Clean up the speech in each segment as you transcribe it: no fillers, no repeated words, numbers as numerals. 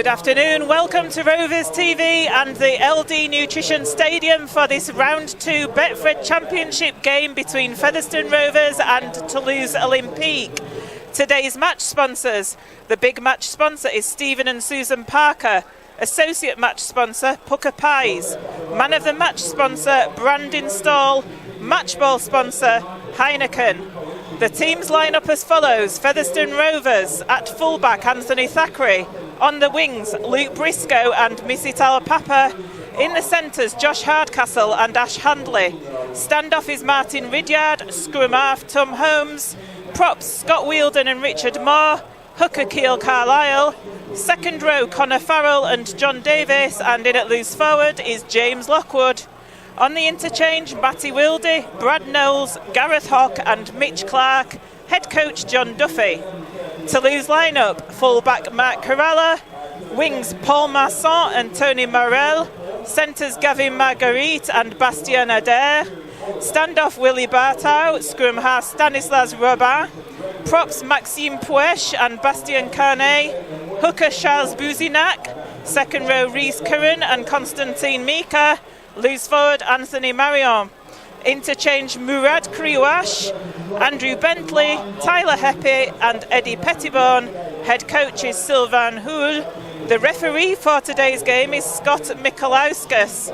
Good afternoon, welcome to Rovers TV and the LD Nutrition Stadium for this round 2 Betfred Championship game between Featherstone Rovers and Toulouse Olympique. Today's match sponsors. The big match sponsor is Stephen and Susan Parker. Associate match sponsor, Pucker Pies. Man of the match sponsor, Brandon Stall. Match ball sponsor, Heineken. The teams line up as follows. Featherstone Rovers at fullback, Anthony Thackeray. On the wings, Luke Briscoe and Missy Talapapa. In the centres, Josh Hardcastle and Ash Handley. Standoff is Martin Ridyard. Scrum half, Tom Holmes. Props, Scott Wheeldon and Richard Moore. Hooker, Keel Carlisle. Second row, Connor Farrell and John Davis. And in at loose forward is James Lockwood. On the interchange, Matty Wildy, Brad Knowles, Gareth Hock and Mitch Clark. Head coach John Duffy. Toulouse lineup, full-back Mark Corella, wings Paul Masson and Tony Morel, centres Gavin Marguerite and Bastien Adair, standoff Willie Bartow, scrum half Stanislas Robin, props Maxime Puech and Bastien Carnet, hooker Charles Bouzinac, second row Reece Curran and Constantine Mika, loose forward Anthony Marion. Interchange Murad Kriwash, Andrew Bentley, Tyler Heppy and Eddie Pettibone. Head coach is Sylvain Houle. The referee for today's game is Scott Mikolauskas.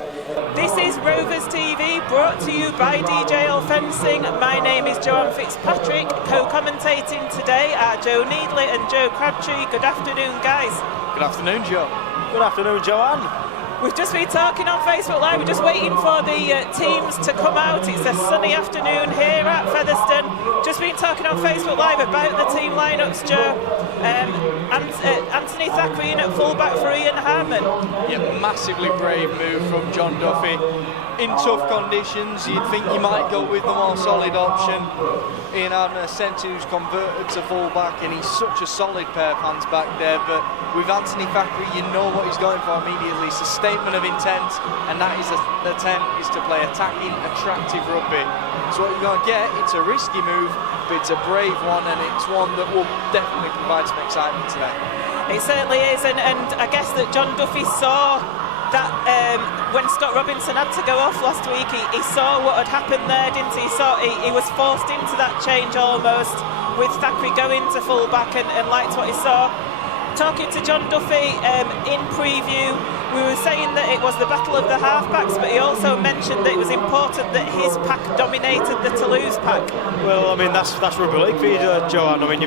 This is Rovers TV, brought to you by DJL Fencing. My name is Joanne Fitzpatrick. Co-commentating today are Joe Needley and Joe Crabtree. Good afternoon, guys. Good afternoon, Joe. Good afternoon, Joanne. We've just been talking on Facebook Live. We're just waiting for the teams to come out. It's a sunny afternoon here at Featherstone. Just been talking on Facebook Live about the team lineups, Joe. Anthony Thackeray in at fullback for Ian Harmon. Yeah, massively brave move from John Duffy. In tough conditions, you'd think you might go with the more solid option. Ian Harmon, a centre who's converted to fullback, and he's such a solid pair of hands back there. But with Anthony Thackeray, you know what he's going for immediately. It's a statement of intent, and that is the attempt is to play attacking, attractive rugby. So what you're going to get, it's a risky move, but it's a brave one, and it's one that will definitely provide some excitement today. It certainly is, and I guess that John Duffy saw that when Scott Robinson had to go off last week, he saw what had happened there, didn't he? He was forced into that change almost, with Thackeray going to full back and liked what he saw. Talking to John Duffy in preview, we were saying that it was the battle of the halfbacks, but he also mentioned that it was important that his pack dominated the Toulouse pack. Well, I mean that's rugby league for you, Joanne. I mean,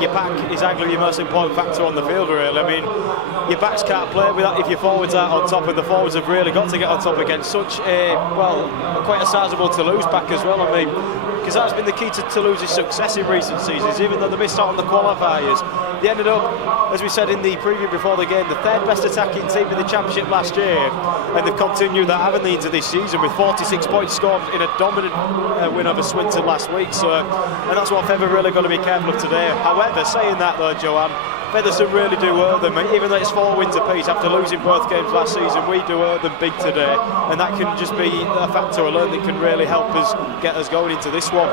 your pack is arguably your most important factor on the field, really. I mean, your backs can't play with that if your forwards aren't on top, and the forwards have really got to get on top against such quite a sizable Toulouse pack as well. I mean, because that's been the key to Toulouse's success in recent seasons. Even though they missed out on the qualifiers, they ended up, as we said in the preview before the game, the third best attacking team in the championship last year, and they've continued that, haven't they, into this season with 46 points scored in a dominant win over Swinton last week. So, and that's what Feather really got to be careful of today. However, saying that though, Joanne, Featherstone really do hurt them, even though it's 4 wins apiece after losing both games last season. We do hurt them big today, and that can just be a factor alone that can really help us get us going into this one.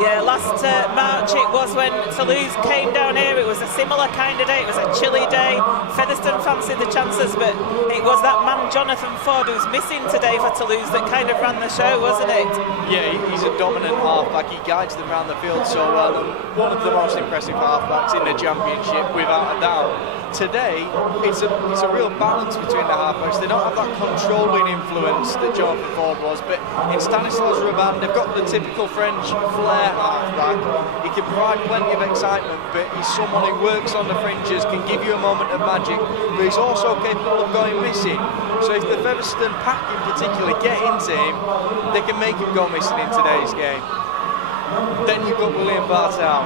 Yeah, last March it was when Toulouse came down here. It was a similar kind of day. It was a chilly day. Featherstone fancied the chances, but it was that man Jonathan Ford who's missing today for Toulouse that kind of ran the show, wasn't it? Yeah, he's a dominant halfback. He guides them around the field so well, and one of the most impressive halfbacks in the championship, without a doubt. Today, it's a real balance between the halfbacks. They don't have that controlling influence that Jonathan Ford was, but in Stanislas Robin, they've got the typical French flair halfback. He can provide plenty of excitement, but he's someone who works on the fringes, can give you a moment of magic, but he's also capable of going missing. So if the Featherstone pack in particular get into him, they can make him go missing in today's game. Then you've got William Bartow.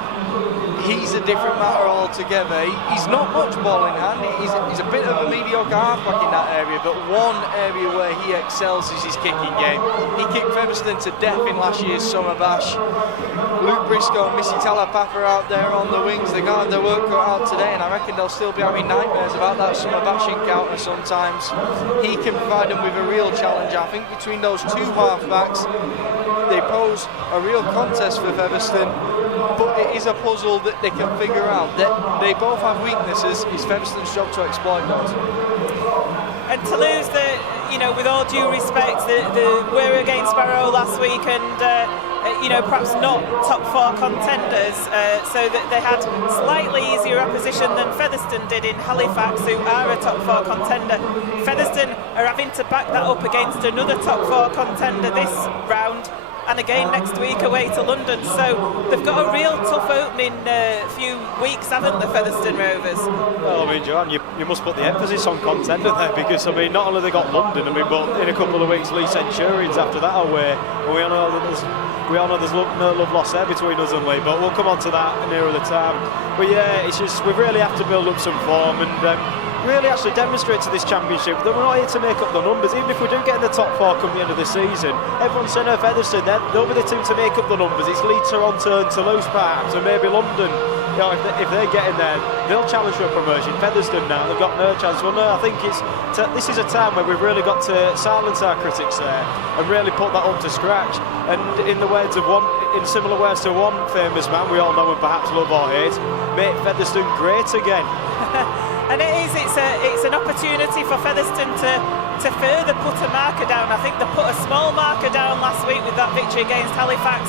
He's a different matter altogether. He's not much ball in hand. He's a bit of a mediocre halfback in that area, but one area where he excels is his kicking game. He kicked Featherstone to death in last year's Summer Bash. Luke Briscoe and Missy Talapapa are out there on the wings. They got their work cut out today, and I reckon they'll still be having nightmares about that Summer Bash encounter sometimes. He can provide them with a real challenge. I think between those two halfbacks, they pose a real contest for Featherstone. but it is a puzzle that they can figure out. They both have weaknesses. It's Featherstone's job to exploit those. And Toulouse, with all due respect, they were against Barrow last week, and perhaps not top 4 contenders, so that they had slightly easier opposition than Featherstone did in Halifax, who are a top 4 contender. Featherstone are having to back that up against another top 4 contender this round, and again next week away to London. So they've got a real tough opening few weeks, haven't the Featherstone Rovers? Well, I mean, Joanne, you must put the emphasis on contender there, because I mean, not only they got London, I mean, but in a couple of weeks, Leigh Centurions after that away. And we all know there's no love lost there between us and Leigh, but we'll come on to that nearer the time. But yeah, it's just we really have to build up some form and really actually demonstrate to this championship that we're not here to make up the numbers. Even if we do get in the top 4 come the end of the season, everyone's saying Featherstone, they'll be the team to make up the numbers. It's Leeds, Toronto and Toulouse perhaps, and maybe London. If they get in there, they'll challenge for a promotion. Featherstone now, they've got no chance. Well, no, I think this is a time where we've really got to silence our critics there and really put that up to scratch. And in similar words to one famous man we all know and perhaps love or hate, make Featherstone great again. And it's an opportunity for Featherstone to further put a marker down. I think they put a small marker down last week with that victory against Halifax.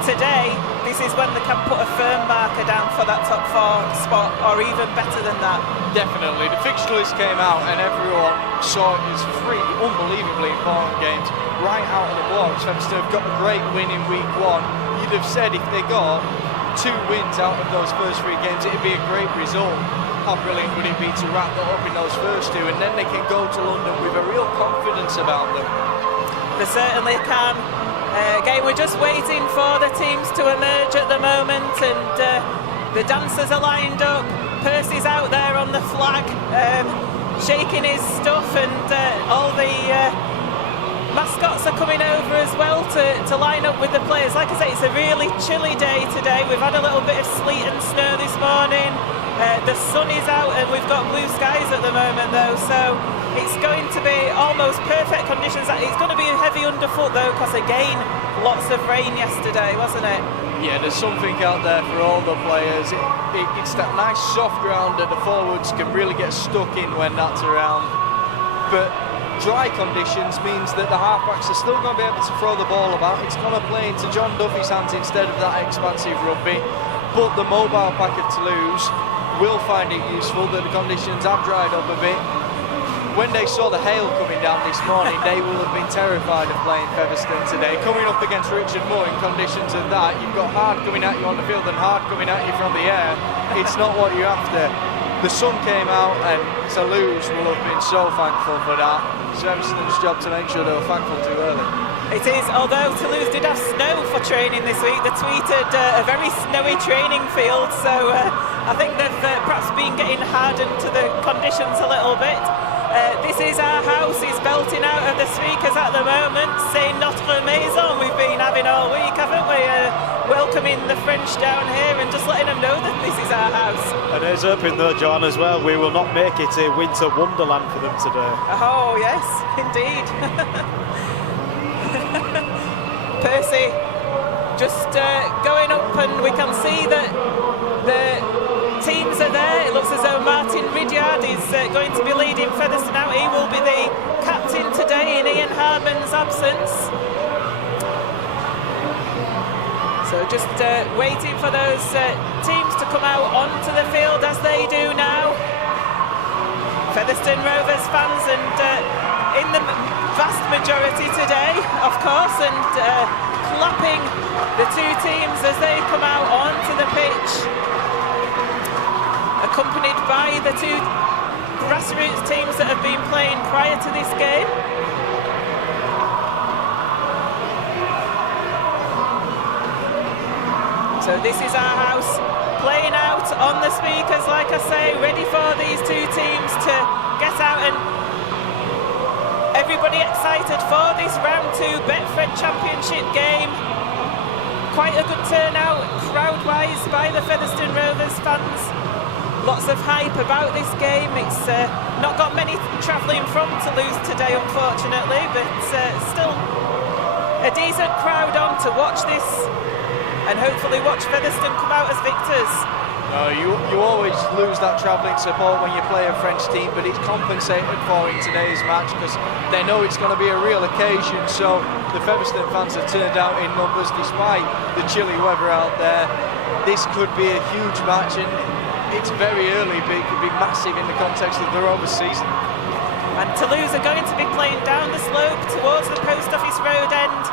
Today, this is when they can put a firm marker down for that top 4 spot, or even better than that. Definitely. The fixture list came out and everyone saw it as 3 unbelievably important games right out of the blocks. Featherstone have got a great win in week 1. You'd have said if they got 2 wins out of those first 3 games, it'd be a great result. How brilliant would it be to wrap that up in those first 2, and then they can go to London with a real confidence about them. They certainly can. Again, we're just waiting for the teams to emerge at the moment, and the dancers are lined up. Percy's out there on the flag, shaking his stuff, and all the mascots are coming over as well to line up with the players. Like I say, it's a really chilly day today. We've had a little bit of sleet and snow this morning. The sun is out and we've got blue skies at the moment though, so it's going to be almost perfect conditions. It's going to be heavy underfoot though, because again, lots of rain yesterday, wasn't it? Yeah, there's something out there for all the players. It's that nice soft ground that the forwards can really get stuck in when that's around. But dry conditions means that the halfbacks are still going to be able to throw the ball about. It's going to play into John Duffy's hands instead of that expansive rugby. But the mobile pack of Toulouse will find it useful that the conditions have dried up a bit. When they saw the hail coming down this morning, they will have been terrified of playing Featherstone today. Coming up against Richard Moore in conditions of that, you've got hard coming at you on the field and hard coming at you from the air. It's not what you're after. The sun came out and Toulouse will have been so thankful for that. It's Featherstone's job to make sure they were thankful too early. It is, although Toulouse did have snow for training this week. They tweeted a very snowy training field, so I think they've perhaps been getting hardened to the conditions a little bit. This is our house. It's belting out of the speakers at the moment, saying Notre Maison we've been having all week, haven't we? Welcoming the French down here and just letting them know that this is our house. And here's hoping though, John, as well, we will not make it a winter wonderland for them today. Oh yes, indeed. Percy just going up, and we can see that the teams are there. It looks as though Martin Ridyard is going to be leading Featherstone out. He will be the captain today in Ian Hardman's absence. So just waiting for those teams to come out onto the field as they do now. Featherstone Rovers fans, and in the vast majority today, of course, and clapping the 2 teams as they come out onto the pitch, accompanied by the 2 grassroots teams that have been playing prior to this game. So this is our house, playing out on the speakers, like I say, ready for these 2 teams to get out, and everybody excited for this round 2 Betfred Championship game. Quite a good turnout crowd-wise by the Featherstone Rovers fans. Lots of hype about this game. It's not got many travelling from Toulouse today, unfortunately, but still a decent crowd on to watch this and hopefully watch Featherstone come out as victors. No, you always lose that travelling support when you play a French team, but it's compensated for in today's match because they know it's going to be a real occasion. So the Featherstone fans have turned out in numbers despite the chilly weather out there. This could be a huge match, and it's very early, but it could be massive in the context of the Rovers season. And Toulouse are going to be playing down the slope towards the Post Office Road end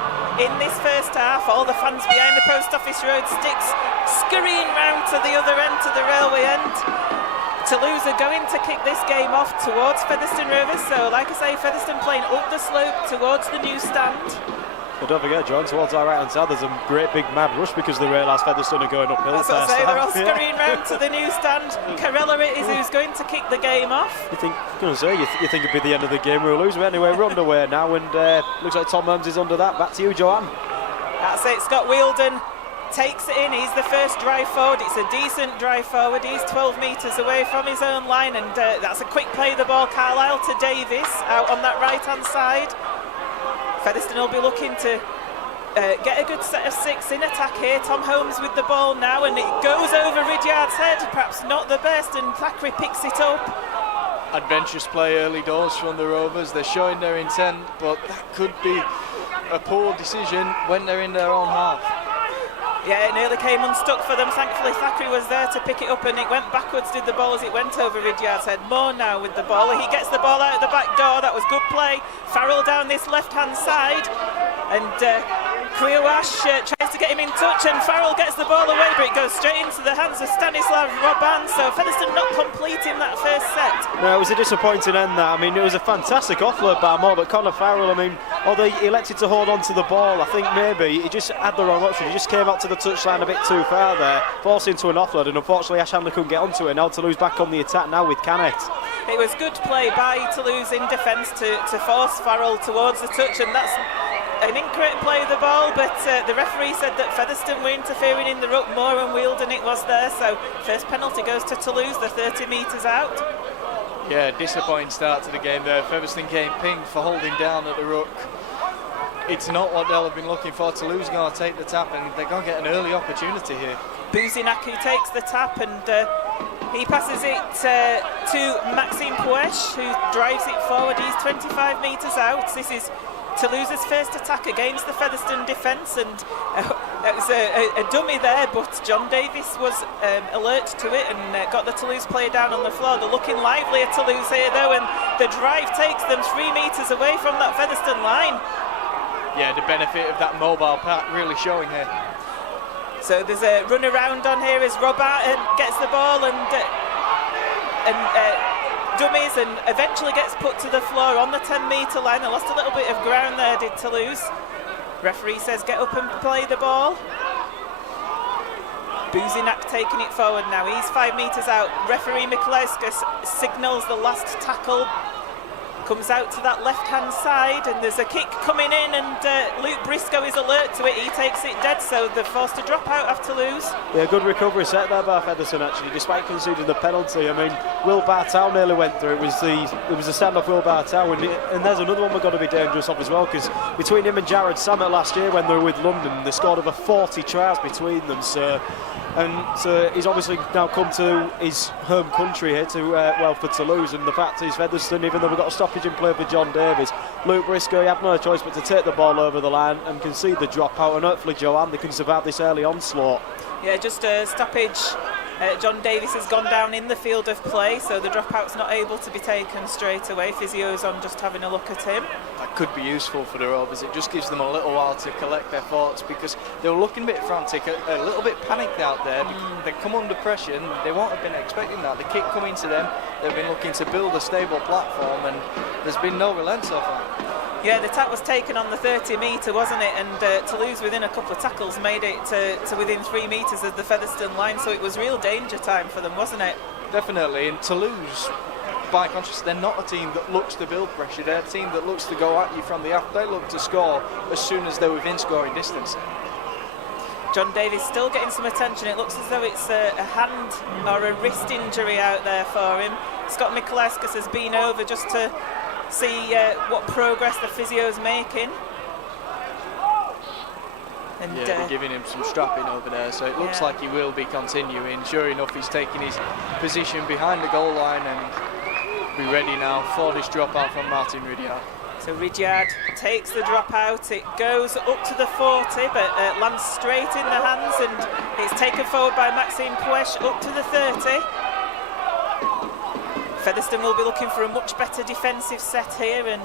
in this first half. All the fans behind the Post Office Road sticks scurrying round to the other end, to the railway end. Toulouse are going to kick this game off towards Featherstone Rovers. So, like I say, Featherstone playing up the slope towards the new stand. But don't forget, John, towards our right hand side, there's a great big mad rush because they realise Featherstone are going uphill. That's what I say, they're all scurrying round to the new stand. Carella it is who's going to kick the game off. You think it'd be the end of the game, we'll lose. But anyway, we're underway now, and looks like Tom Holmes is under that. Back to you, Joanne. That's it, Scott Wheeldon takes it in. He's the first drive forward. It's a decent drive forward. He's 12 metres away from his own line, and that's a quick play of the ball. Carlisle to Davis out on that right hand side. Featherstone will be looking to get a good set of 6 in attack here. Tom Holmes with the ball now, and it goes over Ridyard's head. Perhaps not the best, and Thackeray picks it up. Adventurous play early doors from the Rovers. They're showing their intent, but that could be a poor decision when they're in their own half. Yeah, it nearly came unstuck for them. Thankfully, Thackeray was there to pick it up, and it went backwards, did the ball, as it went over Ridyard's head. Moore now with the ball. He gets the ball out of the back door. That was good play. Farrell down this left-hand side, and Kouyaouache tries to get him in touch, and Farrell gets the ball away, but it goes straight into the hands of Stanislav Robban. So Featherstone not completing that first set. No, it was a disappointing end that. I mean, it was a fantastic offload by Moore, but Conor Farrell, I mean, although he elected to hold on to the ball, I think maybe he just had the wrong option. He just came out to the touchline a bit too far there, forced into an offload, and unfortunately Ash Handler couldn't get onto it. Now Toulouse back on the attack now with Canet. It was good play by Toulouse in defence to force Farrell towards the touch, and that's an incorrect play of the ball, but the referee said that Featherstone were interfering in the ruck. Moore and Wheeldon it was there, so first penalty goes to Toulouse, the 30 metres out. Yeah, disappointing start to the game there. Featherstone came pinged for holding down at the ruck. It's not what they'll have been looking for. Toulouse going to take the tap, and they're going to get an early opportunity here. Bouzinak who takes the tap, and he passes it to Maxime Poueche, who drives it forward. He's 25 metres out. This is Toulouse's first attack against the Featherstone defence, and it was a dummy there, but John Davis was alert to it and got the Toulouse player down on the floor. They're looking lively at Toulouse here though, and the drive takes them 3 metres away from that Featherstone line. Yeah, the benefit of that mobile pack really showing here. So there's a run around on here as Robert gets the ball and dummies, and eventually gets put to the floor on the 10-metre line. They lost a little bit of ground there, did Toulouse. Referee says get up and play the ball. Bouzinak taking it forward now. He's 5 metres out. Referee Mikolauskas signals the last tackle. Comes out to that left-hand side, and there's a kick coming in, and Luke Briscoe is alert to it. He takes it dead, so they're forced to drop out of Toulouse. Yeah, good recovery set there by Featherstone actually, despite conceding the penalty. I mean, Will Bartow nearly went through. It was a stand-off Will Bartow, and there's another one we're going to be dangerous of as well, because between him and Jared Samet last year when they were with London, they scored over 40 tries between them. So he's obviously now come to his home country here to for Toulouse, and the fact is Featherstone, even though we've got a stoppage in play for John Davies, Luke Briscoe, he had no choice but to take the ball over the line and concede the dropout, and hopefully Joanne, they can survive this early onslaught. Yeah, just a stoppage. John Davies has gone down in the field of play, so the dropout's not able to be taken straight away. Physio's on just having a look at him. That could be useful for the Rovers. It just gives them a little while to collect their thoughts, because they were looking a bit frantic, a little bit panicked out there. They come under pressure, and they won't have been expecting that. The kick coming to them, they've been looking to build a stable platform, and there's been no relent so far. Yeah, the tap was taken on the 30-metre, wasn't it? And Toulouse, within a couple of tackles, made it to within 3 metres of the Featherstone line, so it was real danger time for them, wasn't it? Definitely, and Toulouse, by contrast, they're not a team that looks to build pressure. They're a team that looks to go at you from the aft. They look to score as soon as they're within scoring distance. John Davies still getting some attention. It looks as though it's a hand or a wrist injury out there for him. Scott Mikolauskas has been over just to see what progress the physio's making. And they're giving him some strapping over there, so it looks like he will be continuing. Sure enough, he's taking his position behind the goal line and be ready now for this dropout from Martin Ridyard. So Ridyard takes the drop out, it goes up to the 40 but lands straight in the hands, and it's taken forward by Maxime Poueche up to the 30. Featherstone will be looking for a much better defensive set here, and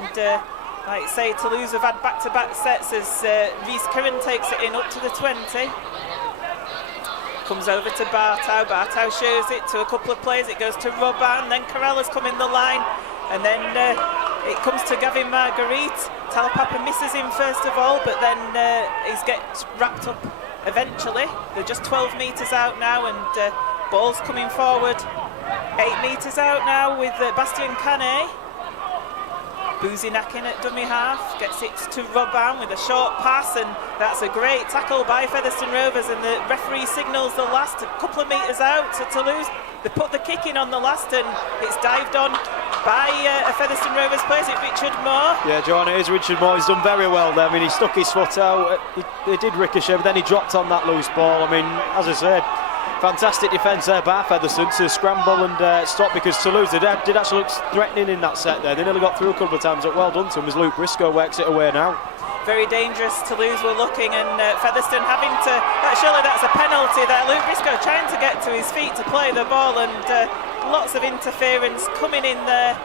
like I say, Toulouse have had back-to-back sets as Rhys Curran takes it in up to the 20. Comes over to Bartow, Bartow shows it to a couple of players, it goes to Robin, then Carella's come in the line, and then it comes to Gavin Marguerite. Talapapa misses him first of all, but then he gets wrapped up eventually. They're just 12 metres out now, and ball's coming forward. 8 metres out now with Bastien Canet. Buzinac in at dummy half, gets it to Robin with a short pass, and that's a great tackle by Featherstone Rovers, and the referee signals the last a couple of metres out to Toulouse. They put the kick in on the last, and it's dived on by a Featherstone Rovers player. Is it Richard Moore? Yeah, Joanna, it is Richard Moore. He's done very well there. I mean, he stuck his foot out. He did ricochet, but then he dropped on that loose ball. I mean, as I said, fantastic defence there by Featherstone to scramble and stop, because Toulouse did actually look threatening in that set there. They nearly got through a couple of times, but well done to him as Luke Briscoe works it away now. Very dangerous. Toulouse were looking, and Featherstone having to... surely that's a penalty there. Luke Briscoe trying to get to his feet to play the ball, and lots of interference coming in there.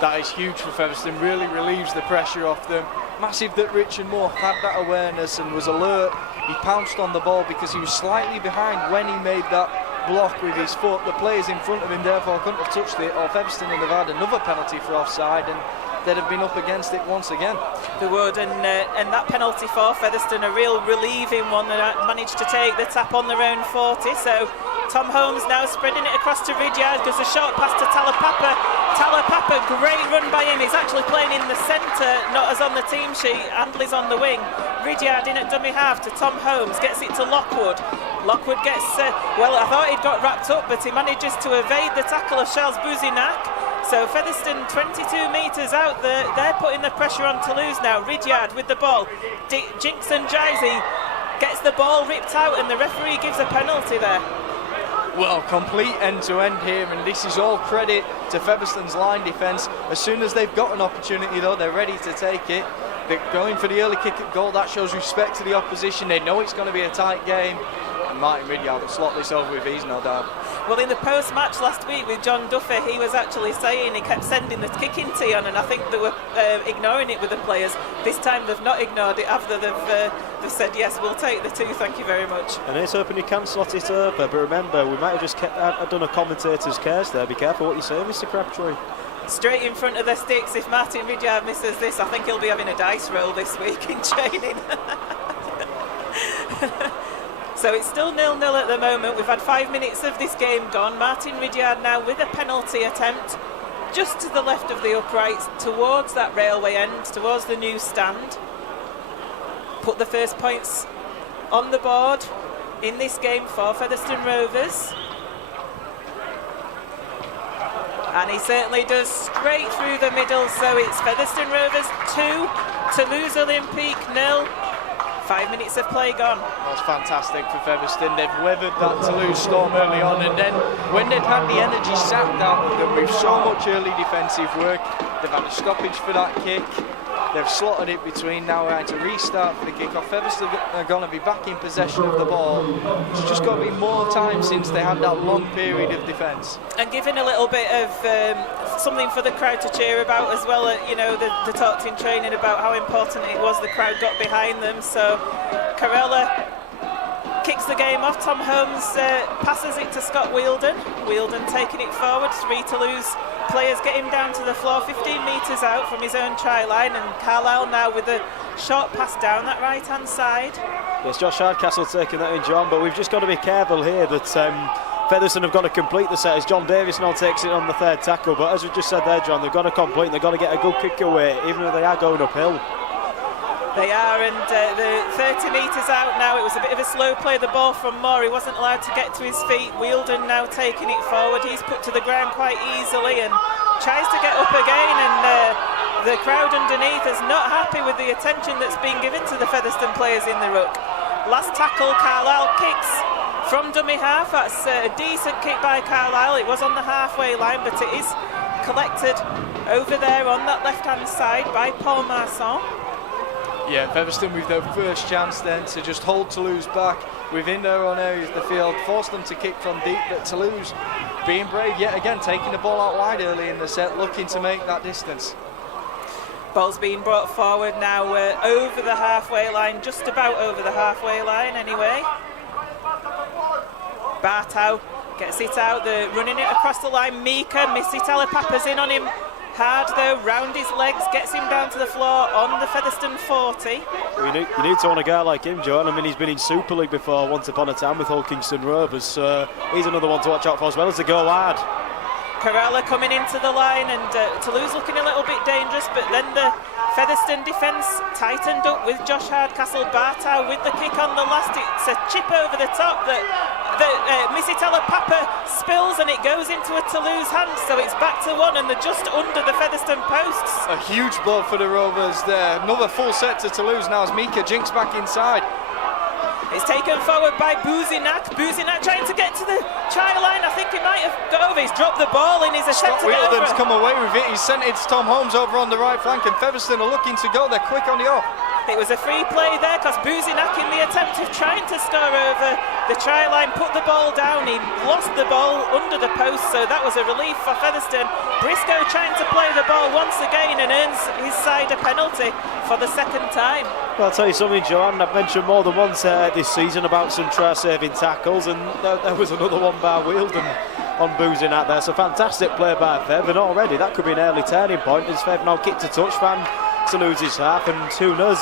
That is huge for Featherstone, really relieves the pressure off them. Massive that Richard Moore had that awareness and was alert. He pounced on the ball because he was slightly behind when he made that block with his foot. The players in front of him therefore couldn't have touched it, or Featherstone would have had another penalty for offside, and they'd have been up against it once again. They would, and that penalty for Featherstone, a real relieving one. They managed to take the tap on their own 40, so Tom Holmes now spreading it across to Ridyard, goes a short pass to Talapapa. Talapapa, great run by him, he's actually playing in the centre, not as on the team sheet. Handley's on the wing. Ridyard in at dummy half to Tom Holmes, gets it to Lockwood. Lockwood gets, well, I thought he'd got wrapped up, but he manages to evade the tackle of Charles Buzinac. So Featherstone 22 metres out there, they're putting the pressure on Toulouse now. Ridyard with the ball, Jinxon Jizey gets the ball ripped out, and the referee gives a penalty there. Well, complete end-to-end here, and this is all credit to Featherstone's line defence. As soon as they've got an opportunity though, they're ready to take it. They're going for the early kick at goal. That shows respect to the opposition. They know it's going to be a tight game, and Martin Ridyard will slot this over with ease, no doubt. Well, in the post-match last week with John Duffy, he was actually saying he kept sending the kicking tee on, and I think they were ignoring it with the players. This time they've not ignored it after they've said, yes, we'll take the two, thank you very much. And it's hoping you can slot it over, but remember, we might have just done a commentator's curse there. Be careful what you say, Mr. Crabtree. Straight in front of the sticks. If Martin Ridyard misses this, I think he'll be having a dice roll this week in training. So it's still 0-0 at the moment. We've had 5 minutes of this game gone. Martin Ridyard now with a penalty attempt just to the left of the uprights, towards that railway end, towards the new stand. Put the first points on the board in this game for Featherstone Rovers. And he certainly does, straight through the middle. So it's Featherstone Rovers 2, Toulouse Olympique 0. 5 minutes of play gone. That's fantastic for Featherstone. They've weathered that Toulouse storm early on, and then when they'd had the energy sapped out of them with so much early defensive work, they've had a stoppage for that kick. They've slotted it between, now we're to restart for the kick-off. Featherstone are going to be back in possession of the ball. It's just got to be more time since they had that long period of defence. And giving a little bit of something for the crowd to cheer about as well. You know, they talked in training about how important it was the crowd got behind them. So Carella kicks the game off. Tom Holmes passes it to Scott Wheeldon. Wheeldon taking it forward. 3 Toulouse players get him down to the floor, 15 metres out from his own try line, and Carlisle now with a short pass down that right hand side. Yes, Josh Hardcastle taking that in, John, but we've just got to be careful here that Featherstone have got to complete the set as John Davis now takes it on the third tackle, but as we just said there, John, they've got to complete and they've got to get a good kick away, even if they are going uphill. They are, and the 30 metres out now. It was a bit of a slow play, the ball from Moore. He wasn't allowed to get to his feet. Wheeldon now taking it forward. He's put to the ground quite easily and tries to get up again, and the crowd underneath is not happy with the attention that's being given to the Featherstone players in the ruck. Last tackle, Carlisle kicks from dummy half. That's a decent kick by Carlisle. It was on the halfway line, but it is collected over there on that left-hand side by Paul Masson. Yeah, Featherstone with their first chance then to just hold Toulouse back within their own areas of the field, forced them to kick from deep, but Toulouse being brave yet again, taking the ball out wide early in the set, looking to make that distance. Ball's being brought forward now over the halfway line, just about over the halfway line anyway. Bartow gets it out, they're running it across the line. Mika, Missy Telepapa's in on him hard though, round his legs, gets him down to the floor on the Featherstone 40. You need to own a guy like him, Joe. I mean, he's been in Super League before once upon a time with Hull Kingston Rovers, so he's another one to watch out for as well as to go hard. Corella coming into the line, and Toulouse looking a little bit dangerous, but then the Featherstone defence tightened up with Josh Hardcastle. Bartow with the kick on the last, it's a chip over the top that Missy Telepapa spills, and it goes into a Toulouse hand, so it's back to one, and they're just under the Featherstone posts. A huge blow for the Rovers there. Another full set to Toulouse now as Mika jinks back inside. It's taken forward by Bouzinak. Bouzinak trying to get to the try line. I think he might have got over. He's dropped the ball in his attempt to get over. Wheeldon's come away with it. He's sent it to Tom Holmes over on the right flank, and Featherstone are looking to go. They're quick on the off. It was a free play there because Bouzinak, in the attempt of trying to score over the try line, put the ball down. He lost the ball under the post, so that was a relief for Featherstone. Briscoe trying to play the ball once again and earns his side a penalty for the second time. Well, I'll tell you something, Joanne, I've mentioned more than once this season about some try-saving tackles, and there was another one by Wheeldon on Bouzinak there. So fantastic play by Fev, and already that could be an early turning point as Fev now kicked a touch fan to lose his half, and who knows,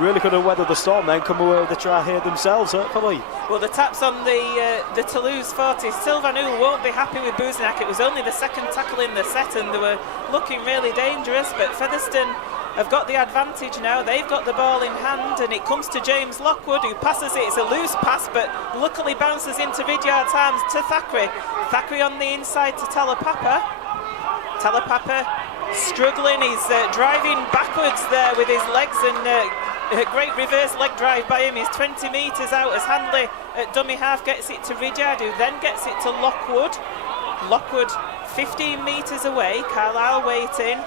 really could have weathered the storm then, come away with the try here themselves, hopefully. Well, the taps on the Toulouse 40. Sylvanul won't be happy with Bouzinak. It was only the second tackle in the set, and they were looking really dangerous, but Featherstone have got the advantage now. They've got the ball in hand, and it comes to James Lockwood, who passes it. It's a loose pass, but luckily bounces into Vidyard's hands to Thackeray. Thackeray on the inside to Telepapa. Telepapa struggling. He's driving backwards there with his legs, and a great reverse leg drive by him. He's 20 metres out as Handley at dummy half gets it to Vidyard, who then gets it to Lockwood. Lockwood 15 metres away. Carlisle waiting.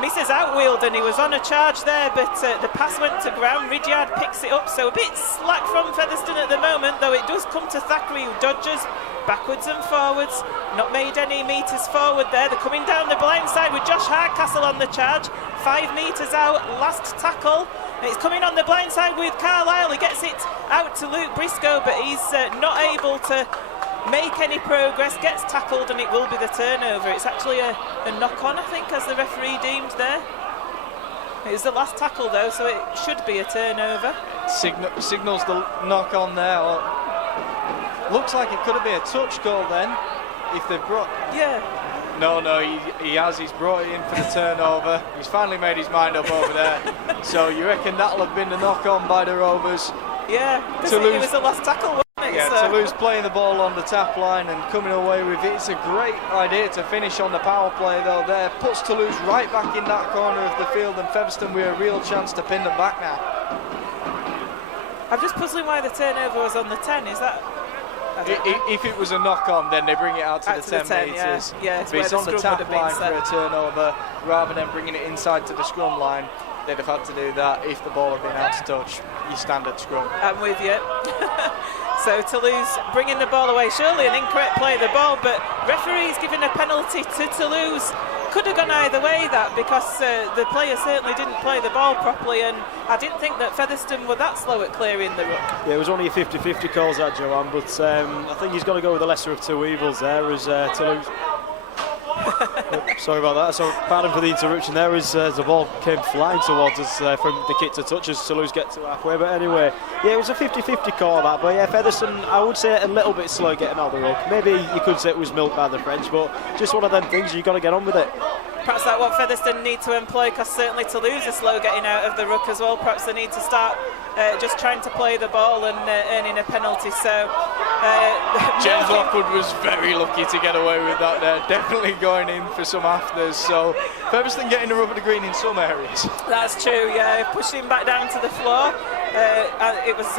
Misses out Wheeldon. He was on a charge there, but the pass went to ground. Ridyard picks it up, so a bit slack from Featherstone at the moment, though it does come to Thackeray, who dodges backwards and forwards. Not made any metres forward there. They're coming down the blind side with Josh Hardcastle on the charge. 5 metres out, last tackle. And it's coming on the blind side with Carlisle. He gets it out to Luke Briscoe, but he's not able to make any progress, gets tackled, and it will be the turnover. It's actually a knock-on, I think, as the referee deemed there. It was the last tackle though, so it should be a turnover. Signals the knock-on there. Looks like it could have been a touch goal then, if they've brought... Yeah. No, he's brought it in for the turnover. He's finally made his mind up over there. So you reckon that'll have been the knock-on by the Rovers? Yeah, it was the last tackle, wasn't it? Yeah, so. Toulouse playing the ball on the tap line and coming away with it. It's a great idea to finish on the power play though there. Puts Toulouse right back in that corner of the field, and Featherstone with a real chance to pin them back now. I'm just puzzling why the turnover was on the 10, is that... If it was a knock-on, then they bring it out to the 10 metres. Yeah, if it's on the tap line for a turnover, rather than bringing it inside to the scrum line, they'd have had to do that if the ball had been out of touch. Your standard scrum. I'm with you. So Toulouse bringing the ball away. Surely an incorrect play of the ball, but referee's giving a penalty to Toulouse. Could have gone either way, that, because the player certainly didn't play the ball properly, and I didn't think that Featherstone were that slow at clearing the ruck. Yeah, it was only a 50-50 calls that, Joanne, but I think he's got to go with the lesser of two evils there as Toulouse. Sorry about that. So pardon for the interruption there as the ball came flying towards us from the kick to touch as Toulouse get to halfway. But anyway, yeah, it was a 50-50 call that. But yeah, Featherstone, I would say a little bit slow getting out of the ruck. Maybe you could say it was milked by the French, but just one of them things, you've got to get on with it. perhaps that's what Featherstone need to employ, because certainly Toulouse is slow getting out of the ruck as well. Perhaps they need to start just trying to play the ball and earning a penalty. So James Lockwood was very lucky to get away with that there. Definitely going in for some afters. So Featherstone getting the rub of the green in some areas. That's true, yeah. Pushed him back down to the floor. It was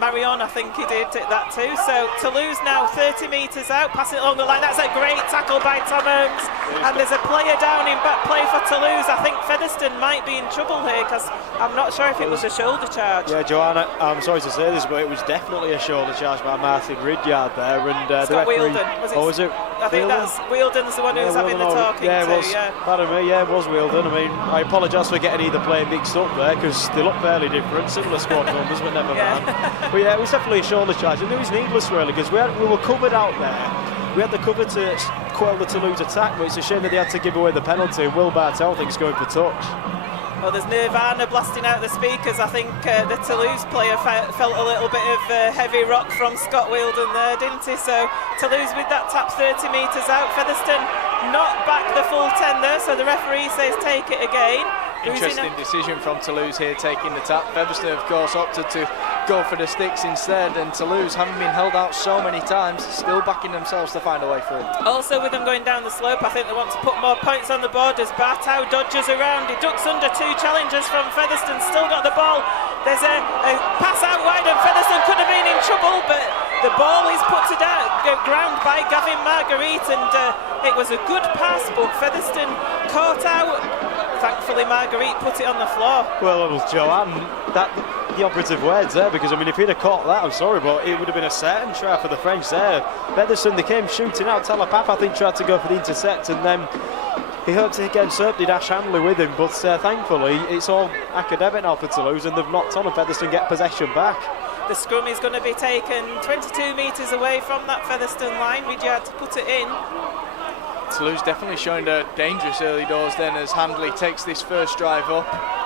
Marion, I think he did that too. So Toulouse now 30 metres out, passing it along the line. That's a great tackle by Tom Holmes. And there's a player down in back play for Toulouse. I think Featherstone might be in trouble here, because I'm not sure if it was a shoulder charge. Yeah, Joanna, I'm sorry to say this, but it was definitely a shoulder charge by Martin Ridyard there. And Scott Wheeldon. Was it? I think that's Wheeldon's the one who's having the talking yeah, to. Pardon me, yeah, it was Wheeldon. I mean, I apologise for getting either player mixed up there, because they look fairly different, similar squad numbers, but never mind. But yeah, it was definitely a shoulder charge, and it was needless really, because we were covered out there. We had the cover to quell the Toulouse attack, but it's a shame that they had to give away the penalty. Will Bartel thinks going for touch. Well, there's Nirvana blasting out the speakers. I think the Toulouse player felt a little bit of heavy rock from Scott Wheeldon there, didn't he? So Toulouse with that tap 30 metres out. Featherstone not back the full 10 there, so the referee says take it again. Interesting decision from Toulouse here, taking the tap. Featherstone, of course, opted to go for the sticks instead, and Toulouse, having been held out so many times, still backing themselves to find a way through. Also, with them going down the slope, I think they want to put more points on the board as Bartow dodges around. He ducks under two challengers from Featherstone, still got the ball. There's a pass out wide, and Featherstone could have been in trouble, but the ball is put to ground by Gavin Marguerite, and it was a good pass, but Featherstone caught out. Thankfully, Marguerite put it on the floor. Well, it was Joanne, the operative words there, because I mean, if he'd have caught that, I'm sorry, but it would have been a certain try for the French there. Featherstone, they came shooting out. Talapap, I think, tried to go for the intercept, and then he hoped to get did Ash Hanley with him, but thankfully it's all academic now for Toulouse, and they've knocked on, and Featherstone get possession back. The scrum is going to be taken 22 metres away from that Featherstone line. Ridyard to put it in. Toulouse definitely showing their dangerous early doors then as Handley takes this first drive up.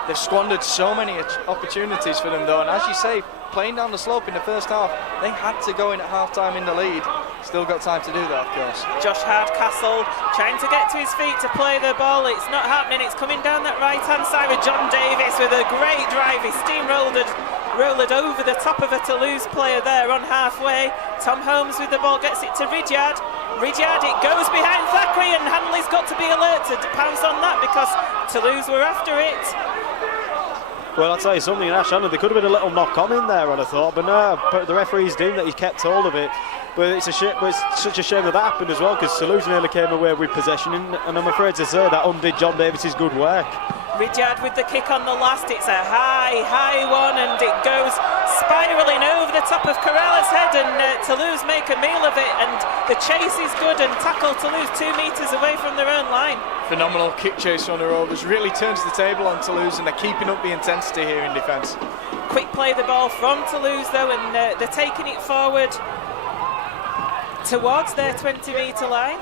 They've squandered so many opportunities for them though, and as you say, playing down the slope in the first half, they had to go in at half-time in the lead. Still got time to do that, of course. Josh Hardcastle trying to get to his feet to play the ball. It's not happening. It's coming down that right-hand side with John Davis with a great drive. He steamrolled over the top of a Toulouse player there on halfway. Tom Holmes with the ball gets it to Ridyard. Ridyard, it goes behind Thackeray, and Hanley's got to be alerted to pounce on that because Toulouse were after it. Well, I'll tell you something, Ash Hanley, there could have been a little knock-on in there, I'd have thought, but no, but the referee's deemed that he kept hold of it. But it's such a shame that happened as well, because Toulouse nearly came away with possession, and I'm afraid to say that undid John Davis's good work. Ridyard with the kick on the last, it's a high one, and it goes spiralling over the top of Corrales' head, and Toulouse make a meal of it, and the chase is good, and tackle Toulouse 2 metres away from their own line. Phenomenal kick chase on the Rovers, really turns the table on Toulouse, and they're keeping up the intensity here in defence. Quick play the ball from Toulouse though, and they're taking it forward towards their 20-metre line.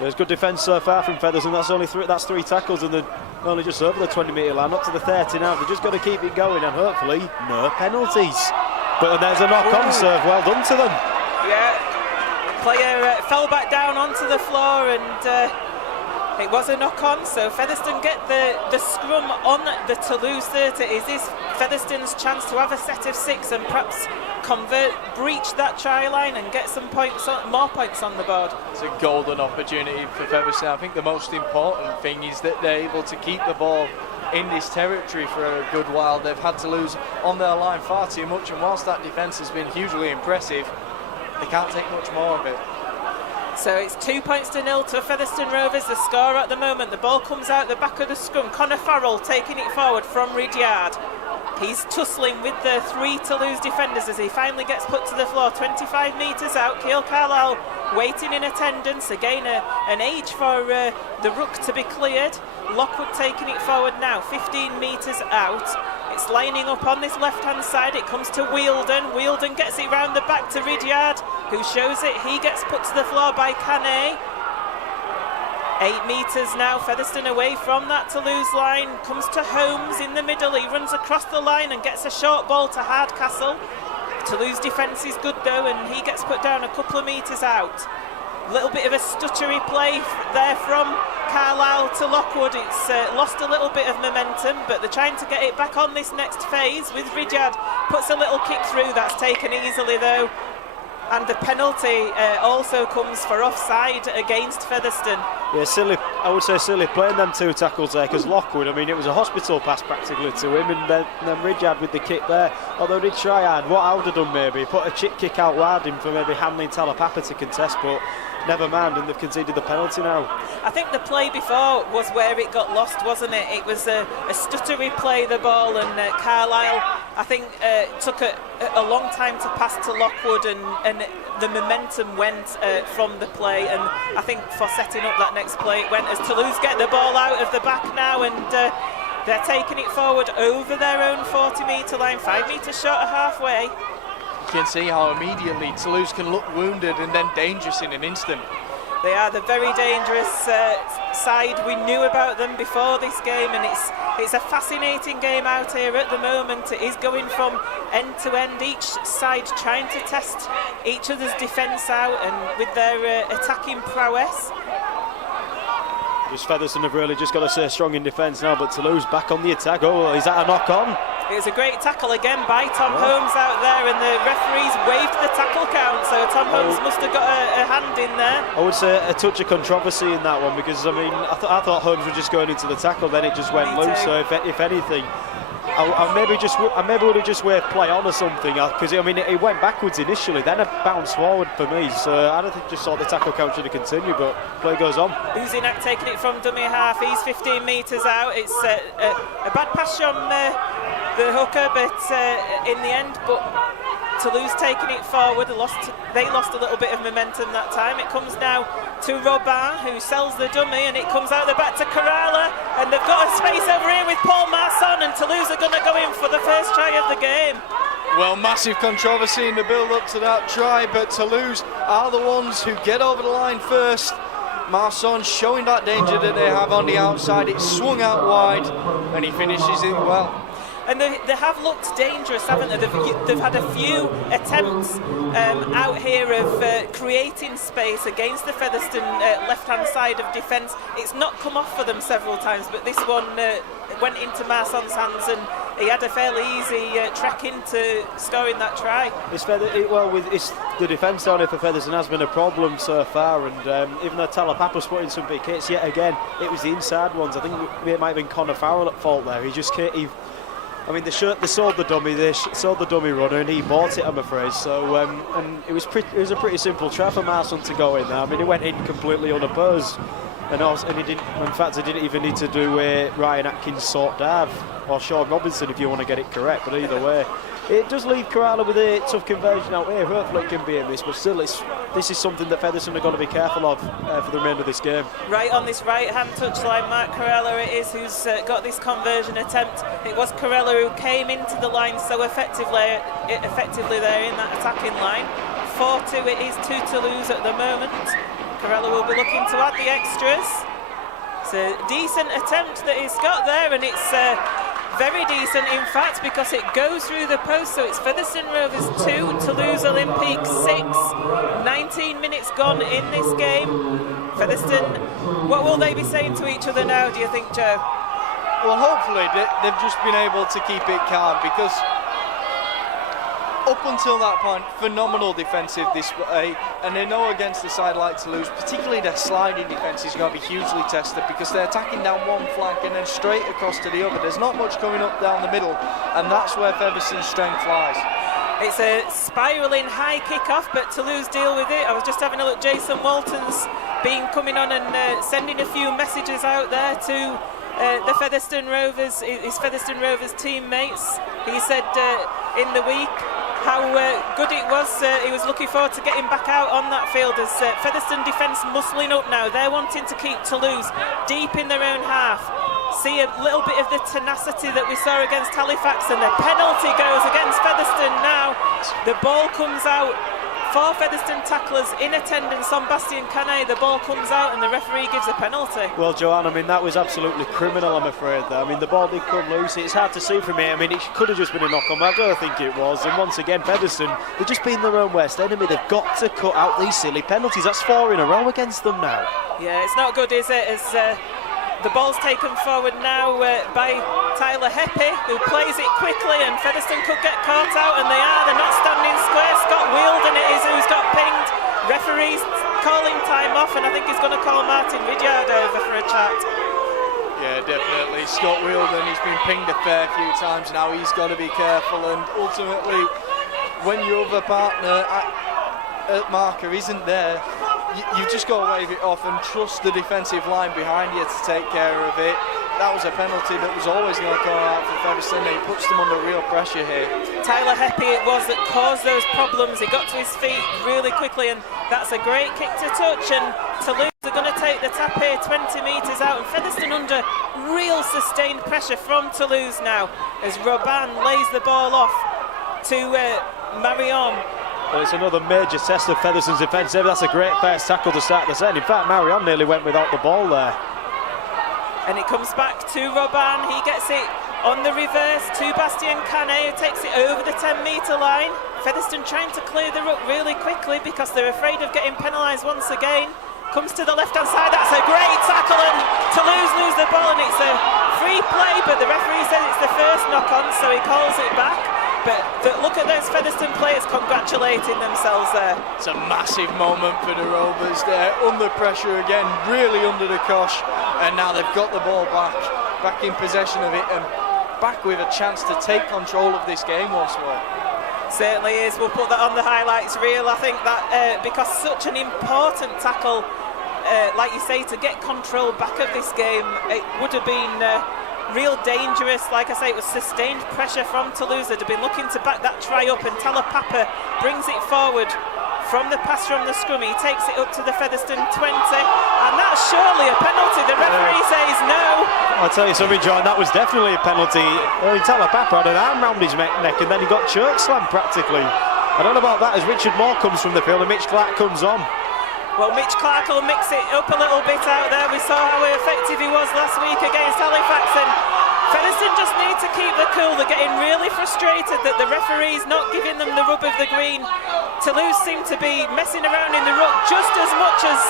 There's good defence so far from Featherstone. That's three tackles, and they're only just over the 20-metre line, up to the 30 now. They've just got to keep it going, and hopefully no penalties. But there's a knock-on serve. Well done to them. Yeah, the player fell back down onto the floor, and it was a knock-on. So Featherstone get the scrum on the Toulouse 30. Is this Featherstone's chance to have a set of 6 and perhaps breach that try line and get some points, more points on the board? It's a golden opportunity for Featherstone. I think the most important thing is that they're able to keep the ball in this territory for a good while. They've had to lose on their line far too much, and whilst that defence has been hugely impressive, they can't take much more of it. So it's 2 points to 0 to Featherstone Rovers, the score at the moment. The ball comes out the back of the scrum. Conor Farrell taking it forward from Ridyard. He's tussling with the 3 Toulouse defenders as he finally gets put to the floor. 25 metres out. Keil Carlisle waiting in attendance. Again, an age for the ruck to be cleared. Lockwood taking it forward now. 15 metres out. It's lining up on this left-hand side. It comes to Wheeldon. Wheeldon gets it round the back to Ridyard, who shows it. He gets put to the floor by Canet. 8 metres now, Featherstone away from that Toulouse line. Comes to Holmes in the middle. He runs across the line and gets a short ball to Hardcastle. Toulouse defence is good though, and he gets put down a couple of metres out. little bit of a stuttery play there from Carlisle to Lockwood. It's lost a little bit of momentum, but they're trying to get it back on this next phase with Ridyard. Puts a little kick through, that's taken easily though. And the penalty also comes for offside against Featherstone. Yeah, silly. I would say silly playing them 2 tackles there, because Lockwood, I mean, it was a hospital pass practically to him, and then Ridyard with the kick there. Although he did try hard, what I would have done maybe, put a chip kick out wide in for maybe Hanley and Talapapa to contest, but never mind, and they've conceded the penalty now. I think the play before was where it got lost, wasn't it? It was a stuttery play, the ball, and Carlisle, I think, took a long time to pass to Lockwood, and the momentum went from the play, and I think for setting up that next play, it went as Toulouse get the ball out of the back now, and they're taking it forward over their own 40-metre line, 5 metres short of halfway. You can see how immediately Toulouse can look wounded and then dangerous in an instant. They are the very dangerous side. We knew about them before this game, and it's a fascinating game out here at the moment. It is going from end to end, each side trying to test each other's defence out, and with their attacking prowess. Just Featherstone have really just got to stay strong in defence now, but Toulouse back on the attack. Oh, is that a knock-on? It was a great tackle again by Tom Holmes out there, and the referees waived the tackle count, so Tom Holmes must have got a hand in there. I would say a touch of controversy in that one, because I mean, I thought Holmes was just going into the tackle, then it just went loose. So if anything, I maybe would have just waved play on or something, because I mean it went backwards initially, then it bounced forward for me. So I don't think just thought the tackle count should have continued, but play goes on. Uzinak taking it from dummy half. He's 15 metres out. It's a bad pass from the hooker, but in the end, but Toulouse taking it forward. They lost a little bit of momentum that time. It comes now to Robin, who sells the dummy, and it comes out the back to Kerala, and they've got a space over here with Paul Masson, and Toulouse are going to go in for the first try of the game. Well, massive controversy in the build-up to that try, but Toulouse are the ones who get over the line first. Masson showing that danger that they have on the outside. It's swung out wide, and he finishes it well. And they have looked dangerous, haven't they? They've had a few attempts out here of creating space against the Featherstone left-hand side of defence. It's not come off for them several times, but this one went into Marson's hands, and he had a fairly easy trek into scoring that try. The defence down here for Featherstone has been a problem so far, and even though Talapapa's put in some big hits, yet again, it was the inside ones. I think it might have been Connor Farrell at fault there. He just can't... they sold the dummy runner, and he bought it, I'm afraid. So, and it was a pretty simple try for Marson to go in there. I mean, he went in completely unopposed, and he didn't. In fact, he didn't even need to do a Ryan Atkins sort dive or Sean Robinson if you want to get it correct. But either way, it does leave Kerala with a tough conversion out here. Hopefully, it can be a miss, but still, this is something that Featherstone are going to be careful of for the remainder of this game. Right on this right-hand touchline, Mark Kerala it is who's got this conversion attempt. It was Kerala who came into the line so effectively there in that attacking line. 4-2 it is to Toulouse at the moment. Kerala will be looking to add the extras. It's a decent attempt that he's got there, and it's very decent in fact, because it goes through the post. So it's Featherstone Rovers 2, Toulouse Olympique 6. 19 minutes gone in this game. Featherstone, what will they be saying to each other now, do you think, Joe? Well, hopefully they've just been able to keep it calm, because up until that point, phenomenal defensive display, and they know against a side like Toulouse, particularly their sliding defence is going to be hugely tested, because they're attacking down one flank and then straight across to the other. There's not much coming up down the middle, and that's where Featherstone's strength lies. It's a spiralling high kick-off, but Toulouse deal with it. I was just having a look. Jason Walton's been coming on and sending a few messages out there to the Featherstone Rovers, his Featherstone Rovers teammates. He said in the week how good it was. He was looking forward to getting back out on that field as Featherstone defence muscling up now. They're wanting to keep Toulouse deep in their own half. See a little bit of the tenacity that we saw against Halifax, and the penalty goes against Featherstone now. The ball comes out 4 Featherstone tacklers in attendance on Bastien Canet. The ball comes out and the referee gives a penalty. Well, Joanne, I mean, that was absolutely criminal, I'm afraid. I mean, the ball did come loose. It's hard to see from here. I mean, it could have just been a knock on, but I don't think it was. And once again, Featherstone, they've just been their own worst enemy. They've got to cut out these silly penalties. That's 4 in a row against them now. Yeah, it's not good, is it? As the ball's taken forward now by Tyler Heppy, who plays it quickly, and Featherstone could get caught out, and they're not standing square. Scott Wheeldon it is who's got pinged. Referee's calling time off, and I think he's going to call Martin Ridyard over for a chat. Yeah, definitely. Scott Wheeldon, he's been pinged a fair few times now. He's got to be careful, and ultimately, when your other partner at marker isn't there, you've just got to wave it off and trust the defensive line behind you to take care of it. That was a penalty that was always going to come out for Featherstone. He puts them under real pressure here. Tyler Heppy it was that caused those problems. He got to his feet really quickly, and that's a great kick to touch. And Toulouse are going to take the tap here 20 metres out, and Featherstone under real sustained pressure from Toulouse now as Robin lays the ball off to Marion. Well, it's another major test of Featherstone's defence. That's a great first tackle to start the set. In fact, Marion nearly went without the ball there. And it comes back to Robin. He gets it on the reverse to Bastien Canet, who takes it over the 10-metre line. Featherstone trying to clear the ruck really quickly because they're afraid of getting penalised once again. Comes to the left-hand side. That's a great tackle, and Toulouse lose the ball, and it's a free play, but the referee said it's the first knock-on, so he calls it back. But look at those Featherstone players congratulating themselves there. It's a massive moment for the Rovers there, under pressure again, really under the cosh, and now they've got the ball back in possession of it, and back with a chance to take control of this game once more. Certainly is. We'll put that on the highlights reel. I think that because such an important tackle, like you say, to get control back of this game, it would have been real dangerous. Like I say, it was sustained pressure from Toulouse. They'd have been looking to back that try up, and Talapapa brings it forward from the pass from the scrum. He takes it up to the Featherstone 20, and that's surely a penalty. The referee says no. I'll tell you something, John, that was definitely a penalty. I mean, Talapapa had an arm round his neck, and then he got choke slammed practically. I don't know about that as Richard Moore comes from the field and Mitch Clark comes on. Well, Mitch Clark will mix it up a little bit out there. We saw how effective he was last week against Halifax, and Featherstone just need to keep the cool. They're getting really frustrated that the referee's not giving them the rub of the green. Toulouse seem to be messing around in the ruck just as much as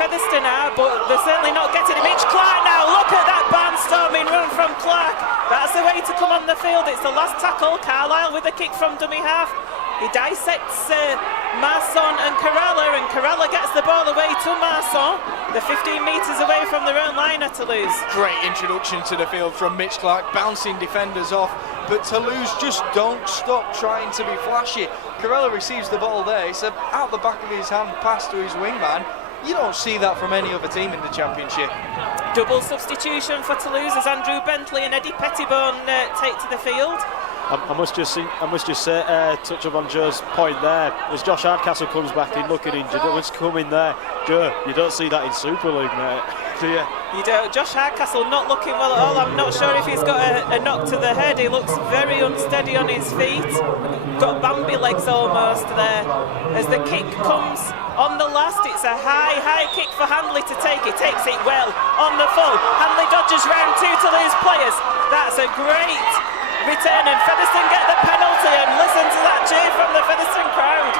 Featherstone are, but they're certainly not getting it. Mitch Clark now, look at that barnstorming run from Clark. That's the way to come on the field. It's the last tackle. Carlisle with a kick from dummy half. He dissects Masson and Caralla gets the ball away to Masson. They're 15 metres away from their own line at Toulouse. Great introduction to the field from Mitch Clark, bouncing defenders off, but Toulouse just don't stop trying to be flashy. Caralla receives the ball there. It's out the back of his hand pass to his wingman. You don't see that from any other team in the Championship. Double substitution for Toulouse as Andrew Bentley and Eddie Pettibone take to the field. I must just say, touch up on Joe's point there. As Josh Hardcastle comes back in looking injured, what's coming there? Joe, you don't see that in Super League, mate, do you? You don't. Josh Hardcastle not looking well at all. I'm not sure if he's got a knock to the head. He looks very unsteady on his feet. Got Bambi legs almost there. As the kick comes on the last, it's a high kick for Handley to take. He takes it well on the full. Handley dodges round 2 Toulouse players. That's a great return, and Featherstone get the penalty, and listen to that cheer from the Featherstone crowd.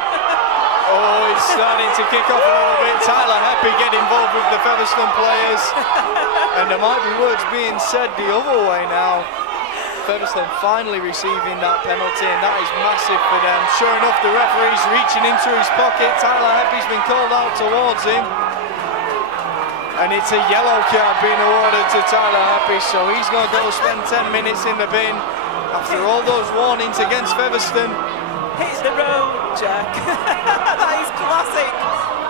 Oh, he's starting to kick off a little bit. Tyler Heppy get involved with the Featherstone players, and there might be words being said the other way now. Featherstone finally receiving that penalty, and that is massive for them. Sure enough, the referee's reaching into his pocket. Tyler Heppy's been called out towards him, and it's a yellow card being awarded to Tyler Heppy, so he's going to go spend 10 minutes in the bin after all those warnings against Featherstone. Hit the road, Jack. That is classic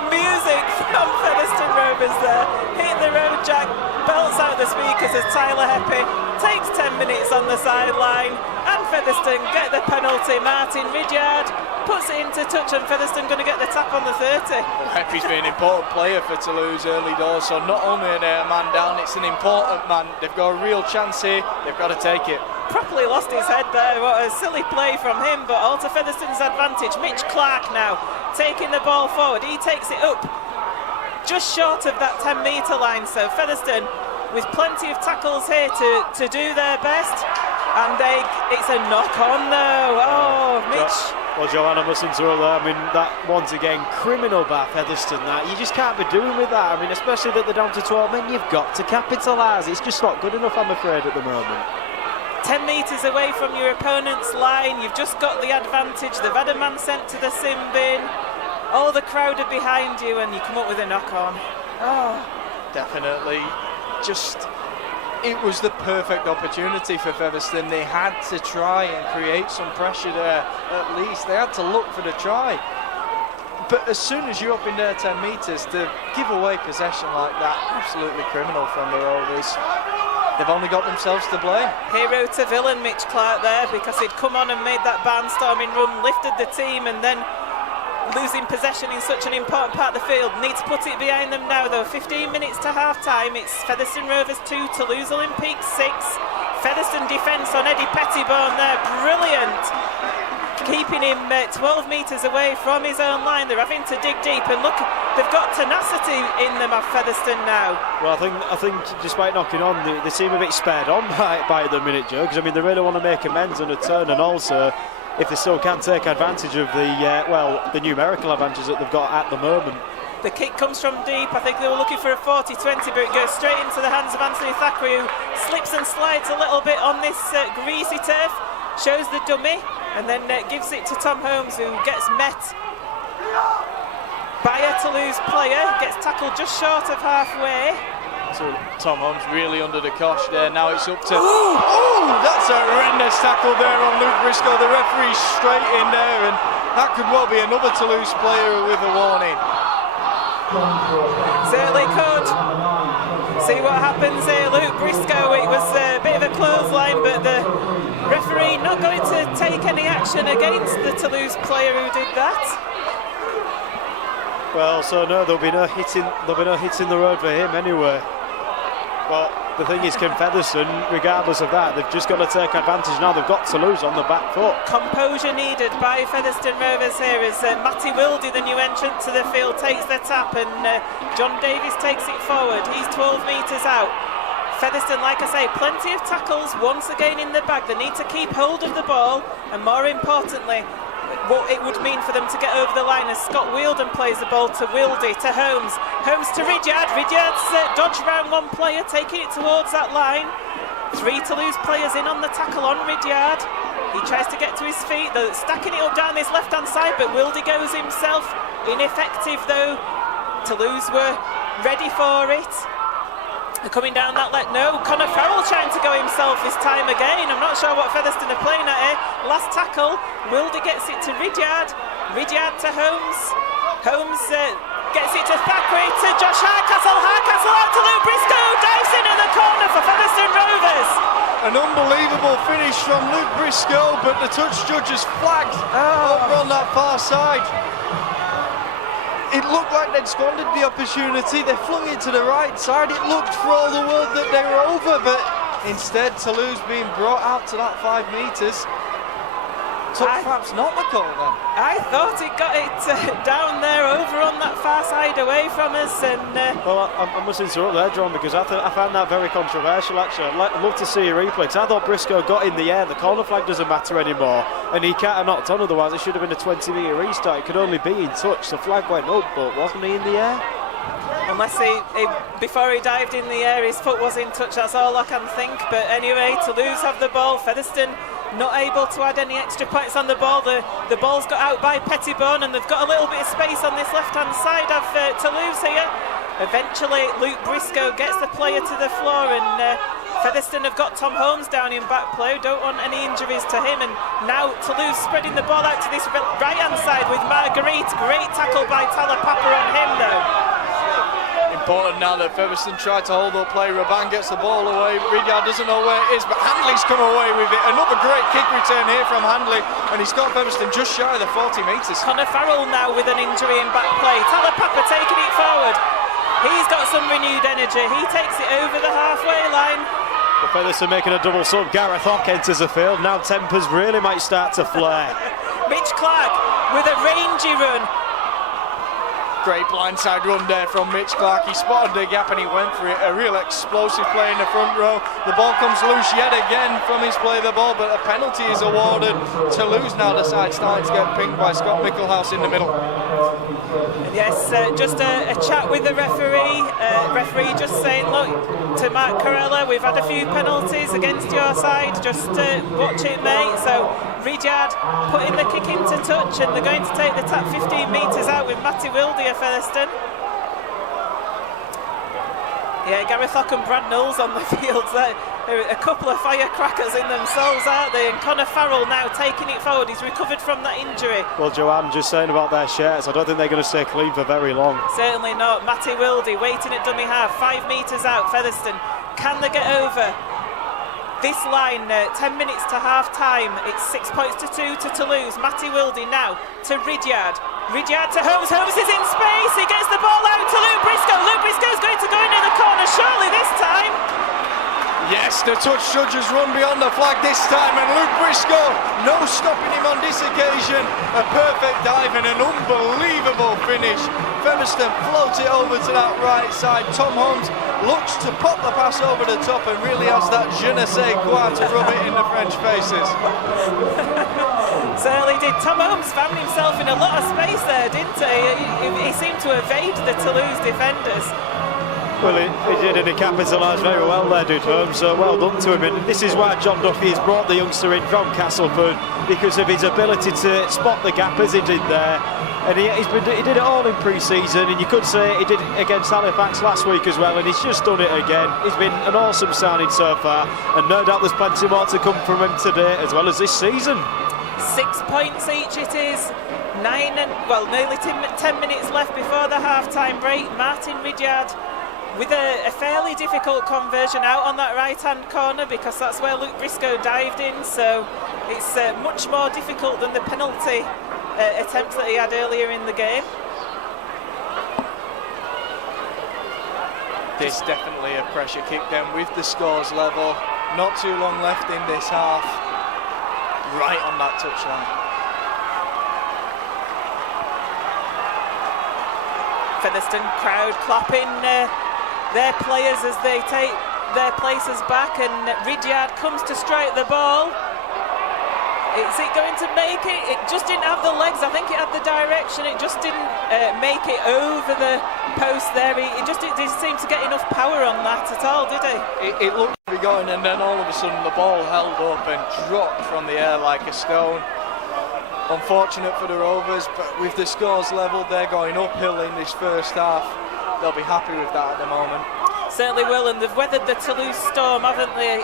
music from Featherstone Rovers there. Hit the road, Jack. Belts out the speakers as Tyler Heppy takes 10 minutes on the sideline, and Featherstone get the penalty. Martin Ridyard puts it into touch, and Featherstone going to get the tap on the 30. Heppy's been an important player for Toulouse early doors, so not only are they a man down, it's an important man. They've got a real chance here, they've got to take it. properly lost his head there. What a silly play from him, but all to Featherstone's advantage. Mitch Clark now taking the ball forward. He takes it up just short of that 10-metre line, so Featherstone with plenty of tackles here to do their best, and it's a knock-on though. Oh, Mitch. Well, Joanna must interrupt there. I mean, that once again, criminal by Featherstone. That you just can't be doing with that. I mean, especially that they're down to 12 men, you've got to capitalise. It's just not good enough, I'm afraid, at the moment. 10 metres away from your opponent's line, you've just got the advantage. They've had a man sent to the sin bin. All the crowd are behind you, and you come up with a knock-on. Oh, definitely. It was the perfect opportunity for Featherstone. They had to try and create some pressure there, at least. They had to look for the try. But as soon as you're up in there 10 metres, to give away possession like that, absolutely criminal from the Rovers. They've only got themselves to blame. Hero to villain, Mitch Clark there, because he'd come on and made that barnstorming run, lifted the team, and then losing possession in such an important part of the field. Need to put it behind them now though. 15 minutes to half time. It's Featherstone Rovers 2, Toulouse Olympique 6. Featherstone defence on Eddie Pettibone there, brilliant, keeping him 12 metres away from his own line. They're having to dig deep, and look, they've got tenacity in them at Featherstone now. Well, I think despite knocking on, they seem a bit spared on by the minute, Joe, because I mean they really want to make amends on a turn, and also if they still can take advantage of the numerical advantages that they've got at the moment. The kick comes from deep. I think they were looking for a 40-20, but it goes straight into the hands of Anthony Thackeray, who slips and slides a little bit on this greasy turf, shows the dummy, and then gives it to Tom Holmes, who gets met by a Toulouse player. Gets tackled just short of halfway. So Tom Holmes really under the cosh there. Now it's up to... Oh, that's a horrendous tackle there on Luke Briscoe. The referee's straight in there, and that could well be another Toulouse player with a warning. Certainly could. See what happens here. Luke Briscoe, it was a bit of a clothesline, but the referee not going to take any action against the Toulouse player who did that. Well, so no, there'll be no hits in the road for him anyway. But the thing is, can Featherstone, regardless of that, they've just got to take advantage now. They've got Toulouse on the back foot. Composure needed by Featherstone Rovers here as Matty Wildy, the new entrant to the field, takes the tap, and John Davies takes it forward. He's 12 metres out. Featherstone, like I say, plenty of tackles once again in the bag. They need to keep hold of the ball, and more importantly, what it would mean for them to get over the line as Scott Wheeldon plays the ball to Wildy, to Holmes to Ridyard. Ridyard's dodged around one player, taking it towards that line. 3 Toulouse players in on the tackle on Ridyard. He tries to get to his feet. They're stacking it up down this left-hand side, but Wildy goes himself. Ineffective though. Toulouse were ready for it. They're coming down that no, Connor Farrell trying to go himself this time again. I'm not sure what Featherstone are playing at here. Last tackle, Wildy gets it to Ridyard. Ridyard to Holmes. Holmes gets it to Thackeray, to Josh Hardcastle. Hardcastle out to Luke Briscoe. Dives in at the corner for Featherstone Rovers. An unbelievable finish from Luke Briscoe, but the touch judge has flagged over on that far side. It looked like they'd squandered the opportunity. They flung it to the right side. It looked for all the world that they were over, but instead Toulouse being brought out to that 5 metres. Took perhaps not the call then. I thought it got it down there over on that far side away from us, and well, I must interrupt there, John, because I found that very controversial actually. I'd love to see a replay, because I thought Briscoe got in the air. The corner flag doesn't matter anymore, and he can't have knocked on, otherwise it should have been a 20-metre restart. It could only be in touch. The flag went up, but wasn't he in the air? Unless he before he dived in the air, his foot was in touch, that's all I can think. But anyway, Toulouse have the ball. Featherstone not able to add any extra points on the ball. The ball's got out by Pettibone, and they've got a little bit of space on this left-hand side of Toulouse here. Eventually, Luke Briscoe gets the player to the floor, and Featherstone have got Tom Holmes down in back play. Don't want any injuries to him, and now Toulouse spreading the ball out to this right-hand side with Marguerite. Great tackle by Tyler Papper on him, though. Important now that Featherstone tried to hold up play. Raban gets the ball away. Ridyard doesn't know where it is, but Handley's come away with it. Another great kick return here from Handley, and he's got Featherstone just shy of the 40 metres. Connor Farrell now with an injury in back play. Tyler Papper taking it forward. He's got some renewed energy. He takes it over the halfway line. Well, Featherstone making a double sub. Gareth Hock enters the field. Now tempers really might start to flare. Mitch Clark with a rangy run. Great blindside run there from Mitch Clark. He spotted the gap and he went for it. A real explosive play in the front row. The ball comes loose yet again from his play of the ball, but a penalty is awarded. Toulouse now decides starting to get pinged by Scott Mickelhouse in the middle. Yes, just a chat with the referee. Referee just saying, look, to Mark Corella, we've had a few penalties against your side. Just watch it, mate. So Ridyard putting the kick into touch, and they're going to take the tap 15 metres out with Matty Wildy of Featherstone. Yeah, Gareth Hock and Brad Knowles on the field. They're a couple of firecrackers in themselves, aren't they? And Conor Farrell now taking it forward. He's recovered from that injury. Well, Joanne, just saying about their shirts, I don't think they're going to stay clean for very long. Certainly not. Matty Wildy waiting at dummy half, 5 metres out. Featherstone, can they get over this line? 10 minutes to half time. It's 6 points to 2 to Toulouse. Matty Wildy now to Ridyard. Ridyard to Holmes. Holmes is in space. He gets the ball out to Luke Briscoe. Luke Briscoe's going to go into the corner, surely this time. Yes, the touch judge has run beyond the flag this time, and Luke Briscoe, no stopping him on this occasion. A perfect dive and an unbelievable finish. Featherstone floats it over to that right side. Tom Holmes looks to pop the pass over the top and really has that je ne sais quoi to rub it in the French faces. Certainly did. Tom Holmes found himself in a lot of space there, didn't he? He seemed to evade the Toulouse defenders. Well, he did, and he capitalised very well there, did Holmes, so well done to him. And this is why John Duffy has brought the youngster in from Castleford, because of his ability to spot the gap as he did there. And he did it all in pre-season, and you could say he did it against Halifax last week as well, and he's just done it again. He's been an awesome signing so far, and no doubt there's plenty more to come from him today as well as this season. 6 points each it is. Nearly 10 minutes left before the half-time break. Martin Ridyard with a fairly difficult conversion out on that right-hand corner, because that's where Luke Briscoe dived in, so it's much more difficult than the penalty attempt that he had earlier in the game. This definitely a pressure kick then with the scores level. Not too long left in this half. Right on that touchline. Featherstone crowd clapping their players as they take their places back, and Ridyard comes to strike the ball. Is it going to make it? It just didn't have the legs. I think it had the direction. It just didn't make it over the post there. It didn't seem to get enough power on that at all, did he? It looked to be going, and then all of a sudden the ball held up and dropped from the air like a stone. Unfortunate for the Rovers, but with the scores level, they're going uphill in this first half. They'll be happy with that at the moment. Certainly will, and they've weathered the Toulouse storm, haven't they?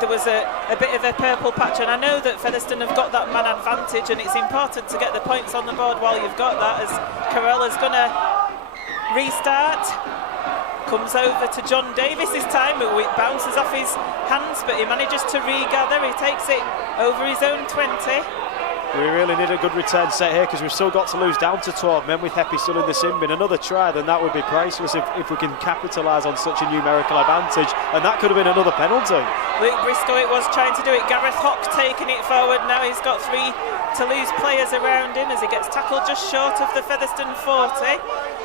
There was a bit of a purple patch, and I know that Featherstone have got that man advantage, and it's important to get the points on the board while you've got that, as Corella's going to restart. Comes over to John Davis this time, it bounces off his hands, but he manages to regather. He takes it over his own 20. We really need a good return set here, because we've still got to lose down to 12 men with Heppy still in the sin bin. Another try, then that would be priceless if we can capitalise on such a numerical advantage, and that could have been another penalty. Luke Briscoe it was trying to do it. Gareth Hock taking it forward. Now he's got 3 Toulouse players around him as he gets tackled just short of the Featherstone 40.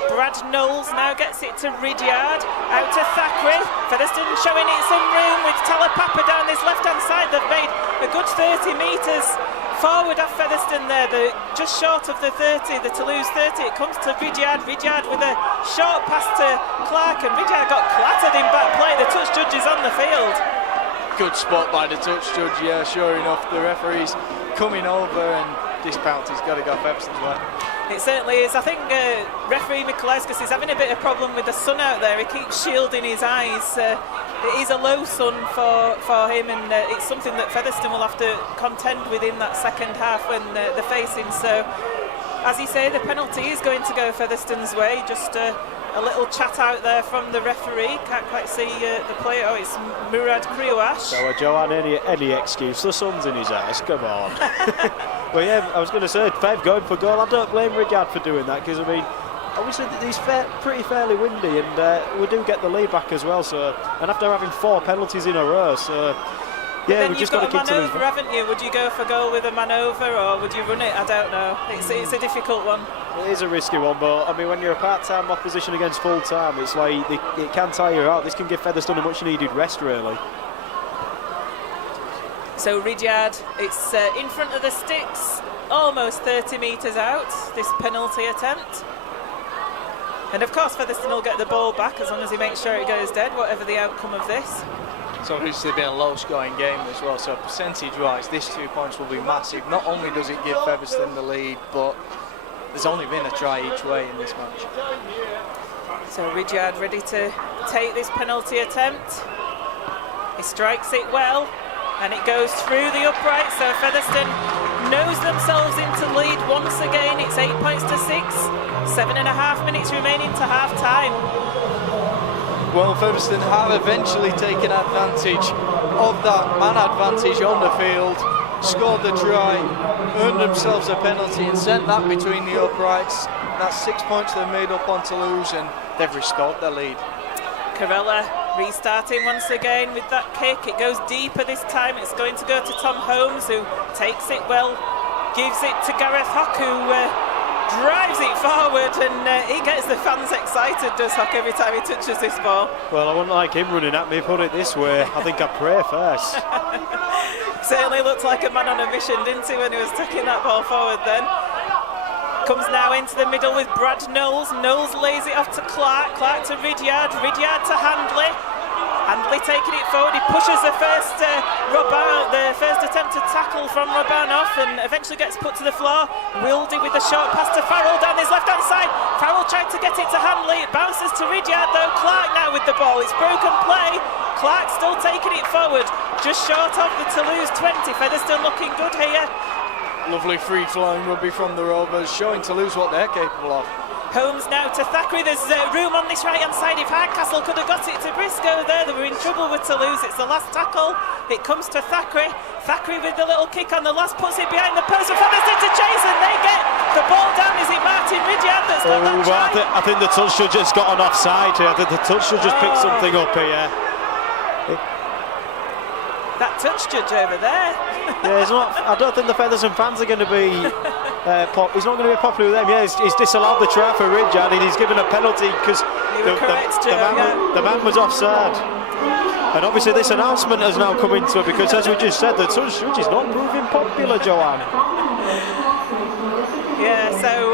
Brad Knowles now gets it to Ridyard, out to Thackeray. Featherstone showing it some room with Talapapa down this left-hand side. They've made a good 30 metres forward off Featherstone there, just short of the 30, the Toulouse 30. It comes to Ridyard. Ridyard with a short pass to Clark, and Ridyard got clattered in back play. The touch judge is on the field. Good spot by the touch judge, yeah, sure enough. The referee's coming over, and this penalty's got to go Featherstone's way. It certainly is. I think referee Mikolauskas is having a bit of problem with the sun out there. He keeps shielding his eyes. It is a low sun for him, and it's something that Featherstone will have to contend with in that second half when they're facing. So, as you say, the penalty is going to go Featherstone's way. Just a little chat out there from the referee. Can't quite see the player. Oh, it's Murad Kriouash. So, Joanne, any excuse. The sun's in his eyes. Come on. Well, yeah, I was going to say, Fev going for goal. I don't blame Ridyard for doing that, because, I mean, obviously it's pretty fairly windy, and we do get the lead back as well. So, and after having 4 penalties in a row, so yeah, we've just got to keep to manoeuvre, haven't you? Would you go for goal with a manoeuvre, or would you run it? I don't know. It's a difficult one. It is a risky one, but I mean, when you're a part-time opposition against full-time, it's like it can tire you out. This can give Featherstone a much-needed rest, really. So Ridyard, it's in front of the sticks, almost 30 metres out, this penalty attempt. And of course Featherstone will get the ball back as long as he makes sure it goes dead, whatever the outcome of this. It's obviously been a low-scoring game as well, so percentage-wise, this 2 points will be massive. Not only does it give Featherstone the lead, but there's only been a try each way in this match. So Ridyard ready to take this penalty attempt. He strikes it well, and it goes through the upright, so Featherstone knows themselves into lead once again. It's 8 points to 6, 7.5 minutes remaining to half-time. Well, Featherstone have eventually taken advantage of that man advantage on the field, scored the try, earned themselves a penalty and sent that between the uprights. That's 6 points they've made up on Toulouse, and they've restored their lead. Carella restarting once again with that kick. It goes deeper this time. It's going to go to Tom Holmes, who takes it well, gives it to Gareth Hock, who drives it forward, and he gets the fans excited, does Hock, every time he touches this ball. Well, I wouldn't like him running at me, put it this way. I think I'd pray first. Certainly looked like a man on a mission, didn't he, when he was taking that ball forward then. Comes now into the middle with Brad Knowles. Knowles lays it off to Clark. Clark to Ridyard. Ridyard to Handley. Handley taking it forward. He pushes the first attempt to tackle from Robin off, and eventually gets put to the floor. Wildy with the short pass to Farrell down his left-hand side. Farrell tried to get it to Handley. It bounces to Ridyard though. Clark now with the ball. It's broken play. Clark still taking it forward, just short of the Toulouse 20. Featherstone looking good here. Lovely free-flowing rugby from the Rovers, showing Toulouse what they're capable of. Holmes now to Thackeray. There's room on this right-hand side. If Hardcastle could have got it to Briscoe there, they were in trouble with Toulouse. It's the last tackle. It comes to Thackeray. Thackeray with the little kick on the last, puts it behind the post for Featherstone to chase, and they get the ball down. Is it Martin Ridyard that's got that try? I think the touch judge has got an offside here. I think the touch judge just picked something up here. That touch judge over there. Yeah, I don't think the Featherstone fans are going to be. He's not going to be popular with them. Yeah, he's disallowed the try for Ridyard, and he's given a penalty because the man was offside. And obviously, this announcement has now come into it because, as we just said, the touch judge is not proving popular, Joanne. Yeah, so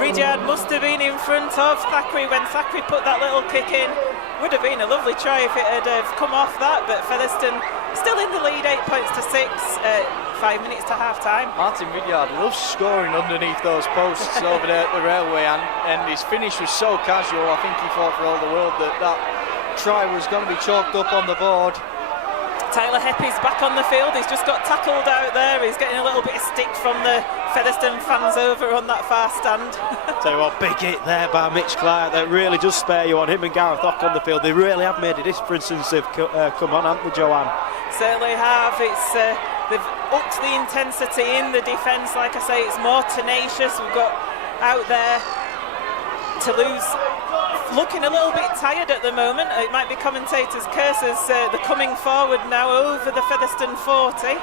Ridyard must have been in front of Thackeray when Thackeray put that little kick in. Would have been a lovely try if it had come off that, but Featherstone still in the lead, 8 points to 6, 5 minutes to half time. Martin Ridyard loves scoring underneath those posts over there at the railway, and his finish was so casual. I think he thought for all the world that try was going to be chalked up on the board. Tyler Heppy's back on the field. He's just got tackled out there. He's getting a little bit of stick from the Featherstone fans over on that far stand. Tell you what, big hit there by Mitch Clark that really does spare you on him and Gareth Hock on the field. They really have made a difference since they've come on, haven't they, Joanne? Certainly have. They've upped the intensity in the defence. Like I say, it's more tenacious. We've got out there Toulouse looking a little bit tired at the moment. It might be commentators' curses. They're coming forward now over the Featherstone 40.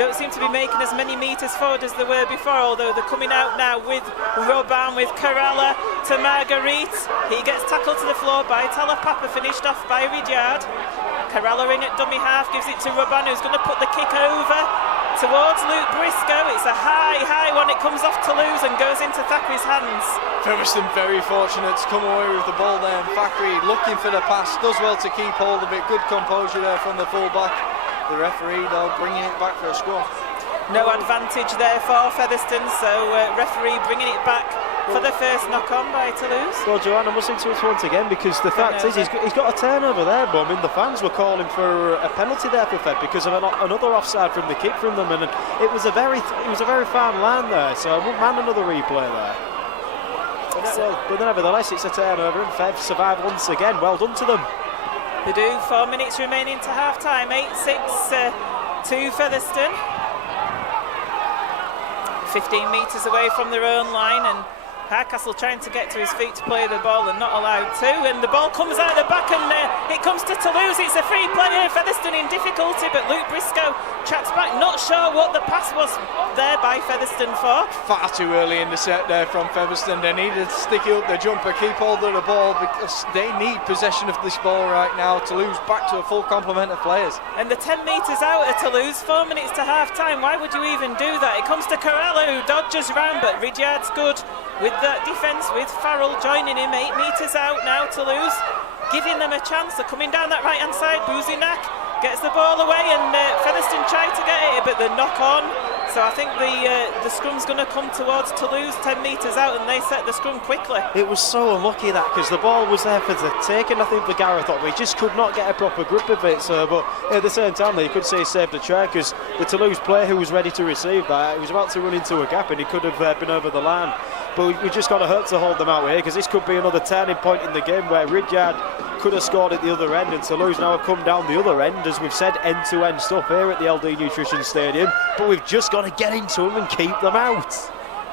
Don't seem to be making as many metres forward as they were before, although they're coming out now with Robin, with Carella to Marguerite. He gets tackled to the floor by Talapapa, finished off by Ridyard. Carella in at dummy half, gives it to Robin, who's going to put the kick over towards Luke Briscoe. It's a high one. It comes off Toulouse and goes into Thackeray's hands. Featherstone very fortunate to come away with the ball there, and Thackeray looking for the pass, does well to keep hold of it. Good composure there from the full-back. The referee, though, bringing it back for a scrum. No advantage there for Featherstone, so referee bringing it back for the first knock-on by Toulouse. Well, Joanne, I must interrupt once again because the fact is he's got a turnover there, but I mean, the fans were calling for a penalty there for Fed because of another offside from the kick from them, and it was a very fine line there, so I wouldn't mind another replay there. But nevertheless, it's a turnover, and Fed survived once again. Well done to them. They do. 4 minutes remaining to half-time. 8-6 to Featherstone. 15 metres away from their own line, and Hardcastle trying to get to his feet to play the ball and not allowed to, and the ball comes out the back and it comes to Toulouse. It's a free player. Featherstone in difficulty, but Luke Briscoe tracks back. Not sure what the pass was there by Featherstone for. Far too early in the set there from Featherstone. They needed to stick it up the jumper, keep hold of the ball, because they need possession of this ball right now. Toulouse back to a full complement of players. And the 10 metres out of Toulouse, 4 minutes to half time. Why would you even do that? It comes to Corella, who dodges round, but Ridyard's good with that defence, with Farrell joining him. 8 metres out now, Toulouse, giving them a chance. They're coming down that right hand side. Bouzinak gets the ball away, and Featherstone tried to get it, but the knock on. So I think the scrum's going to come towards Toulouse, 10 metres out, and they set the scrum quickly. It was so unlucky that, because the ball was there for the taking, I think, for Gareth Otway. He just could not get a proper grip of it. So, but at the same time, you could say he saved the try, because the Toulouse player who was ready to receive that, he was about to run into a gap, and he could have been over the line. But we just got to hurt to hold them out here, because this could be another turning point in the game where Ridyard could have scored at the other end, and Toulouse now have come down the other end, as we've said, end-to-end stuff here at the LD Nutrition Stadium. But we've just got to get into them and keep them out.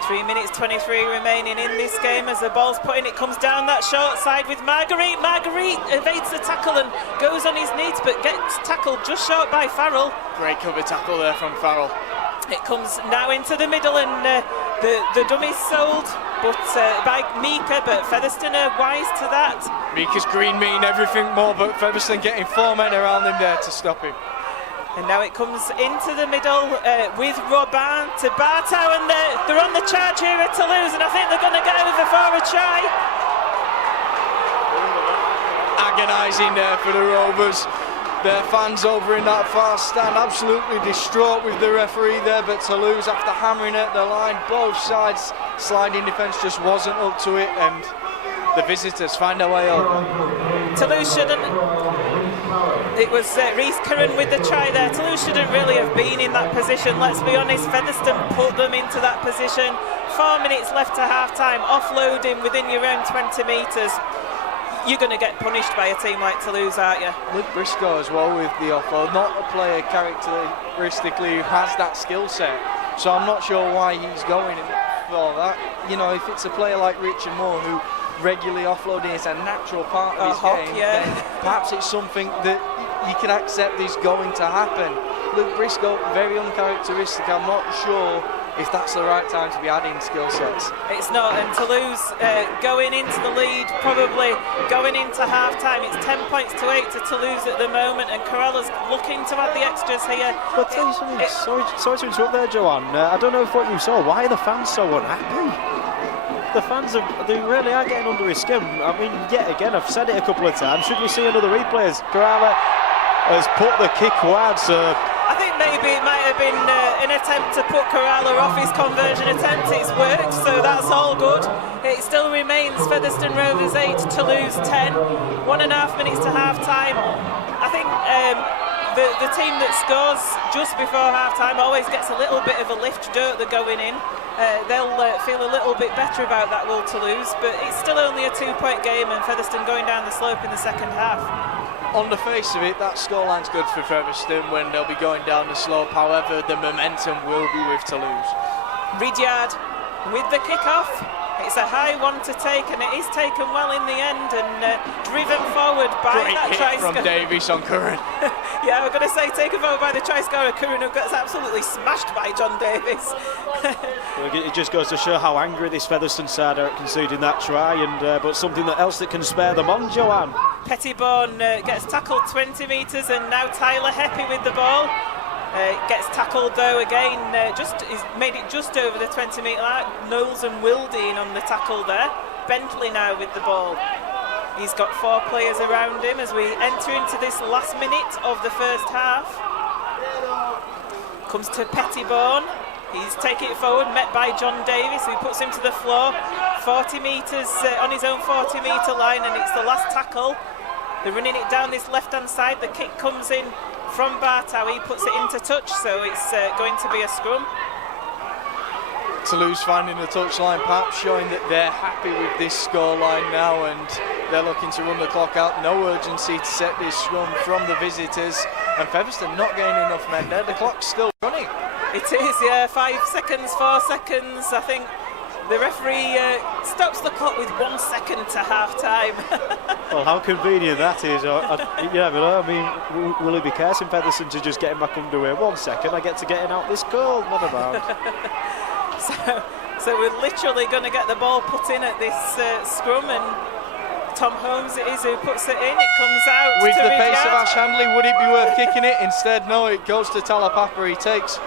3 minutes 23 remaining in this game as the ball's put in. It comes down that short side with Marguerite. Marguerite evades the tackle and goes on his knees, but gets tackled just short by Farrell. Great cover tackle there from Farrell. It comes now into the middle, and the dummy's sold by Mika, but Featherstone are wise to that. Mika's green mean everything more, but Featherstone getting 4 men around him there to stop him. And now it comes into the middle with Robin to Bartow, and they're on the charge here at Toulouse, and I think they're going to go over for a try. Agonising there for the Rovers. Their fans over in that far stand absolutely distraught with the referee there, but Toulouse, after hammering at the line, both sides, sliding defence just wasn't up to it, and the visitors find their way over. Toulouse shouldn't. It was Reece Curran with the try there. Toulouse shouldn't really have been in that position, let's be honest. Featherstone put them into that position. 4 minutes left to half time, offloading within your own 20 metres. You're going to get punished by a team like Toulouse, aren't you? Luke Briscoe as well with the offload, not a player characteristically who has that skill set, so I'm not sure why he's going for that. You know, if it's a player like Richard Moore who regularly offloading is a natural part of his game, then perhaps it's something that you can accept is going to happen. Luke Briscoe, very uncharacteristic. I'm not sure if that's the right time to be adding skill sets. It's not, and Toulouse going into the lead, probably going into half time. It's 10 points to 8 to Toulouse at the moment, and Corella's looking to add the extras here. But I'll tell you something, sorry to interrupt there, Joanne. I don't know if what you saw, why are the fans so unhappy? The fans they really are getting under his skin. I mean, yet again, I've said it a couple of times, should we see another replay as Corella has put the kick wide, so I think maybe it might have been an attempt to put Corella off his conversion attempt. It's worked, so that's all good. It still remains Featherstone Rovers 8, Toulouse 10. 1.5 minutes to half time. I think the team that scores just before half time always gets a little bit of a lift, don't they, going in. They'll feel a little bit better about that, will Toulouse, but it's still only a 2-point game, and Featherstone going down the slope in the second half. On the face of it, that scoreline's good for Featherstone when they'll be going down the slope. However, the momentum will be with Toulouse. Ridyard with the kick-off. It's a high one to take, and it is taken well in the end, and driven forward by Great that hit try from Davies on Curran. Yeah, I was going to say taken forward by the try scorer Curran, who gets absolutely smashed by John Davies. it just goes to show how angry this Featherstone side are at conceding that try, and but something else that can spare them on, Joanne. Pettybourne gets tackled 20 metres, and now Tyler Heppy with the ball. Gets tackled though again, he's made it just over the 20 metre mark. Knowles and Wildine on the tackle there. Bentley now with the ball. He's got 4 players around him as we enter into this last minute of the first half. Comes to Pettybourne. He's taking it forward, met by John Davies, who puts him to the floor. 40 metres on his own 40 metre line, and it's the last tackle. They're running it down this left-hand side. The kick comes in from Bartow. He puts it into touch, so it's going to be a scrum. Toulouse finding the touchline, perhaps showing that they're happy with this scoreline now, and they're looking to run the clock out. No urgency to set this scrum from the visitors, and Featherstone not getting enough men there. The clock's still running. It is, yeah. 5 seconds, 4 seconds. I think The referee stops the clock with 1 second to half-time. Well, how convenient that is. Yeah, but I mean, will he be cursing Featherstone to just get him back underway? 1 second, I get to get out this goal. Never mind. So we're literally going to get the ball put in at this scrum, and Tom Holmes it is who puts it in. It comes out with to the pace of Ridyard. Ash Handley. Would it be worth kicking it? Instead, no, it goes to Talapapa. He takes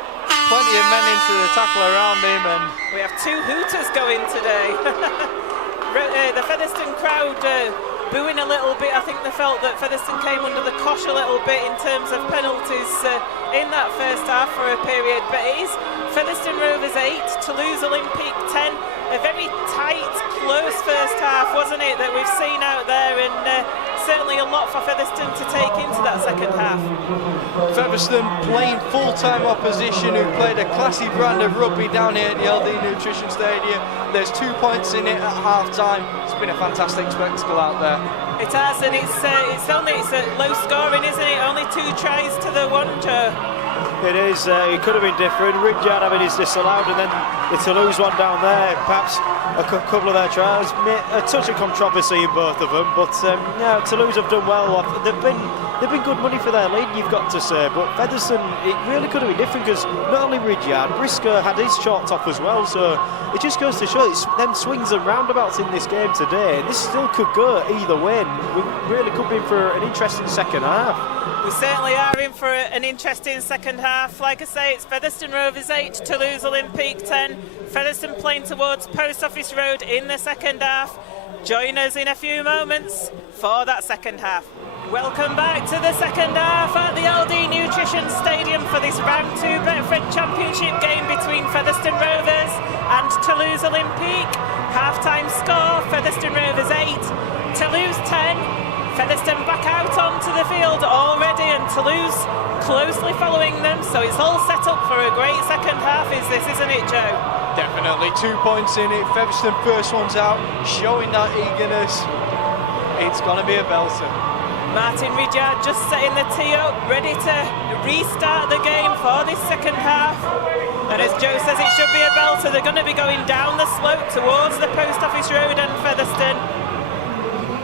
plenty of men into the tackle around him, and We have 2 hooters going today. The Featherstone crowd booing a little bit. I think they felt that Featherstone came under the cosh a little bit in terms of penalties in that first half for a period, but it is Featherstone Rovers 8, Toulouse Olympique 10. A very tight, close first half, wasn't it, that we've seen out there, and certainly a lot for Featherstone to take into that second half. Featherstone playing full-time opposition who played a classy brand of rugby down here at the LD Nutrition Stadium. There's 2 points in it at half-time. It's been a fantastic spectacle out there. It has, and it's low scoring, isn't it? Only 2 tries to the 1, Joe. It is, it could have been different. Ridyard having his disallowed, and then the Toulouse one down there. Perhaps a couple of their tries, a touch of controversy in both of them, but yeah, Toulouse have done well. They've been good money for their lead, you've got to say, but Featherstone, it really could have been different, because not only Ridyard, Briscoe had his chalked off as well, so it just goes to show it's them swings and roundabouts in this game today. This still could go either way. We really could be in for an interesting second half. We certainly are in for an interesting second half. Like I say, it's Featherstone Rovers 8, Toulouse Olympique 10. Featherstone playing towards Post Office Road in the second half. Join us in a few moments for that second half. Welcome back to the second half at the LD Nutrition Stadium for this round 2 Betfred Championship game between Featherstone Rovers and Toulouse Olympique. Half-time score, Featherstone Rovers 8, Toulouse 10. Featherstone back out onto the field already, and Toulouse closely following them, so it's all set up for a great second half, isn't it, Joe? Definitely 2 points in it. Featherstone first one's out, showing that eagerness. It's going to be a belter. Martin Ridyard just setting the tee up, ready to restart the game for this second half. And as Joe says, it should be a belter. They're going to be going down the slope towards the Post Office Road and Featherstone.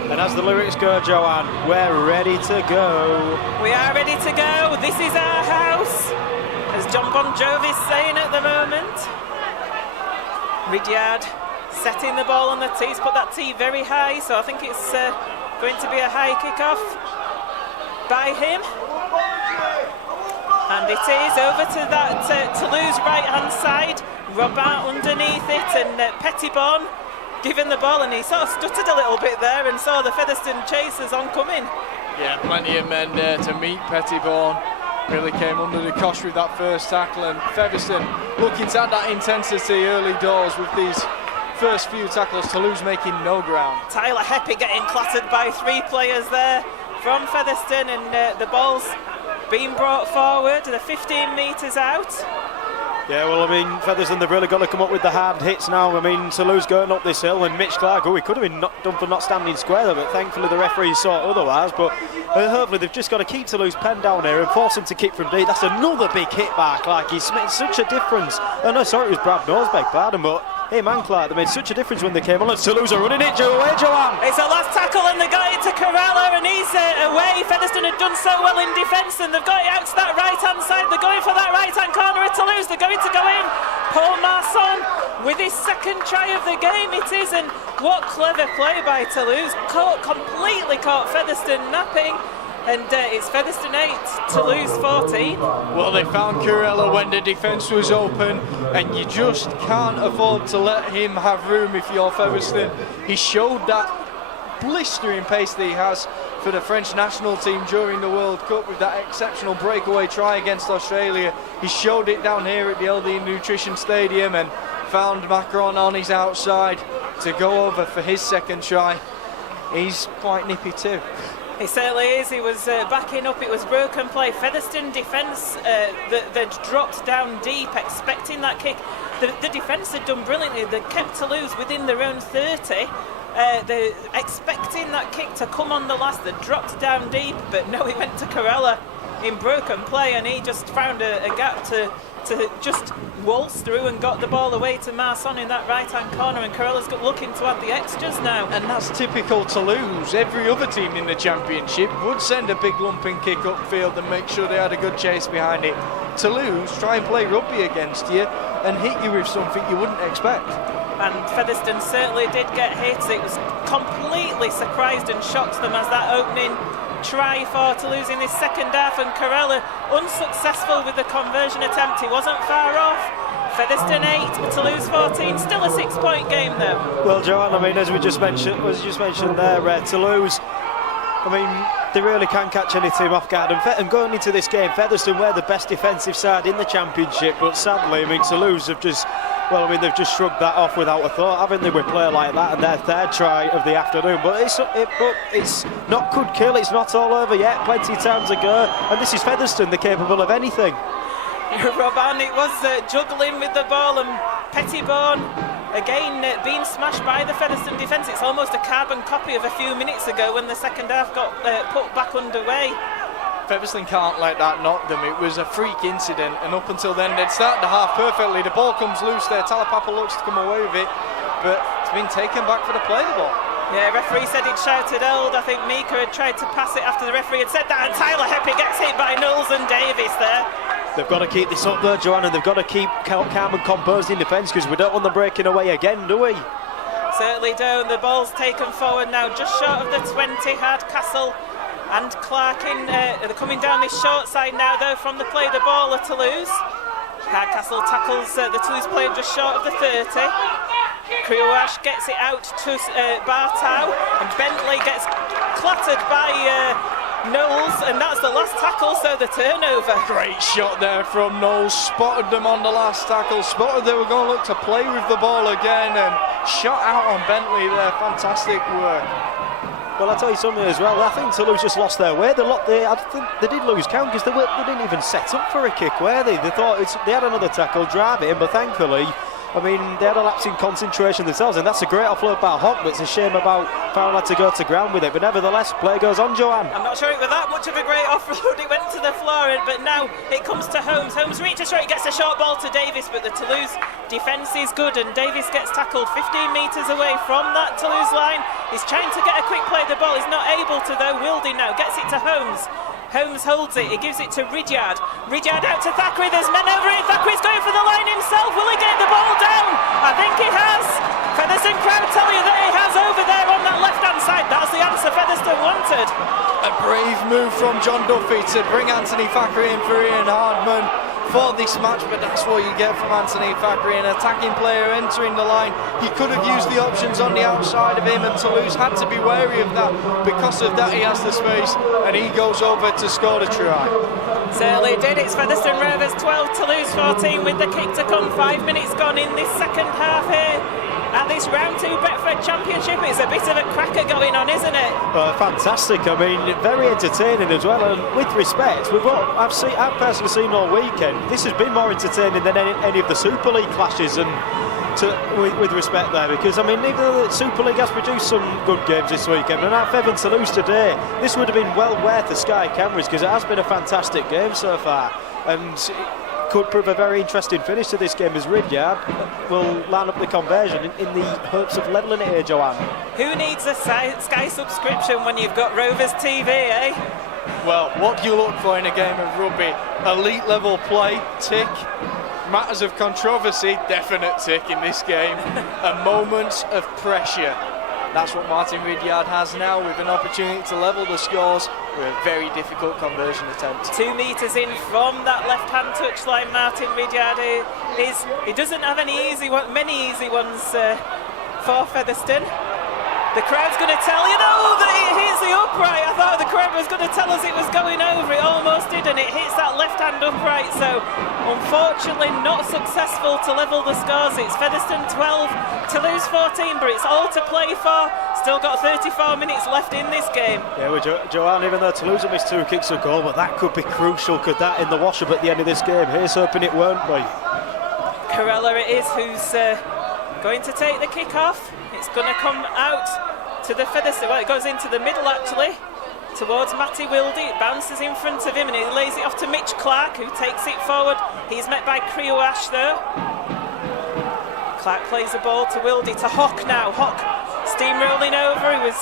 And as the lyrics go, Joanne, we're ready to go. We are ready to go. This is our house, as John Bon Jovi's saying at the moment. Ridyard setting the ball on the tee. He's put that tee very high, so I think it's going to be a high kick-off by him. And it is over to that Toulouse right-hand side. Robin underneath it, and Pettibon given the ball, and he sort of stuttered a little bit there and saw the Featherstone chasers oncoming. Yeah, plenty of men there to meet Pettibon. Really came under the cosh with that first tackle, and Featherstone looking to add that intensity early doors with these first few tackles. Toulouse making no ground. Tyler Heppy getting clattered by 3 players there from Featherstone, and the ball's being brought forward. They're 15 metres out. Yeah, well, I mean, Featherstone, they've really got to come up with the hard hits now. I mean, Toulouse going up this hill, and Mitch Clark, he could have been done for not standing square there, but thankfully the referee saw it otherwise. But hopefully they've just got to keep Toulouse pen down here and force him to kick from deep. That's another big hit back. Like, he's made such a difference. Oh, no, sorry, it was Brad Knowles, beg pardon, but hey, man, Clark, they made such a difference when they came on. And Toulouse are running it away, Joanne. It's a last tackle, and they got it to Corella, and he's away. Featherstone had done so well in defence, and they've got it out to that right-hand side. They're going for that right-hand corner of Toulouse. They're going to go in. Paul Marson with his second try of the game, it is, and what clever play by Toulouse. Completely caught Featherstone napping. And it's Featherstone 8, Toulouse 14. Well, they found Corella when the defence was open, and you just can't afford to let him have room if you're Featherstone. He showed that blistering pace that he has for the French national team during the World Cup with that exceptional breakaway try against Australia. He showed it down here at the LD Nutrition Stadium and found Macron on his outside to go over for his second try. He's quite nippy too. He certainly is. He was backing up. It was broken play. Featherstone defence they'd dropped down deep, expecting that kick. The defence had done brilliantly. They kept Toulouse within their own 30. They're expecting that kick to come on the last. They dropped down deep, but no, he went to Corella in broken play, and he just found a gap to to just waltz through and got the ball away to Marson in that right-hand corner, and Carella's looking to add the extras now. And that's typical Toulouse. Every other team in the championship would send a big lumping kick upfield and make sure they had a good chase behind it. Toulouse try and play rugby against you and hit you with something you wouldn't expect. And Featherstone certainly did get hit. It was completely surprised and shocked them as that opening try for Toulouse in this second half, and Carella unsuccessful with the conversion attempt. He wasn't far off. Featherstone 8, Toulouse 14. Still a 6-point game though. Well, Joanne, I mean, as you just mentioned there, Toulouse, I mean, they really can catch any team off guard. And going into this game, Featherstone were the best defensive side in the championship, but sadly, I mean, Toulouse have just, well, I mean, they've just shrugged that off without a thought, haven't they, with play like that and their third try of the afternoon. But it's not good kill, it's not all over yet, plenty of time to go. And this is Featherstone, they're capable of anything. Robin, it was juggling with the ball, and Pettibone again being smashed by the Featherstone defence. It's almost a carbon copy of a few minutes ago when the second half got put back underway. Featherstone can't let that knock them. It was a freak incident, and up until then they'd started the half perfectly. The ball comes loose there. Talapapa looks to come away with it, but it's been taken back for the play the ball. Yeah, referee said he'd shouted hold. I think Mika had tried to pass it after the referee had said that, and Tyler Heppy gets hit by Knowles and Davis there. They've got to keep this up there, Joanna. They've got to keep calm and composed in defence, because we don't want them breaking away again, do we? Certainly don't. The ball's taken forward now, just short of the 20. Hardcastle and Clarkin they're coming down this short side now, though, from the play the ball at Toulouse. Hardcastle tackles the Toulouse player just short of the 30. Kriouache gets it out to Bartow, and Bentley gets clattered by Knowles, and that's the last tackle, so the turnover. Great shot there from Knowles, spotted them on the last tackle, spotted they were going to look to play with the ball again, and shot out on Bentley there. Fantastic work. Well, I'll tell you something as well. I think Toulouse just lost their way. I think they did lose count, because they didn't even set up for a kick, were they? They thought they had another tackle, drive it in, but thankfully, I mean, they had a lapse in concentration themselves, and that's a great offload by Hock, but it's a shame about Farrell had to go to ground with it. But nevertheless, play goes on, Joanne. I'm not sure it was that much of a great offload. It went to the floor, but now it comes to Holmes. Holmes reaches right, gets a short ball to Davis, but the Toulouse defence is good, and Davis gets tackled 15 metres away from that Toulouse line. He's trying to get a quick play. The ball is not able to, though. Wildy now gets it to Holmes. Holmes holds it, he gives it to Ridyard. Ridyard out to Thackeray, there's men over it. Thackeray's going for the line himself. Will he get the ball down? I think he has. Featherstone crowd tell you that he has over there on that left-hand side. That's the answer Featherstone wanted. A brave move from John Duffy to bring Anthony Thackeray in for Ian Hardman for this match, but that's what you get from Anthony Thackeray, an attacking player entering the line. He could have used the options on the outside of him, and Toulouse had to be wary of that. Because of that, he has the space, and he goes over to score the try. Certainly did. It's Featherstone Rovers 12, Toulouse 14, with the kick to come. 5 minutes gone in this second half here at this round 2 Betfred Championship. It's a bit of a cracker going on, isn't it? Fantastic. I mean, very entertaining as well. And with respect, with what I've personally seen all weekend, this has been more entertaining than any of the Super League clashes. And with respect there, because I mean, even though the Super League has produced some good games this weekend, and at Fev and Toulouse today, this would have been well worth the Sky cameras, because it has been a fantastic game so far, and it could prove a very interesting finish to this game, as Ridyard will line up the conversion in the hopes of levelling it here, Joanne. Who needs a Sky subscription when you've got Rovers TV, eh? Well, what do you look for in a game of rugby? Elite level play, tick. Matters of controversy, definite tick in this game. And moments of pressure. That's what Martin Ridyard has now, with an opportunity to level the scores with a very difficult conversion attempt. 2 metres in from that left-hand touchline, Martin Ridyard he doesn't have many easy ones for Featherstone. The crowd's going to tell you, that it hits the upright. I thought the crowd was going to tell us it was going over. It almost did, and it hits that left-hand upright. So, unfortunately, not successful to level the scores. It's Featherstone 12, Toulouse 14, but it's all to play for. Still got 34 minutes left in this game. Yeah, well, Joanne, even though Toulouse have missed 2 kicks of goal, but that could be crucial. Could that in the wash-up at the end of this game? Here's hoping it won't be. Carella it is who's going to take the kick off. It's going to come out to the Featherstone. Well, it goes into the middle actually towards Matty Wilde. It bounces in front of him and he lays it off to Mitch Clark, who takes it forward. He's met by Creo Ash though. Clark plays the ball to Wilde, to Hock now. Hock steamrolling over. He was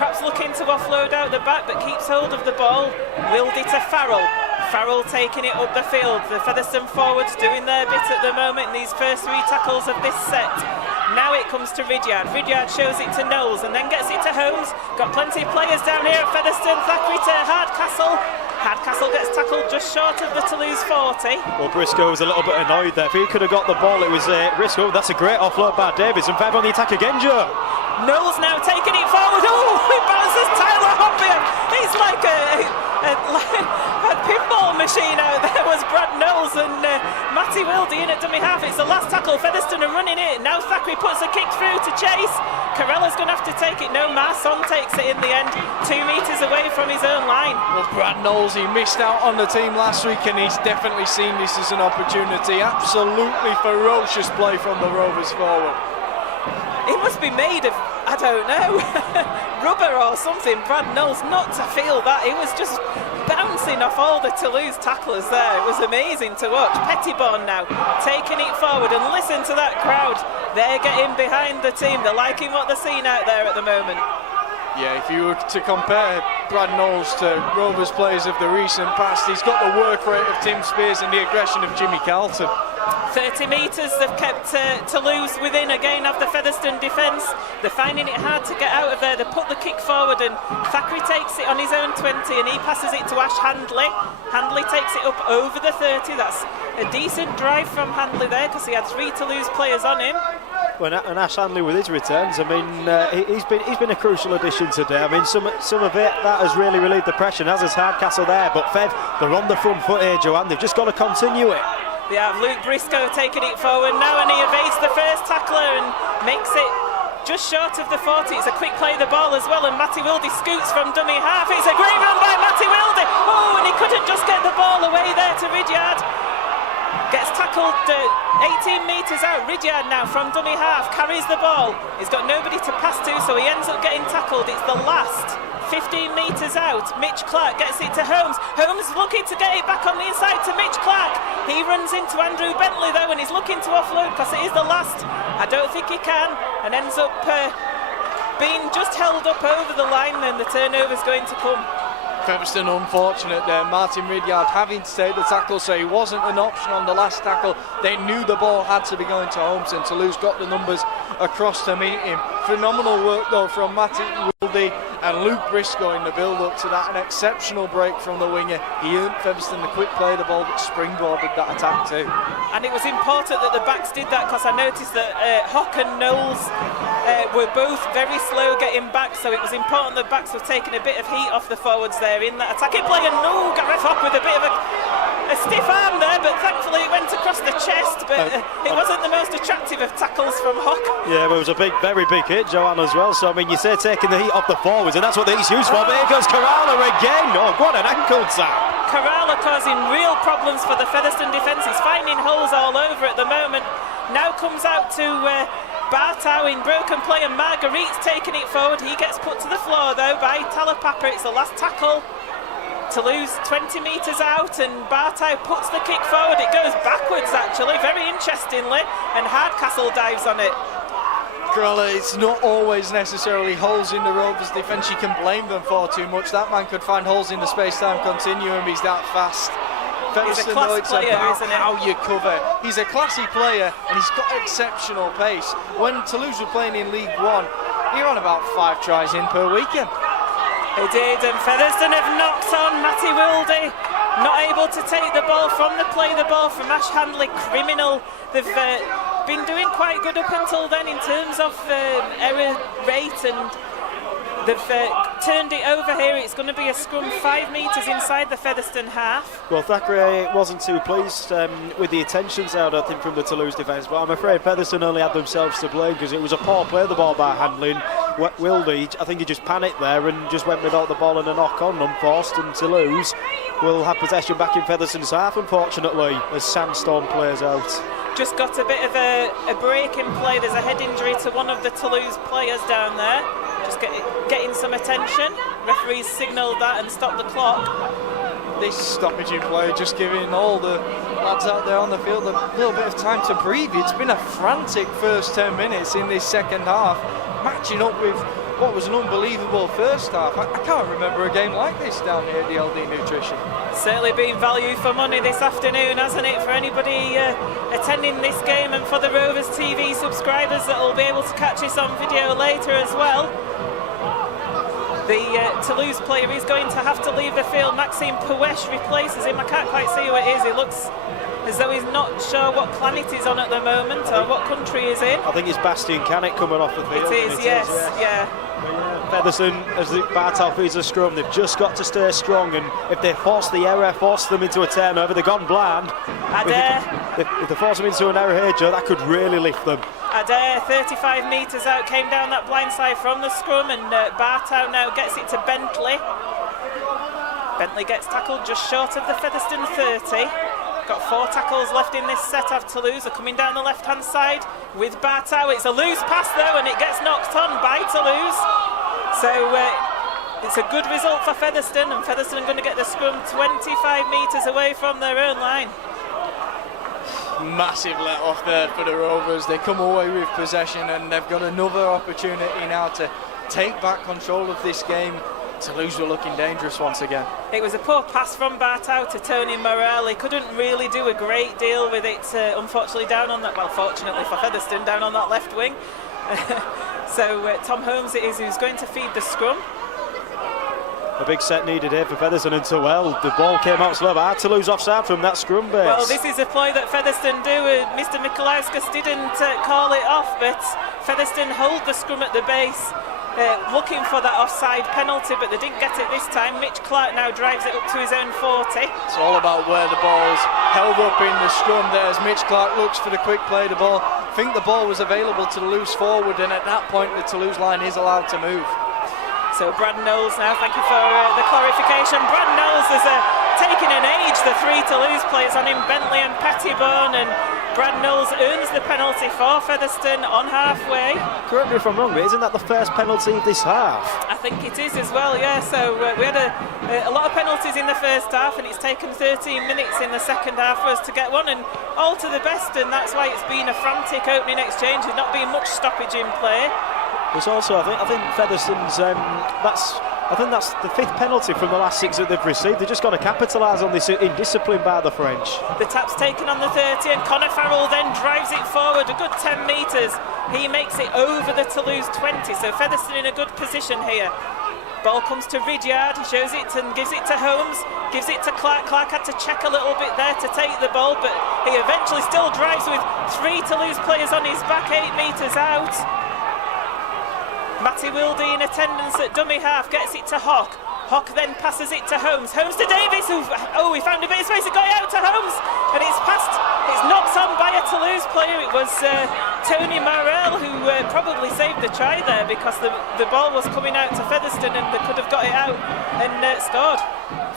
perhaps looking to offload out the back, but keeps hold of the ball. Wilde to Farrell. Farrell taking it up the field. The Featherstone forwards doing their bit at the moment in these first 3 tackles of this set. Now it comes to Ridyard. Ridyard shows it to Knowles and then gets it to Holmes. Got plenty of players down here at Featherstone. Thackeray to Hardcastle. Hardcastle gets tackled just short of the Toulouse 40. Well, Briscoe was a little bit annoyed there. If he could have got the ball, it was Briscoe. That's a great offload by Davis. And 5 on the attack again, Joe. Knowles now taking it forward. Oh, he bounces Tyler Hoppier. He's like a pinball machine out there was Brad Knowles, and Matty Wilde in at dummy half. It's the last tackle. Featherstone are running it. Now Thackeray puts a kick through to chase. Carella's going to have to take it. No, Marson takes it in the end. 2 metres away from his own line. Well, Brad Knowles, he missed out on the team last week and he's definitely seen this as an opportunity. Absolutely ferocious play from the Rovers forward. He must be made of, I don't know, rubber or something. Brad Knowles, not to feel that. He was just bouncing off all the Toulouse tacklers there. It was amazing to watch. Pettibon now taking it forward, and listen to that crowd. They're getting behind the team. They're liking what they're seeing out there at the moment. Yeah, if you were to compare Brad Knowles to Rovers players of the recent past, he's got the work rate of Tim Spears and the aggression of Jimmy Carlton. 30 metres they've kept Toulouse within again of the Featherstone defence. They're finding it hard to get out of there. They put the kick forward and Thackeray takes it on his own 20 and he passes it to Ash Handley. Handley takes it up over the 30. That's a decent drive from Handley there because he had 3 Toulouse players on him. And Ash Handley with his returns, I mean, he's been a crucial addition today. I mean, some of it that has really relieved the pressure, as has Hardcastle there. But Fev, they're on the front foot here, Joanne. They've just got to continue it. They have Luke Briscoe taking it forward now, and he evades the first tackler and makes it just short of the 40. It's a quick play of the ball as well, and Matty Wilde scoots from dummy half. It's a great run by Matty Wilde. Oh, and he couldn't just get the ball away there to Ridyard. Gets tackled 18 metres out. Ridyard now from dummy half carries the ball. He's got nobody to pass to, so he ends up getting tackled. It's the last 15 metres out. Mitch Clark gets it to Holmes. Holmes looking to get it back on the inside to Mitch Clark. He runs into Andrew Bentley though, and he's looking to offload because it is the last. I don't think he can, and ends up being just held up over the line, and the turnover's going to come. Featherstone unfortunate there. Martin Ridyard having to take the tackle, so he wasn't an option on the last tackle. They knew the ball had to be going to Holmes, and Toulouse got the numbers across to meet him. Phenomenal work though from Matty Wilde and Luke Briscoe in the build-up to that. An exceptional break from the winger. He earned Featherstone the quick play of the ball that springboarded that attack too. And it was important that the backs did that, because I noticed that Hock and Knowles were both very slow getting back, so it was important the backs were taking a bit of heat off the forwards there in that attacking play. And no, Gareth Hock with a bit of a stiff arm there, but thankfully it went across the chest, but it wasn't the most attractive of tackles from Hock. Yeah, but it was a very big hit, Joanne, as well. So I mean, you say taking the heat off the forwards, and that's what he's used for. But here goes Kerala again. Oh, what an ankle tap! Kerala causing real problems for the Featherstone defence. He's finding holes all over at the moment. Now comes out to Bartow in broken play, and Marguerite's taking it forward. He gets put to the floor though by Talapapa. It's the last tackle. Toulouse 20 metres out, and Bartow puts the kick forward. It goes backwards actually, very interestingly, and Hardcastle dives on it. Kerala, it's not always necessarily holes in the Rovers defence you can blame them for too much. That man could find holes in the space-time continuum. He's that fast. He's a class player, isn't it? How you cover. He's a classy player and he's got exceptional pace. When Toulouse were playing in League One, he ran about 5 tries in per weekend. He did, and Featherstone have knocked on Matty Wilde. Not able to take the ball from Ash Handley. Criminal. They've been doing quite good up until then in terms of error rate, and they've turned it over here. It's going to be a scrum 5 metres inside the Featherstone half. Well, Thackeray wasn't too pleased with the attentions out, I think, from the Toulouse defence, but I'm afraid Featherstone only had themselves to blame because it was a poor play of the ball by Handling. Wilde, I think he just panicked there and just went without the ball and a knock on unforced, and Toulouse will have possession back in Featherstone's half, unfortunately, as Sandstorm plays out. Just got a bit of a break in play. There's a head injury to one of the Toulouse players down there. Just getting some attention. referees signalled that and stopped the clock. This stoppage in play just giving all the lads out there on the field a little bit of time to breathe. It's been a frantic first 10 minutes in this second half, matching up with what was an unbelievable first half. I can't remember a game like this down here at the LD Nutrition. Certainly been value for money this afternoon, hasn't it, for anybody attending this game, and for the Rovers TV subscribers that will be able to catch this on video later as well. The Toulouse player is going to have to leave the field. Maxime Poueche replaces him. I can't quite see who it is. It looks as though he's not sure what planet he's on at the moment or what country he's in. I think it's Bastien Canet coming off the field. It is, yes. Featherstone, as the Bartel feeds the scrum, they've just got to stay strong, and if they force the error, force them into a turnover, they've gone bland. If they force them into an error here, Joe, that could really lift them. Adair, 35 metres out, came down that blind side from the scrum, and Bartow now gets it to Bentley. Bentley gets tackled just short of the Featherstone 30. Got 4 tackles left in this set of Toulouse. Are coming down the left-hand side with Bartow. It's a loose pass though, and it gets knocked on by Toulouse. So it's a good result for Featherstone, and Featherstone are going to get the scrum 25 metres away from their own line. Massive let off there for the Rovers. They come away with possession, and they've got another opportunity now to take back control of this game. Toulouse were looking dangerous once again. It was a poor pass from Bartow to Tony Morel. He couldn't really do a great deal with it, unfortunately down on that, well, fortunately for Featherstone, down on that left wing. So Tom Holmes it is who's going to feed the scrum. A big set needed here for Featherstone, and well, the ball came out slow, but had to lose offside from that scrum base. Well, this is a play that Featherstone do. Mr. Mikolauskas didn't call it off, but Featherstone hold the scrum at the base, looking for that offside penalty, but they didn't get it this time. Mitch Clark now drives it up to his own 40. It's all about where the ball's held up in the scrum there as Mitch Clark looks for the quick play. The ball, I think the ball was available to the loose forward, and at that point the Toulouse line is allowed to move. So Brad Knowles now, thank you for the clarification. Brad Knowles has taken an age, the 3 Toulouse players on him, Bentley and Pettibone, and Brad Knowles earns the penalty for Featherstone on halfway. Correct me if I'm wrong, but isn't that the first penalty of this half? I think it is as well, yeah. So we had a lot of penalties in the first half, and it's taken 13 minutes in the second half for us to get one, and all to the best, and that's why it's been a frantic opening exchange. There's not been much stoppage in play. There's also, I think Featherstone's, I think that's the 5th penalty from the last 6 that they've received. They've just got to capitalise on this indiscipline by the French. The tap's taken on the 30, and Connor Farrell then drives it forward a good 10 metres. He makes it over the Toulouse 20, so Featherstone in a good position here. Ball comes to Ridyard, he shows it and gives it to Holmes, gives it to Clark. Clark had to check a little bit there to take the ball, but he eventually still drives with 3 Toulouse players on his back, 8 metres out. Matty Wilde in attendance at dummy half, gets it to Hock. Hock then passes it to Holmes. Holmes to Davis, he found a bit of space, it got out to Holmes, and it's passed, it's knocked on by a Toulouse player. It was Tony Morel who probably saved the try there, because the ball was coming out to Featherstone and they could have got it out and scored.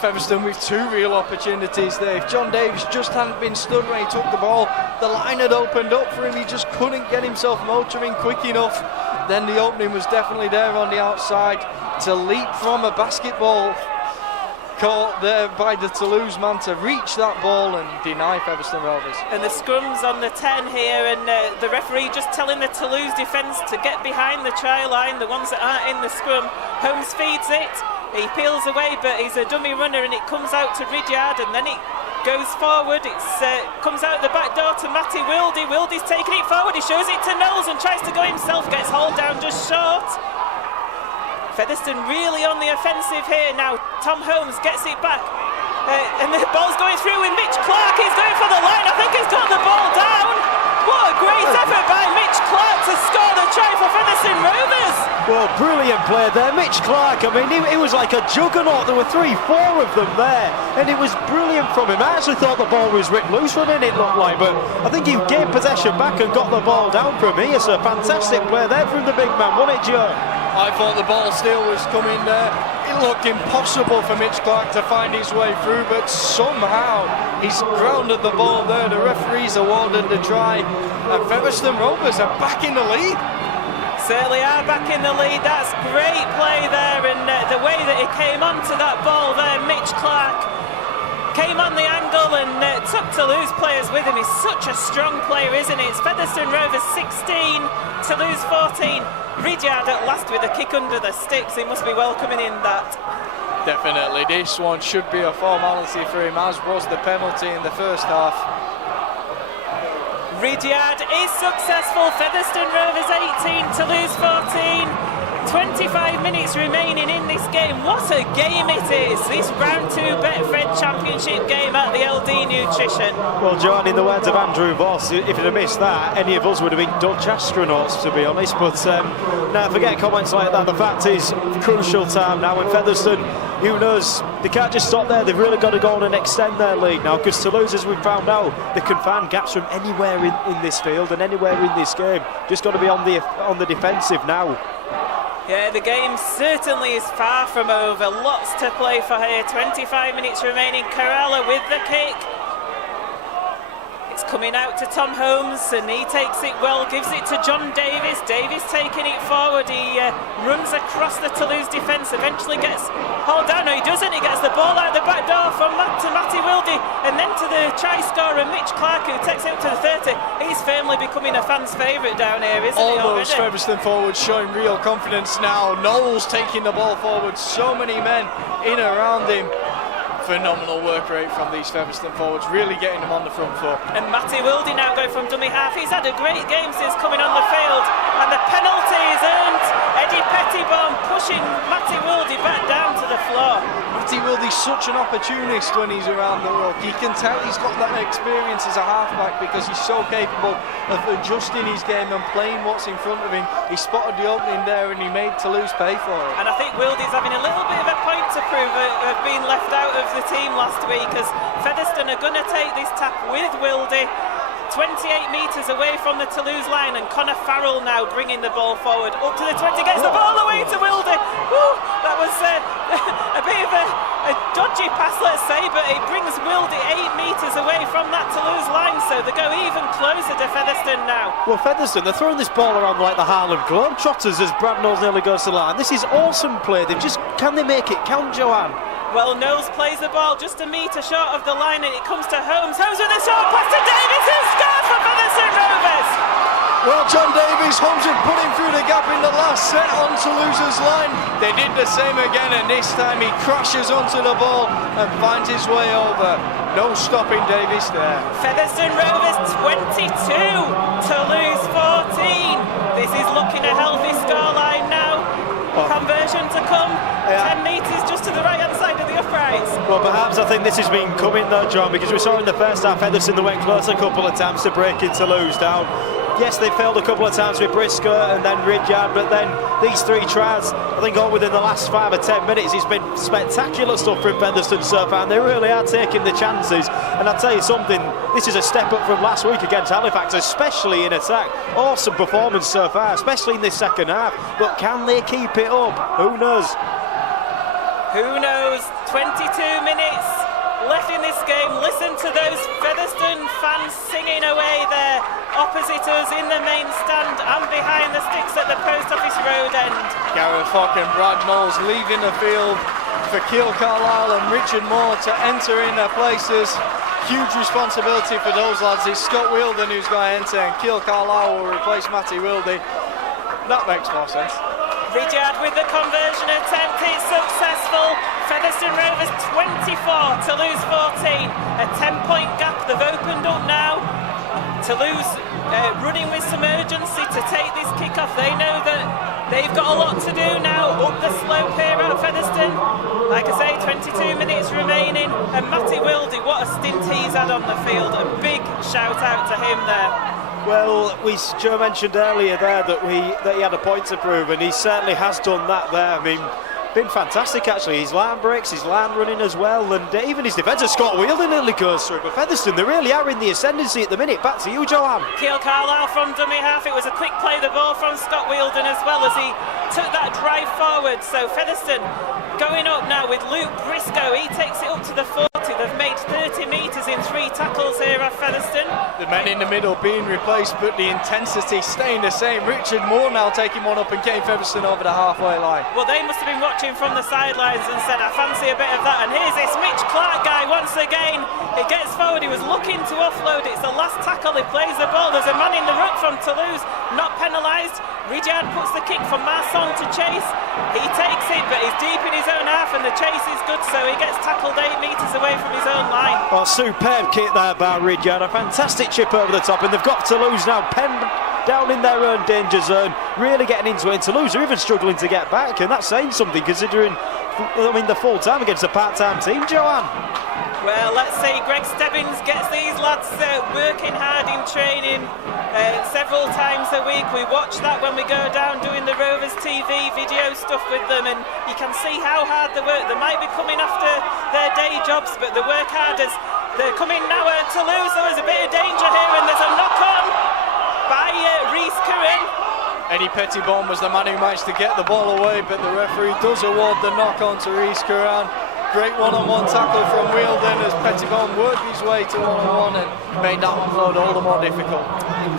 Featherstone with 2 real opportunities there. If John Davis just hadn't been stood when he took the ball, the line had opened up for him. He just couldn't get himself motoring quick enough. Then the opening was definitely there on the outside to leap from a basketball caught there by the Toulouse man to reach that ball and deny Featherstone Rovers. And the scrum's on the 10 here, and the referee just telling the Toulouse defence to get behind the try line, the ones that aren't in the scrum. Holmes feeds it, he peels away, but he's a dummy runner, and it comes out to Ridyard, and then it goes forward. It comes out the back door to Matty Wilde. Wilde's taking it forward, he shows it to Knowles and tries to go himself, gets hauled down just short. Featherstone really on the offensive here now. Tom Holmes gets it back, and the ball's going through with Mitch Clark. He's going for the line, I think he's got the ball down. What a great effort by Mitch Clark to score the try for Featherstone Rovers. Well, brilliant play there, Mitch Clark. I mean, he was like a juggernaut. There were 3-4 of them there, and it was brilliant from him. I actually thought the ball was ripped loose from him, it looked like, but I think he gained possession back and got the ball down from here. So fantastic play there from the big man, wasn't it, Joe? I thought the ball still was coming there. It looked impossible for Mitch Clark to find his way through, but somehow he's grounded the ball there. The referees awarded the try, and Featherstone Rovers are back in the lead. Certainly are back in the lead. That's great play there, and the way that he came onto that ball there, Mitch Clark came on the angle and took Toulouse players with him. He's such a strong player, isn't he? It's Featherstone Rovers 16, Toulouse 14. Ridyard at last with a kick under the sticks. He must be welcoming in that. Definitely, this one should be a formality for him, as was the penalty in the first half. Ridyard is successful. Featherstone Rovers 18, Toulouse 14. 25 minutes remaining in this game. What a game it is, this round 2 Betfred Championship game at the LD Nutrition. Well, Joanne, in the words of Andrew Voss, if you'd have missed that, any of us would have been Dutch astronauts, to be honest. But now, forget comments like that. The fact is, crucial time now, and Featherstone, who knows, they can't just stop there. They've really got to go on and extend their lead now, because Toulouse, as we've found out, they can find gaps from anywhere in this field and anywhere in this game. Just got to be on the defensive now. Yeah, the game certainly is far from over. Lots to play for here. 25 minutes remaining. Kerala with the kick. It's coming out to Tom Holmes, and he takes it well, gives it to John Davis. Davis taking it forward. He runs across the Toulouse defence, eventually gets hauled down. No, he doesn't. He gets the ball out the back door from to Matty Wilde, and then to the try scorer, Mitch Clark, who takes it up to the 30. He's firmly becoming a fan's favourite down here, isn't he? Almost Featherstone forward showing real confidence now. Knowles taking the ball forward. So many men in around him. Phenomenal work rate from these Featherstone forwards, really getting them on the front foot. And Matty Wilde now going from dummy half. He's had a great game since coming on the field, and the penalty is earned. Eddie Pettibone pushing Matty Wilde back down to the floor. Matty Wilde's such an opportunist when he's around the ruck. You can tell he's got that experience as a halfback, because he's so capable of adjusting his game and playing what's in front of him. He spotted the opening there and he made Toulouse pay for it. And I think Wilde's having a little bit of a point to prove of being left out of the team last week, as Featherstone are going to take this tap with Wilde. 28 metres away from the Toulouse line, and Connor Farrell now bringing the ball forward up to the 20, gets the ball away to Wilde. Woo, that was a bit of a dodgy pass, let's say, but it brings Wilde 8 metres away from that Toulouse line, so they go even closer to Featherstone now. Well, Featherstone, they're throwing this ball around like the Harlem Globetrotters as Brad Knowles nearly goes to the line. This is awesome play. Can they make it count, Joanne? Well, Knowles plays the ball just a metre short of the line, and it comes to Holmes. Holmes with a short pass to Davis, who scores for Featherstone Rovers. Well, John Davis, Holmes had put him through the gap in the last set on Toulouse's line. They did the same again, and this time he crashes onto the ball and finds his way over. No stopping Davis there. Featherstone Rovers 22, Toulouse 14. This is looking a healthy scoreline now. Conversion to come, 10 metres just to the right hand side of the uprights. Well, perhaps I think this has been coming though, John, because we saw in the first half Featherstone went close a couple of times to breaking Toulouse down. Yes, they failed a couple of times with Briscoe and then Ridyard, but then these 3 tries, I think all within the last 5 or 10 minutes, it's been spectacular stuff from Featherstone so far, and they really are taking the chances. And I'll tell you something, this is a step up from last week against Halifax, especially in attack. Awesome performance so far, especially in this second half, but can they keep it up? Who knows? Who knows? 22 minutes left in this game. Listen to those Featherstone fans singing away there opposite us in the main stand and behind the sticks at the Post Office Road end. Gareth Hock and Brad Knowles leaving the field for Keil Carlisle and Richard Moore to enter in their places. Huge responsibility for those lads. It's Scott Wielden who's going to enter, and Keil Carlisle will replace Matty Wilde. That makes more sense. Ridyard with the conversion attempt, it's successful. Featherstone Rovers 24, Toulouse 14. A 10-point gap they've opened up now. Toulouse running with some urgency to take this kick-off. They know that they've got a lot to do now up the slope here at Featherstone. Like I say, 22 minutes remaining, and Matty Wilde, what a stint he's had on the field. A big shout out to him there. Well, Joe mentioned earlier there that he had a point to prove, and he certainly has done that there. I mean, been fantastic actually. His line breaks, his line running as well, and even his defender Scott Wielden nearly goes through. But Featherstone, they really are in the ascendancy at the minute. Back to you, Joanne. Keil Carlisle from dummy half. It was a quick play the ball from Scott Wielden as well as he took that drive forward. So Featherstone going up now with Luke Briscoe. He takes it up to the 40. penalty. They've made 30 metres in 3 tackles here at Featherstone. The men in the middle being replaced, but the intensity staying the same. Richard Moore now taking one up and getting Featherstone over the halfway line. Well, they must have been watching from the sidelines and said, I fancy a bit of that. And here's this Mitch Clark guy once again. He gets forward, he was looking to offload. It's the last tackle, he plays the ball. There's a man in the ruck from Toulouse, not penalised. Ridyard puts the kick for Masson to chase. He takes it, but he's deep in his own half, and the chase is good, so he gets tackled 8 metres away from his own line. Well, superb kick there by Ridyard. A fantastic chip over the top, and they've got Toulouse now penned down in their own danger zone, really getting into it. And Toulouse are even struggling to get back, and that's saying something considering, I mean, the full time against a part-time team, Joanne. Well, let's see, Greg Stebbins gets these lads working hard in training several times a week. We watch that when we go down doing the Rovers TV video stuff with them, and you can see how hard they work. They might be coming after their day jobs, but they work hard as they're coming now at Toulouse. There's a bit of danger here, and there's a knock-on by Rhys Curran. Eddie Pettibon was the man who managed to get the ball away, but the referee does award the knock-on to Rhys Curran. Great one-on-one tackle from Wheeldon as Pettibon worked his way to one-on-one and made that offload all the more difficult.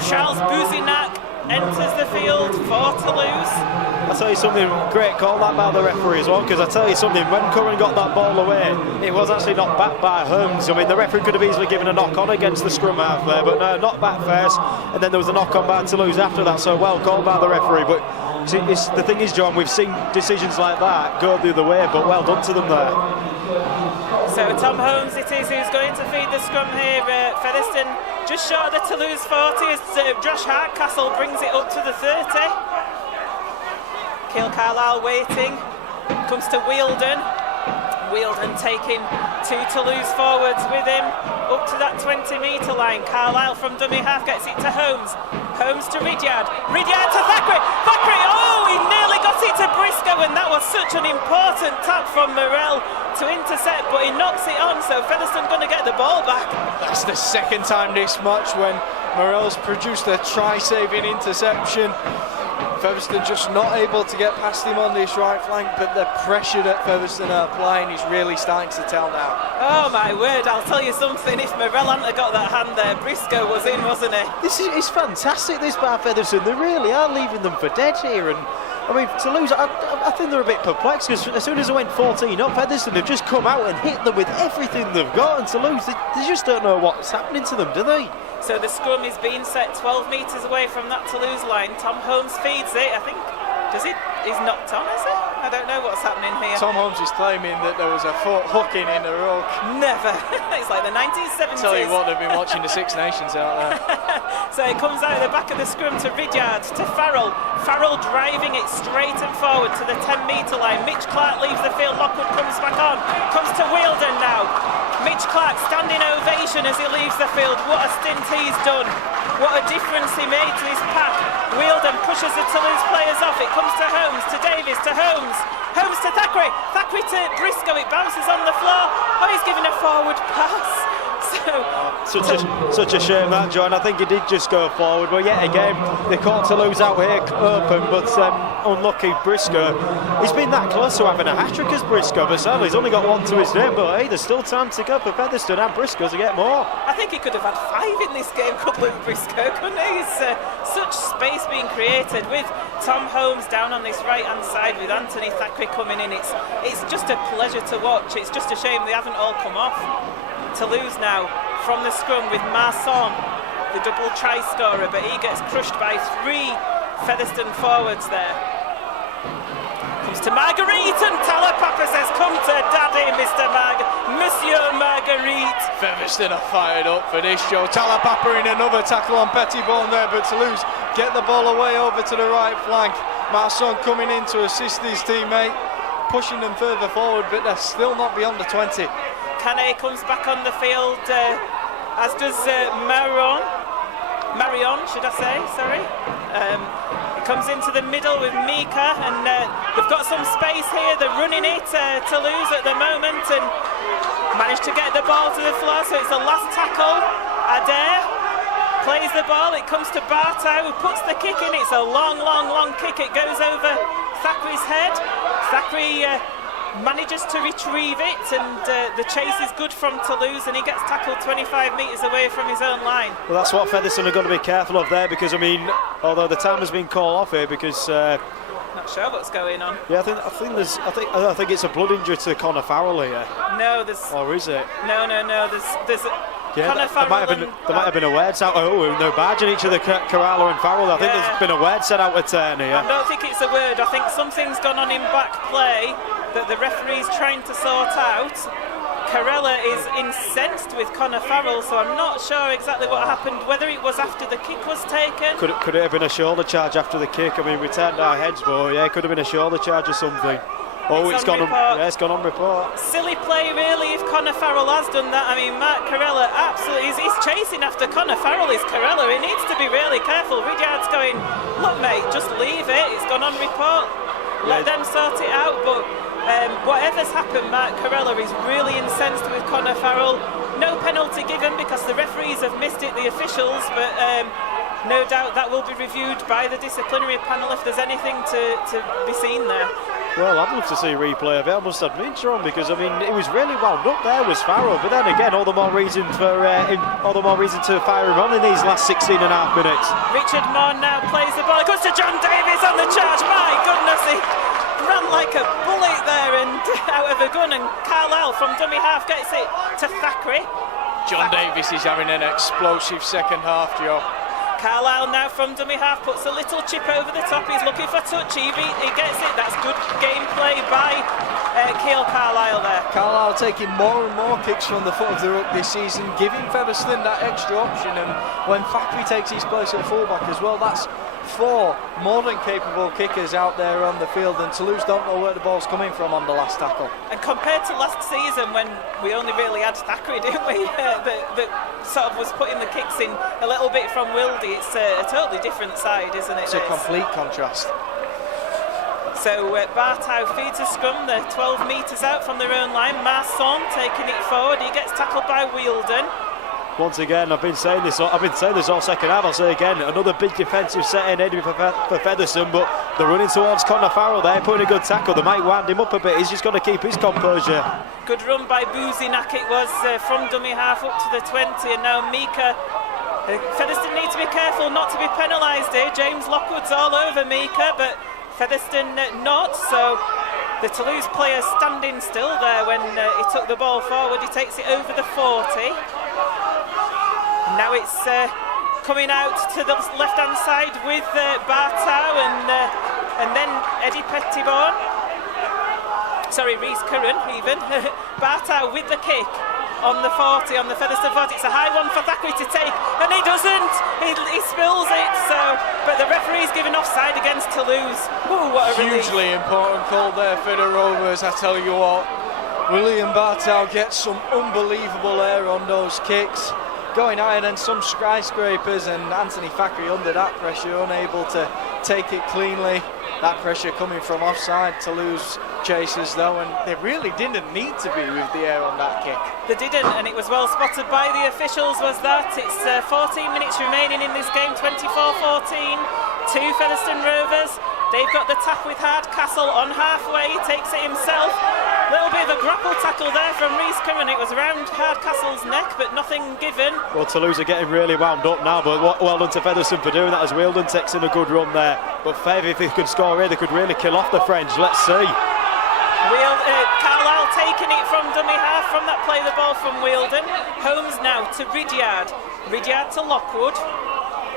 Charles Bouzinac enters the field for Toulouse. I'll tell you something, great call that by the referee as well, because I tell you something, when Curran got that ball away, it was actually knocked back by Holmes. I mean, the referee could have easily given a knock-on against the scrum half there, but no, knocked back first, and then there was a knock-on by Toulouse after that, so well called by the referee. But the thing is, John, we've seen decisions like that go the other way, but well done to them there. So Tom Holmes it is who's going to feed the scrum here. Featherstone just short of the Toulouse 40 as Josh Hardcastle brings it up to the 30. Keil Carlisle waiting, comes to Wheeldon. Wheeldon taking 2 Toulouse forwards with him up to that 20-metre line. Carlisle from dummy half gets it to Holmes. Holmes to Ridyard. Ridyard to Thackeray. Thackeray, oh, he nearly got it to Briscoe, and that was such an important tap from Morel to intercept, but he knocks it on, so Featherstone going to get the ball back. That's the second time this match when Morel's produced a try-saving interception. Featherstone just not able to get past him on this right flank, but the pressure that Featherstone are applying is really starting to tell now. Oh my word, I'll tell you something, if Morel hadn't got that hand there, Briscoe was in, wasn't he? This is fantastic, this by Featherstone. They really are leaving them for dead here, and I mean, Toulouse, I think they're a bit perplexed, because as soon as they went 14 up, Featherstone have just come out and hit them with everything they've got, and Toulouse, they just don't know what's happening to them, do they? So the scrum is being set 12 metres away from that Toulouse line. Tom Holmes feeds it, I think. Does it? He's knocked on, is it? I don't know what's happening here. Tom Holmes is claiming that there was a foot hooking in the ruck. Never. It's like the 1970s. Tell you what, they've been watching the Six Nations out there. So it comes out of the back of the scrum to Ridyard, to Farrell. Farrell driving it straight and forward to the 10-metre line. Mitch Clark leaves the field, Lockwood comes back on. Comes to Wheeldon now. Mitch Clark standing ovation as he leaves the field. What a stint he's done. What a difference he made to his pack. Wheeldon pushes the Toulouse players off. It comes to Holmes, to Davies, to Holmes. Holmes to Thackeray. Thackeray to Briscoe. It bounces on the floor. Oh, he's giving a forward pass. Such a shame that, John. I think he did just go forward, but yet again they caught Toulouse out here open, but unlucky Briscoe. He's been that close to having a hat-trick as Briscoe, but sadly he's only got 1 to his name, but hey, there's still time to go for Featherstone and Briscoe to get more. I think he could have had 5 in this game, could Luke Briscoe, couldn't he? Such space being created with Tom Holmes down on this right-hand side with Anthony Thackeray coming in. It's just a pleasure to watch. It's just a shame they haven't all come off. Toulouse now from the scrum with Masson, the double try scorer, but he gets crushed by 3 Featherstone forwards there. Comes to Marguerite, and Talapapa says, come to daddy, Monsieur Marguerite. Featherstone are fired up for this show. Talapapa in another tackle on Pettibon there, but Toulouse get the ball away over to the right flank. Masson coming in to assist his teammate, pushing them further forward, but they're still not beyond the 20. Canet comes back on the field, as does Marion, should I say, sorry. He comes into the middle with Mika, and they've got some space here. They're running it, Toulouse at the moment, and managed to get the ball to the floor, so it's the last tackle. Adair plays the ball, it comes to Bartow, who puts the kick in. It's a long kick, it goes over Thackeray's head. Thackeray manages to retrieve it, and the chase is good from Toulouse, and he gets tackled 25 metres away from his own line. Well, that's what Featherstone are going to be careful of there, because I mean, although the time has been called off here, because not sure what's going on. Yeah, I think it's a blood injury to Connor Farrell here. No, there's. Or is it? No. There's. Yeah, there might have been a word set out. Oh, they're barging each other, Caralla and Farrell. I think there's been a word set out with turn here. I don't think it's a word. I think something's gone on in back play that the referee's trying to sort out. Carella is incensed with Connor Farrell, so I'm not sure exactly what happened, whether it was after the kick was taken. Could it have been a shoulder charge after the kick? I mean, we turned our heads, but yeah, it could have been a shoulder charge or something. Oh, it's gone on report. Silly play, really, if Connor Farrell has done that. I mean, Mark Carella absolutely he's chasing after Connor Farrell. Is Carella? He needs to be really careful. Ridyard's going, look, mate, just leave it. It's gone on report. Let them sort it out. But whatever's happened, Mark Carella is really incensed with Connor Farrell. No penalty given because the referees have missed it, the officials, but no doubt that will be reviewed by the disciplinary panel if there's anything to be seen there. Well, I'd love to see a replay of it, I must admit, John, because I mean it was really wound up there, was Farrell, but then again, all the more reason to fire him on in these last 16 and a half minutes. Richard Moore now plays the ball. It goes to John Davies on the charge. My goodness, he ran like a bullet there and out of a gun, and Carlisle from dummy half gets it to Thackeray. John Davies is having an explosive second half, Joe. Carlisle now from dummy half puts a little chip over the top. He's looking for touch. He gets it. That's good gameplay by Keal Carlisle there. Carlisle taking more and more kicks from the foot of the ruck this season, giving Featherstone that extra option. And when Thackeray takes his place at fullback as well, that's 4 more than capable kickers out there on the field, and Toulouse don't know where the ball's coming from on the last tackle. And compared to last season, when we only really had Thackeray, didn't we, that sort of was putting the kicks in a little bit from Wildy, it's a totally different side, isn't it? It's a complete contrast. So Bartow feeds a scrum, they're 12 metres out from their own line. Masson taking it forward, he gets tackled by Wheeldon. Once again, I've been saying this all second half. I'll say again, another big defensive set in for Featherstone, but they're running towards Connor Farrell there, putting a good tackle. They might wind him up a bit. He's just got to keep his composure. Good run by Buzinak. It was from dummy half up to the 20, and now Mika. Featherstone need to be careful not to be penalised here. James Lockwood's all over Mika, but Featherstone not. So the Toulouse player standing still there when he took the ball forward. He takes it over the 40. Now it's coming out to the left-hand side with Bartow and then Eddie Petitborn. Sorry, Reese Curran even. Bartow with the kick on the 40, on the Featherstone 40. It's a high one for Thackeray to take, and he doesn't. He spills it. But the referee's given offside against Toulouse. Ooh, what a relief. Hugely important call there for the Rovers. I tell you what, William Bartow gets some unbelievable air on those kicks, going higher than some skyscrapers, and Anthony Thackeray under that pressure, unable to take it cleanly. That pressure coming from offside, Toulouse chasers though, and they really didn't need to be with the air on that kick. They didn't, and it was well spotted by the officials, was that. It's 14 minutes remaining in this game, 24-14 to Featherstone Rovers. They've got the tap with Hardcastle on halfway, he takes it himself. Little bit of a grapple tackle there from Reese Curran. It was around Hardcastle's neck, but nothing given. Well, Toulouse are getting really wound up now, but well done to Featherstone for doing that, as Wheeldon takes in a good run there. But Fev, if they could score here, they could really kill off the French. Let's see. Carlisle taking it from dummy half from that play the ball from Wheeldon. Holmes now to Ridyard. Ridyard to Lockwood.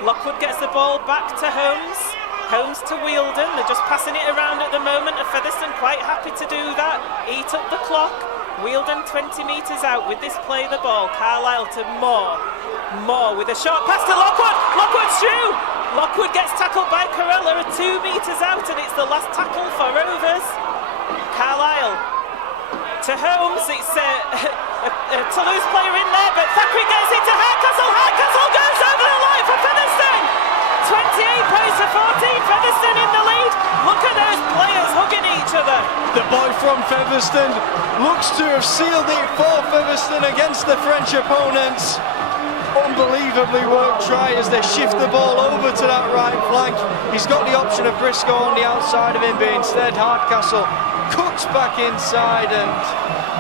Lockwood gets the ball back to Holmes. Holmes to Wheeldon. They're just passing it around at the moment, and Featherstone quite happy to do that. Eat up the clock. Wheeldon 20 metres out with this play the ball. Carlisle to Moore. Moore with a short pass to Lockwood. Lockwood's through. Lockwood gets tackled by Carella at 2 metres out, and it's the last tackle for Rovers. Carlisle to Holmes. It's a Toulouse player in there, but Thackeray gets it to Hardcastle. Hardcastle goes over the line for Featherstone. 28 points to 14. Featherstone in the lead. Look at those players hugging each other. The boy from Featherstone looks to have sealed it for Featherstone against the French opponents. Unbelievably worked try as they shift the ball over to that right flank. He's got the option of Briscoe on the outside of him, but instead Hardcastle cuts cuts back inside and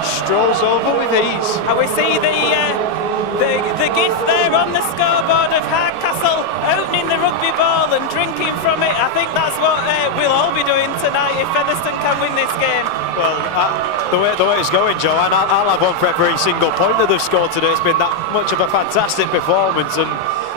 strolls over with ease. And we see the gif there on the scoreboard of Hardcastle opening the rugby ball and drinking from it. I think that's what we'll all be doing tonight if Featherstone can win this game. Well, the way it's going, Joanne, I'll have one for every single point that they've scored today. It's been that much of a fantastic performance, and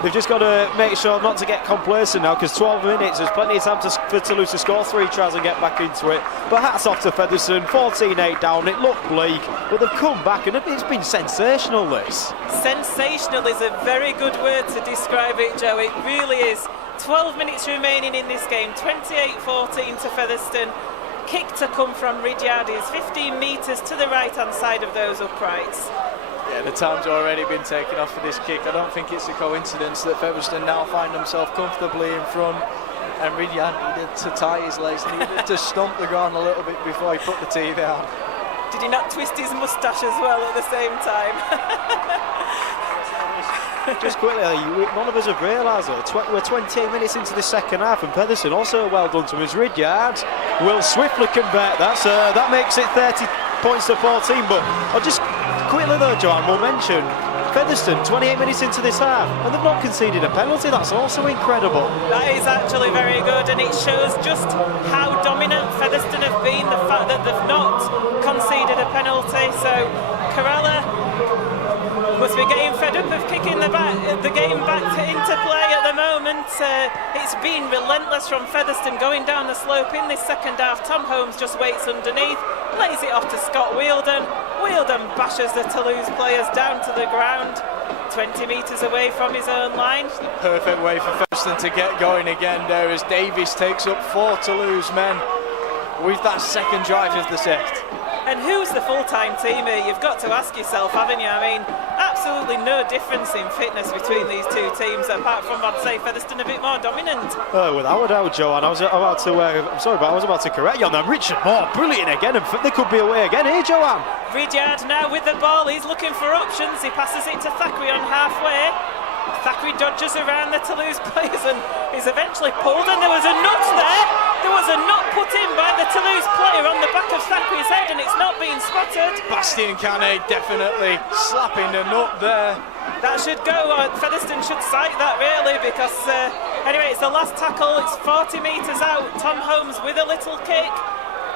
they've just got to make sure not to get complacent now, because 12 minutes, there's plenty of time for Toulouse to score 3 tries and get back into it. But hats off to Featherstone, 14-8 down, it looked bleak, but they've come back and it's been sensational, this. Sensational is a very good word to describe it, Joe. It really is. 12 minutes remaining in this game, 28-14 to Featherstone. Kick to come from Ridyard is 15 metres to the right-hand side of those uprights. Yeah, the time's already been taken off for this kick. I don't think it's a coincidence that Featherstone now find themselves comfortably in front, and Ridyard needed to tie his legs, needed to stomp the ground a little bit before he put the tee down. Did he not twist his moustache as well at the same time? Just quickly, none of us have realised it. We're 28 minutes into the second half, and Featherstone also well done to his Ridyard. Will swiftly convert that makes it 30 points to 14. But I'll just quickly though, Joanne, we'll mention Featherstone 28 minutes into this half, and they've not conceded a penalty. That's also incredible. That is actually very good, and it shows just how dominant Featherstone have been, the fact that they've not conceded a penalty. So Kerala must be getting fed up of kicking the game back into play at the moment. It's been relentless from Featherstone going down the slope in this second half. Tom Holmes just waits underneath, lays it off to Scott Wheeldon. Wheeldon bashes the Toulouse players down to the ground, 20 metres away from his own line. It's the perfect way for Featherstone to get going again there as Davies takes up 4 Toulouse men with that second drive of the set. And who's the full-time team here? You've got to ask yourself, haven't you? I mean, absolutely no difference in fitness between these two teams, apart from, I'd say, Featherstone a bit more dominant. Without a doubt, Joanne. I was about to correct you on that. Richard Moore, brilliant again, and they could be away again here, Joanne. Ridyard now with the ball, he's looking for options. He passes it to Thackeray on halfway. Thackeray dodges around the Toulouse players and is eventually pulled, and there was a nut there. There was a nut put in by the Toulouse player on the back of Thackeray's head, and it's not being spotted. Bastien Canet definitely slapping the nut there. That should go. Featherstone should cite that really, because anyway, it's the last tackle. It's 40 metres out. Tom Holmes with a little kick,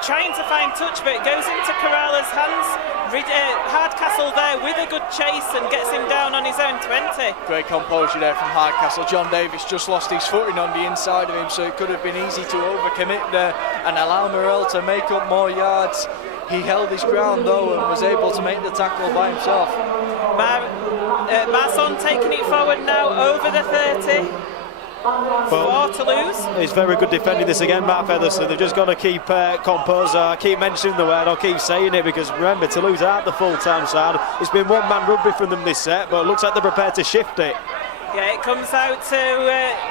trying to find touch, but it goes into Kerala's hands. Hardcastle there with a good chase and gets him down on his own 20. Great composure there from Hardcastle. John Davis just lost his footing on the inside of him, so it could have been easy to overcommit there and allow Morel to make up more yards. He held his ground though and was able to make the tackle by himself. Masson taking it forward now over the 30. For Toulouse. It's very good defending this again, Matt Featherstone. They've just got to keep composure. I keep mentioning the word, I'll keep saying it, because remember, Toulouse aren't the full-time side. It's been one-man rugby from them this set, but it looks like they're prepared to shift it. Yeah, it comes out to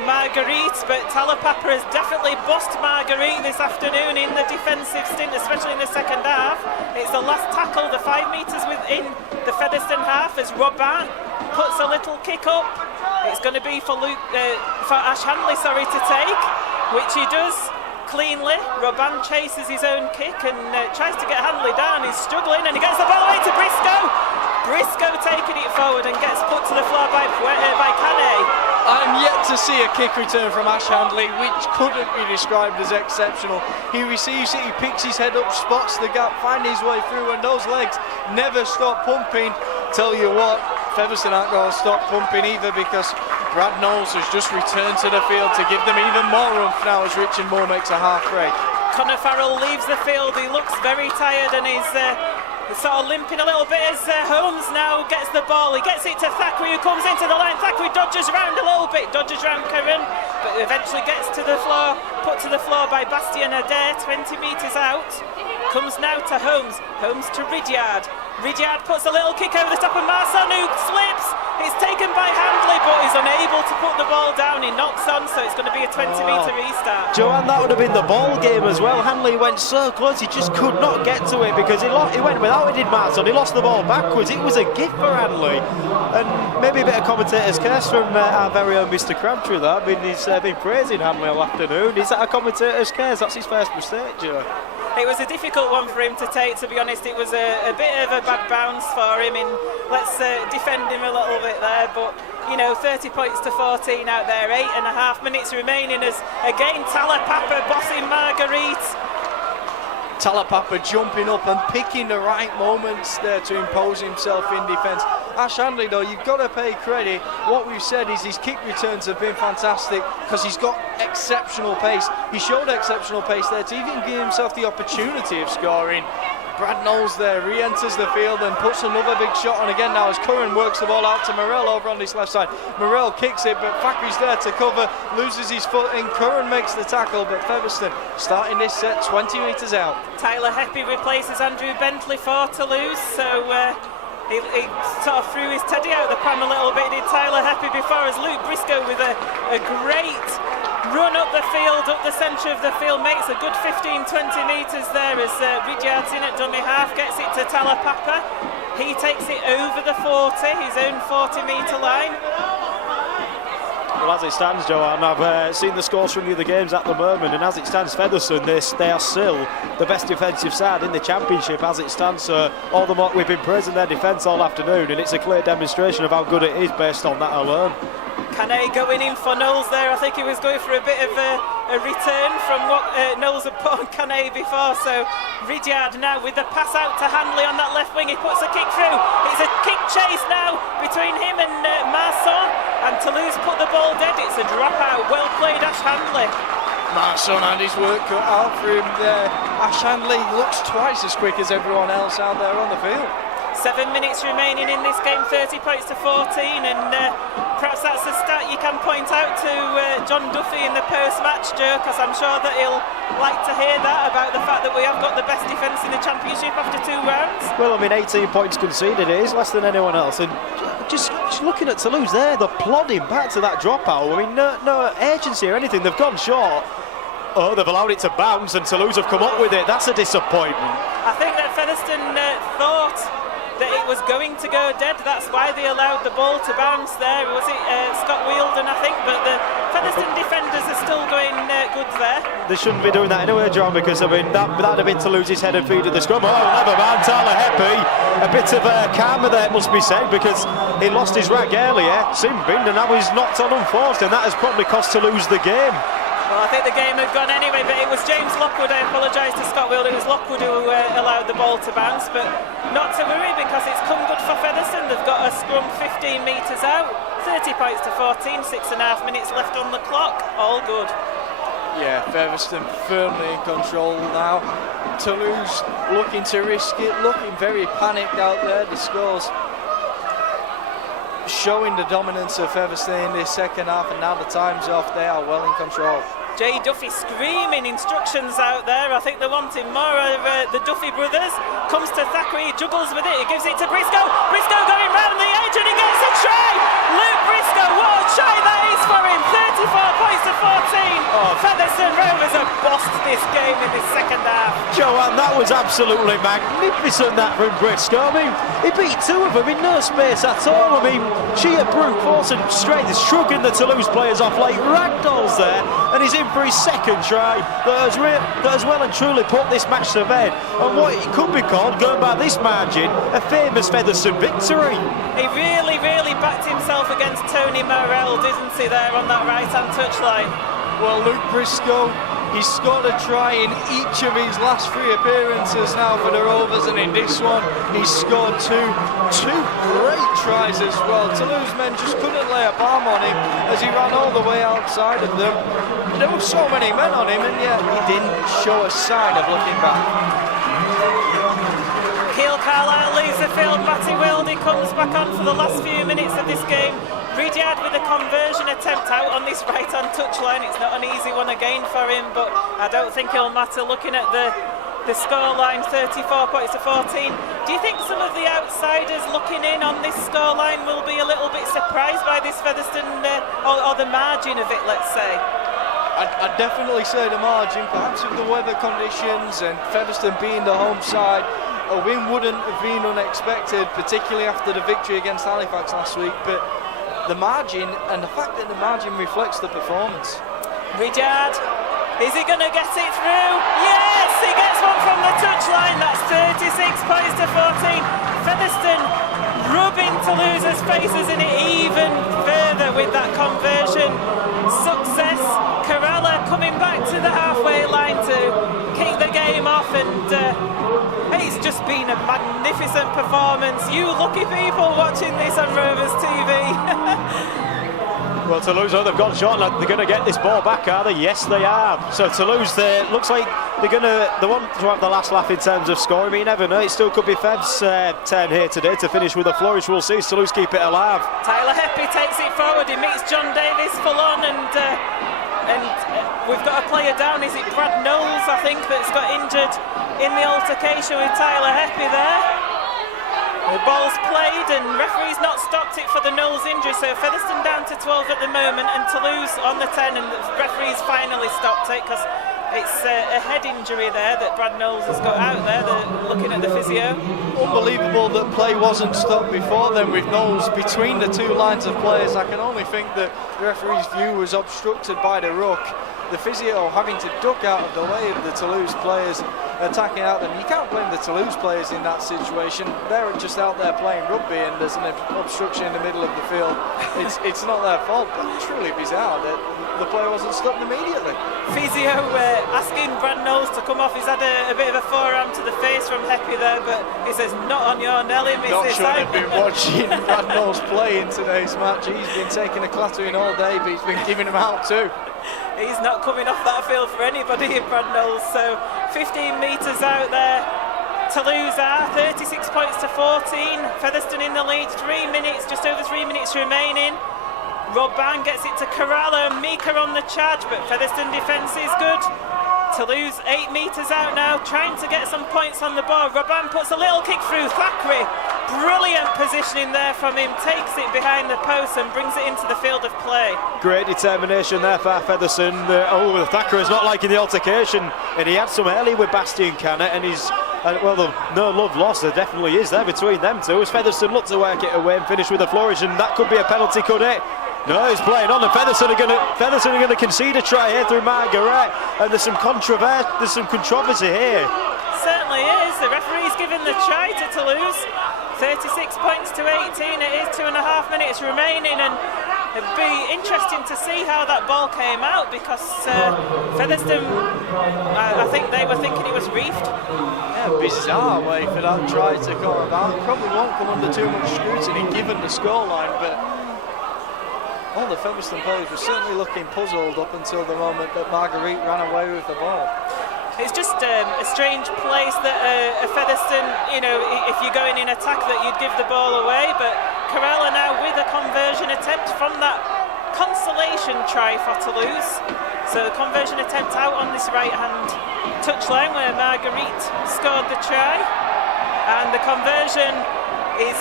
Marguerite, but Talapapa has definitely bossed Marguerite this afternoon in the defensive stint, especially in the second half. It's the last tackle, the 5 metres within the Featherstone half, as Robin puts a little kick up. It's going to be for Ash Handley, to take, which he does cleanly. Robin chases his own kick and tries to get Handley down. He's struggling and he gets the ball away to Briscoe. Briscoe taking it forward and gets put to the floor by Canet. I'm yet to see a kick return from Ash Handley, which couldn't be described as exceptional. He receives it, he picks his head up, spots the gap, finds his way through, and those legs never stop pumping. Tell you what, Featherstone aren't going to stop pumping either, because Brad Knowles has just returned to the field to give them even more oomph now as Richard Moore makes a half break. Connor Farrell leaves the field, he looks very tired and he's sort of limping a little bit as Holmes now gets the ball. He gets it to Thackeray, who comes into the line. Thackeray dodges around a little bit, dodges around Curran, but eventually gets to the floor, put to the floor by Bastien Adair, 20 metres out. Comes now to Holmes, Holmes to Ridyard. Ridyard puts a little kick over the top of Marson, who slips. It's taken by Handley, but he's unable to put the ball down. He knocks on, so it's going to be a 20-metre restart. Joanne, that would have been the ball game as well. Handley went so close, he just could not get to it, because he went without it, did Marson. He lost the ball backwards. It was a gift for Handley. And maybe a bit of commentator's curse from our very own Mr. Crabtree there. I mean, he's been praising Handley all afternoon. Is that a commentator's curse? That's his first mistake, Joe. It was a difficult one for him to take, to be honest. It was a bit of a bad bounce for him. Let's defend him a little bit there, but 30 points to 14 out there, 8.5 minutes remaining as again Talapapa bossing Marguerite. Talapapa jumping up and picking the right moments there to impose himself in defence. Ash Handley, though, you've got to pay credit. What we've said is his kick returns have been fantastic because he's got exceptional pace. He showed exceptional pace there to even give himself the opportunity of scoring. Brad Knowles there re-enters the field and puts another big shot on again now as Curran works the ball out to Morel over on this left side. Morel kicks it, but Fakhri's there to cover, loses his foot and Curran makes the tackle, but Featherstone starting this set 20 metres out. Tyler Heppy replaces Andrew Bentley for Toulouse, so he sort of threw his teddy out the pram a little bit, did Tyler Heppy, before as Luke Briscoe with a great run up the field, up the centre of the field, makes a good 15-20 metres there as Ridyard's in at dummy half, gets it to Talapapa. He takes it over the 40, his own 40-metre line. Well, as it stands, Joanne, I've seen the scores from the other games at the moment, and as it stands, Featherstone, they are still the best defensive side in the championship as it stands. So all the more we've been praising their defence all afternoon, and it's a clear demonstration of how good it is based on that alone. Canet going in for Knowles there. I think he was going for a bit of a return from what Knowles had put on Canet before. So Ridyard now with the pass out to Handley on that left wing. He puts a kick through. It's a kick chase now between him and Marson. And Toulouse put the ball dead. It's a dropout. Well played, Ash Handley. Marson had his work cut out for him there. Ash Handley looks twice as quick as everyone else out there on the field. 7 minutes remaining in this game, 30 points to 14, and perhaps that's a stat you can point out to John Duffy in the post-match, Joe, because I'm sure that he'll like to hear that about the fact that we have got the best defence in the championship after 2 rounds. Well, I mean, 18 points conceded, it is less than anyone else, and just looking at Toulouse there, they're plodding back to that dropout. I mean, no agency or anything, they've gone short. Oh, they've allowed it to bounce and Toulouse have come up with it. That's a disappointment. I think that Featherstone thought that it was going to go dead. That's why they allowed the ball to bounce there. Was it Scott Wheeldon, I think? But the Featherstone defenders are still going good there. They shouldn't be doing that anyway, John, because I mean that'd have been Toulouse's head and feet at the scrum. Oh, never mind, Tyler Heppy. A bit of karma there, must be said, because he lost his rag earlier, Simbin, and now he's knocked on unforced, and that has probably cost Toulouse the game. Well, I think the game had gone anyway, but it was James Lockwood. I apologise to Scott Wheeldon. It was Lockwood who allowed the ball to bounce, but not to worry because it's come good for Featherstone. They've got a scrum 15 metres out, 30 points to 14, 6.5 minutes left on the clock. All good. Yeah, Featherstone firmly in control now. Toulouse looking to risk it, looking very panicked out there. The scores showing the dominance of Featherstone in this second half, and now the time's off. They are well in control. Jay Duffy screaming instructions out there. I think they're wanting more of the Duffy brothers. Comes to Thackeray, he juggles with it, he gives it to Briscoe. Briscoe going round the edge and he gets a try! Luke Briscoe, what a try that is for him! 34 points to 14. Oh, Featherstone Rovers have bossed this game in this second half. Joanne, that was absolutely magnificent, that from Briscoe. I mean, he beat 2 of them in no space at all. I mean, sheer brute force and strength, shrugging the Toulouse players off like ragdolls there, and he's in for his second try that has well and truly put this match to bed, and what it could be called, going by this margin, a famous Featherstone victory. He really backed himself against Tony Morel, didn't he, there on that right-hand touchline? Well, Luke Briscoe, he's scored a try in each of his last 3 appearances now for the Rovers, and in this one he's scored two great tries as well. Toulouse men just couldn't lay a palm on him as he ran all the way outside of them. There were so many men on him, and yet he didn't show a sign of looking back. Keele Carlisle leaves the field. Matty Wildy comes back on for the last few minutes of this game. Ridyard with a conversion attempt out on this right-hand touchline. It's not an easy one again for him, but I don't think it'll matter looking at the scoreline, 34 points to 14. Do you think some of the outsiders looking in on this scoreline will be a little bit surprised by this Featherstone, or the margin of it, let's say? I'd definitely say the margin, perhaps with the weather conditions and Featherstone being the home side, a win wouldn't have been unexpected, particularly after the victory against Halifax last week, but the margin, and the fact that the margin reflects the performance. Ridyard, is he going to get it through? Yes! he gets one from the touchline. That's 36 points to 14. Featherstone rubbing Toulouse's faces in it even further with that conversion success. Corella coming back to the halfway line to kick the game off, and it's just been a magnificent performance. You lucky people watching this on Rovers TV. Well, Toulouse, they've got shot and they're going to get this ball back, are they? Yes, they are. So Toulouse, looks like they want to have the last laugh in terms of scoring. I mean, you never know. It still could be Fev's turn here today to finish with a flourish. We'll see. Toulouse keep it alive. Tyler Heppy takes it forward. He meets John Davis full on, and we've got a player down. Is it Brad Knowles, I think, that's got injured in the altercation with Tyler Heppy there? The ball's played and referee's not stopped it for the Knowles injury, so Featherstone down to 12 at the moment and Toulouse on the 10, and the referee's finally stopped it because it's a head injury there that Brad Knowles has got out there. They're looking at the physio. Unbelievable that play wasn't stopped before then with Knowles between the two lines of players. I can only think that the referee's view was obstructed by the ruck. The physio having to duck out of the way of the Toulouse players attacking out them. You can't blame the Toulouse players in that situation. They're just out there playing rugby and there's an obstruction in the middle of the field. It's not their fault, but truly bizarre that the player wasn't stopped immediately. Physio asking Brad Knowles to come off. He's had a bit of a forearm to the face from Heppy there, but he says, not on your Nelly, missus. Not sure I've been watching Brad Knowles play in today's match. He's been taking a clattering all day, but he's been giving them out too. He's not coming off that field for anybody in Brad Knowles. So 15 metres out there. Toulouse are 36 points to 14. Featherstone in the lead. 3 minutes, just over 3 minutes remaining. Robban gets it to Corella. Mika on the charge, but Featherstone defence is good. Toulouse 8 metres out now, trying to get some points on the board. Robban puts a little kick through. Thackeray, brilliant positioning there from him, takes it behind the post and brings it into the field of play. Great determination there for Featherstone. Thackeray's not liking the altercation, and he had some early with Bastien Canet, and he's no love lost. There definitely is there between them two. As Featherstone look to work it away and finish with a flourish, and that could be a penalty, could it? No, he's playing on, and Featherstone are going to concede a try here through Margaret, and there's some controversy here. Certainly is. The referee's given the try to Toulouse. 36 points to 18. It is 2.5 minutes remaining, and it'd be interesting to see how that ball came out because Featherstone, I think they were thinking it was reefed. Yeah, bizarre way for that try to come about. Probably won't come under too much scrutiny given the scoreline, but all the Featherstone players were certainly looking puzzled up until the moment that Marguerite ran away with the ball. It's just a strange place that a Featherstone, if you're going in attack, that you'd give the ball away. But Corella now with a conversion attempt from that consolation try for Toulouse. So the conversion attempt out on this right-hand touchline where Marguerite scored the try. And the conversion is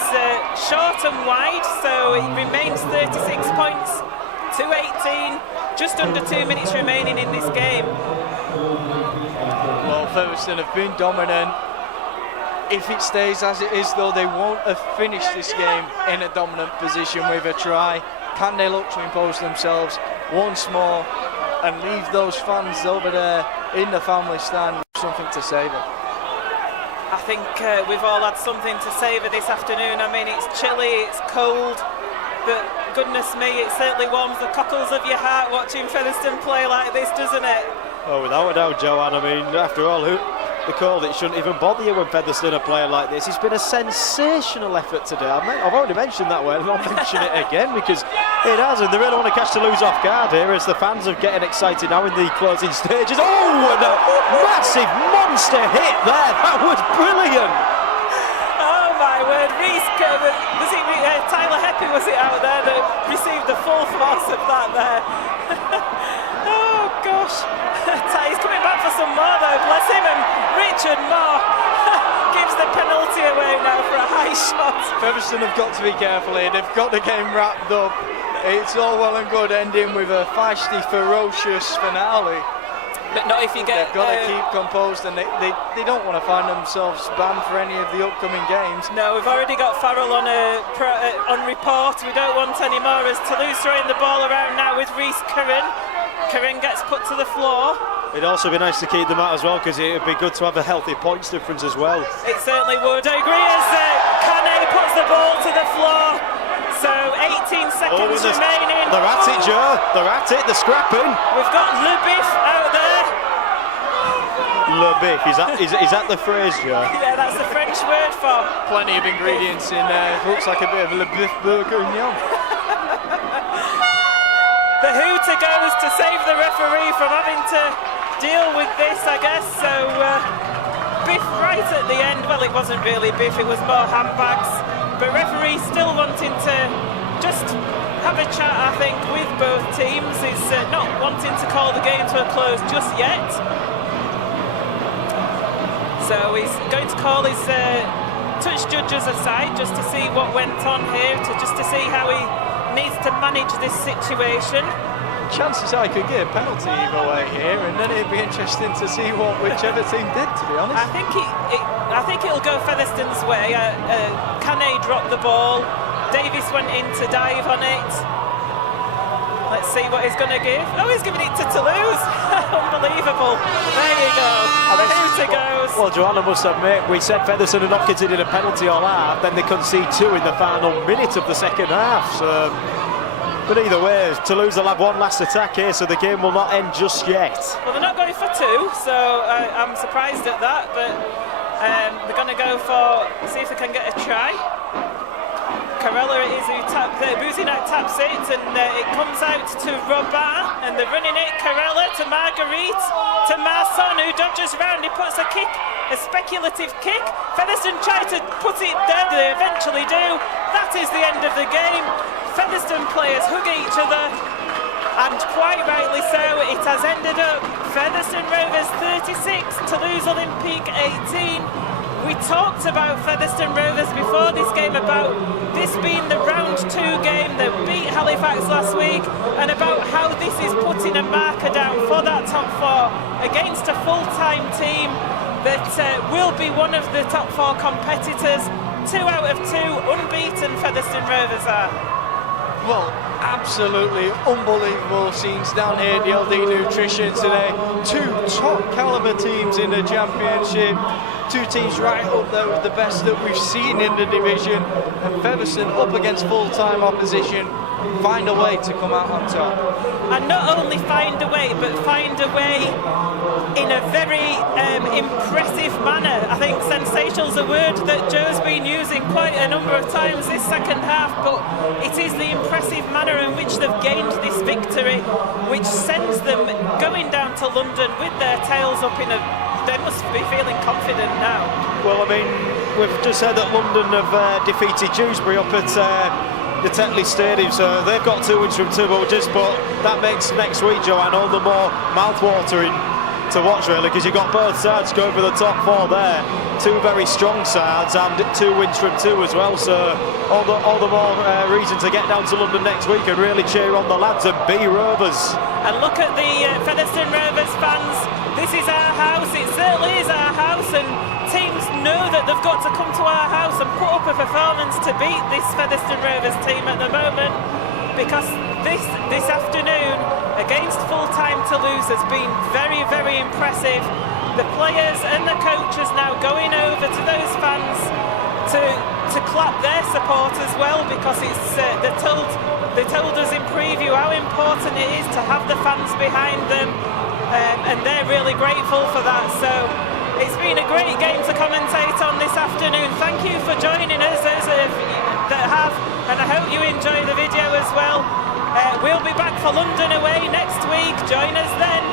short and wide, so it remains 36 points to 18. Just under 2 minutes remaining in this game. Well, Featherstone have been dominant. If it stays as it is, though, they won't have finished this game in a dominant position with a try. Can they look to impose themselves once more and leave those fans over there in the family stand with something to savour? I think we've all had something to savour this afternoon. I mean, it's chilly, it's cold, but goodness me, it certainly warms the cockles of your heart watching Featherstone play like this, doesn't it? Oh, without a doubt, Joanne. I mean, after all, the call, it shouldn't even bother you when Featherstone are playing like this. It's been a sensational effort today. I've already mentioned that word, and I'll mention it again because it has, and they really want to catch Toulouse off guard here as the fans are getting excited now in the closing stages. Oh, and a massive monster hit there. That was brilliant. Oh my word, Reese, was it Tyler Heppy, was it out there that received the full force of that there? Oh gosh, he's coming back for some more though, bless him, and Richard Moore gives the penalty away now for a high shot. Featherstone have got to be careful here, they've got the game wrapped up. It's all well and good ending with a feisty, ferocious finale. But not if you get... They've got to keep composed, and they don't want to find themselves banned for any of the upcoming games. No, we've already got Farrell on report. We don't want any more as Toulouse throwing the ball around now with Reese Curran. Curran gets put to the floor. It'd also be nice to keep them out as well, because it'd be good to have a healthy points difference as well. It certainly would. I agree as Kane puts the ball to the floor. So 18 seconds remaining. They're at it, Joe. They're at it. They're scrapping. We've got Le Biff out there. Le Biff. Is that the phrase, Joe? Yeah, that's the French word for. Plenty of ingredients in there. Looks like a bit of a Le Biff bourguignon. The hooter goes to save the referee from having to deal with this, I guess. So Biff right at the end. Well, it wasn't really Biff, it was more handbags. But referee still wanting to just have a chat, I think, with both teams. He's not wanting to call the game to a close just yet. So he's going to call his touch judges aside just to see what went on here, just to see how he needs to manage this situation. Chances I could get a penalty either way here, and then it'd be interesting to see what whichever team did, to be honest. I think it'll go Featherstone's way. Kane dropped the ball. Davis went in to dive on it. Let's see what he's going to give. Oh, he's giving it to Toulouse. Unbelievable. There you go. The hooter goes. Well, Joanna must admit, we said Featherstone had not considered a penalty all half, then they concede 2 in the final minute of the second half. So, but either way, Toulouse will have one last attack here, so the game will not end just yet. Well, they're not going for 2, so I'm surprised at that, but they're going to go for, see if they can get a try. Carella it is who Bouzinat taps it, and it comes out to Robin, and they're running it. Carella to Marguerite, to Marson, who dodges around. He puts a kick, a speculative kick. Featherstone try to put it down, they eventually do. That is the end of the game. Featherstone players hug each other, and quite rightly so. It has ended up Featherstone Rovers 36, Toulouse Olympique 18. We talked about Featherstone Rovers before this game, about this being the round 2 game that beat Halifax last week, and about how this is putting a marker down for that top 4 against a full-time team that will be one of the top 4 competitors. 2 out of 2 unbeaten Featherstone Rovers are. Well, absolutely unbelievable scenes down here at the LD Nutrition today. 2 top caliber teams in the championship. 2 teams right up there with the best that we've seen in the division. And Featherstone up against full-time opposition. Find a way to come out on top. And not only find a way, but find a way in a very impressive manner. I think sensational is a word that Joe's been using quite a number of times this second half, but it is the impressive manner in which they've gained this victory, which sends them going down to London with their tails up in a... They must be feeling confident now. Well, I mean, we've just said that London have defeated Dewsbury up at the Tetley Stadium, so they've got 2 wins from 2 borders, but that makes next week, Joanne, all the more mouth-watering to watch, really, because you've got both sides going for the top 4 there. 2 very strong sides and 2 wins from 2 as well, so all the more reason to get down to London next week and really cheer on the lads and be Rovers. And look at the Featherstone Rovers fans. This is our house, it certainly is our house, and teams know that they've got to come to our house and put up a performance to beat this Featherstone Rovers team at the moment, because this afternoon against full-time Toulouse has been very, very impressive. The players and the coaches now going over to those fans to clap their support as well, because it's they told us in preview how important it is to have the fans behind them, and they're really grateful for that. So it's been a great game to commentate on this afternoon. Thank you for joining us, those that have, and I hope you enjoy the video as well. We'll be back for London away next week. Join us then.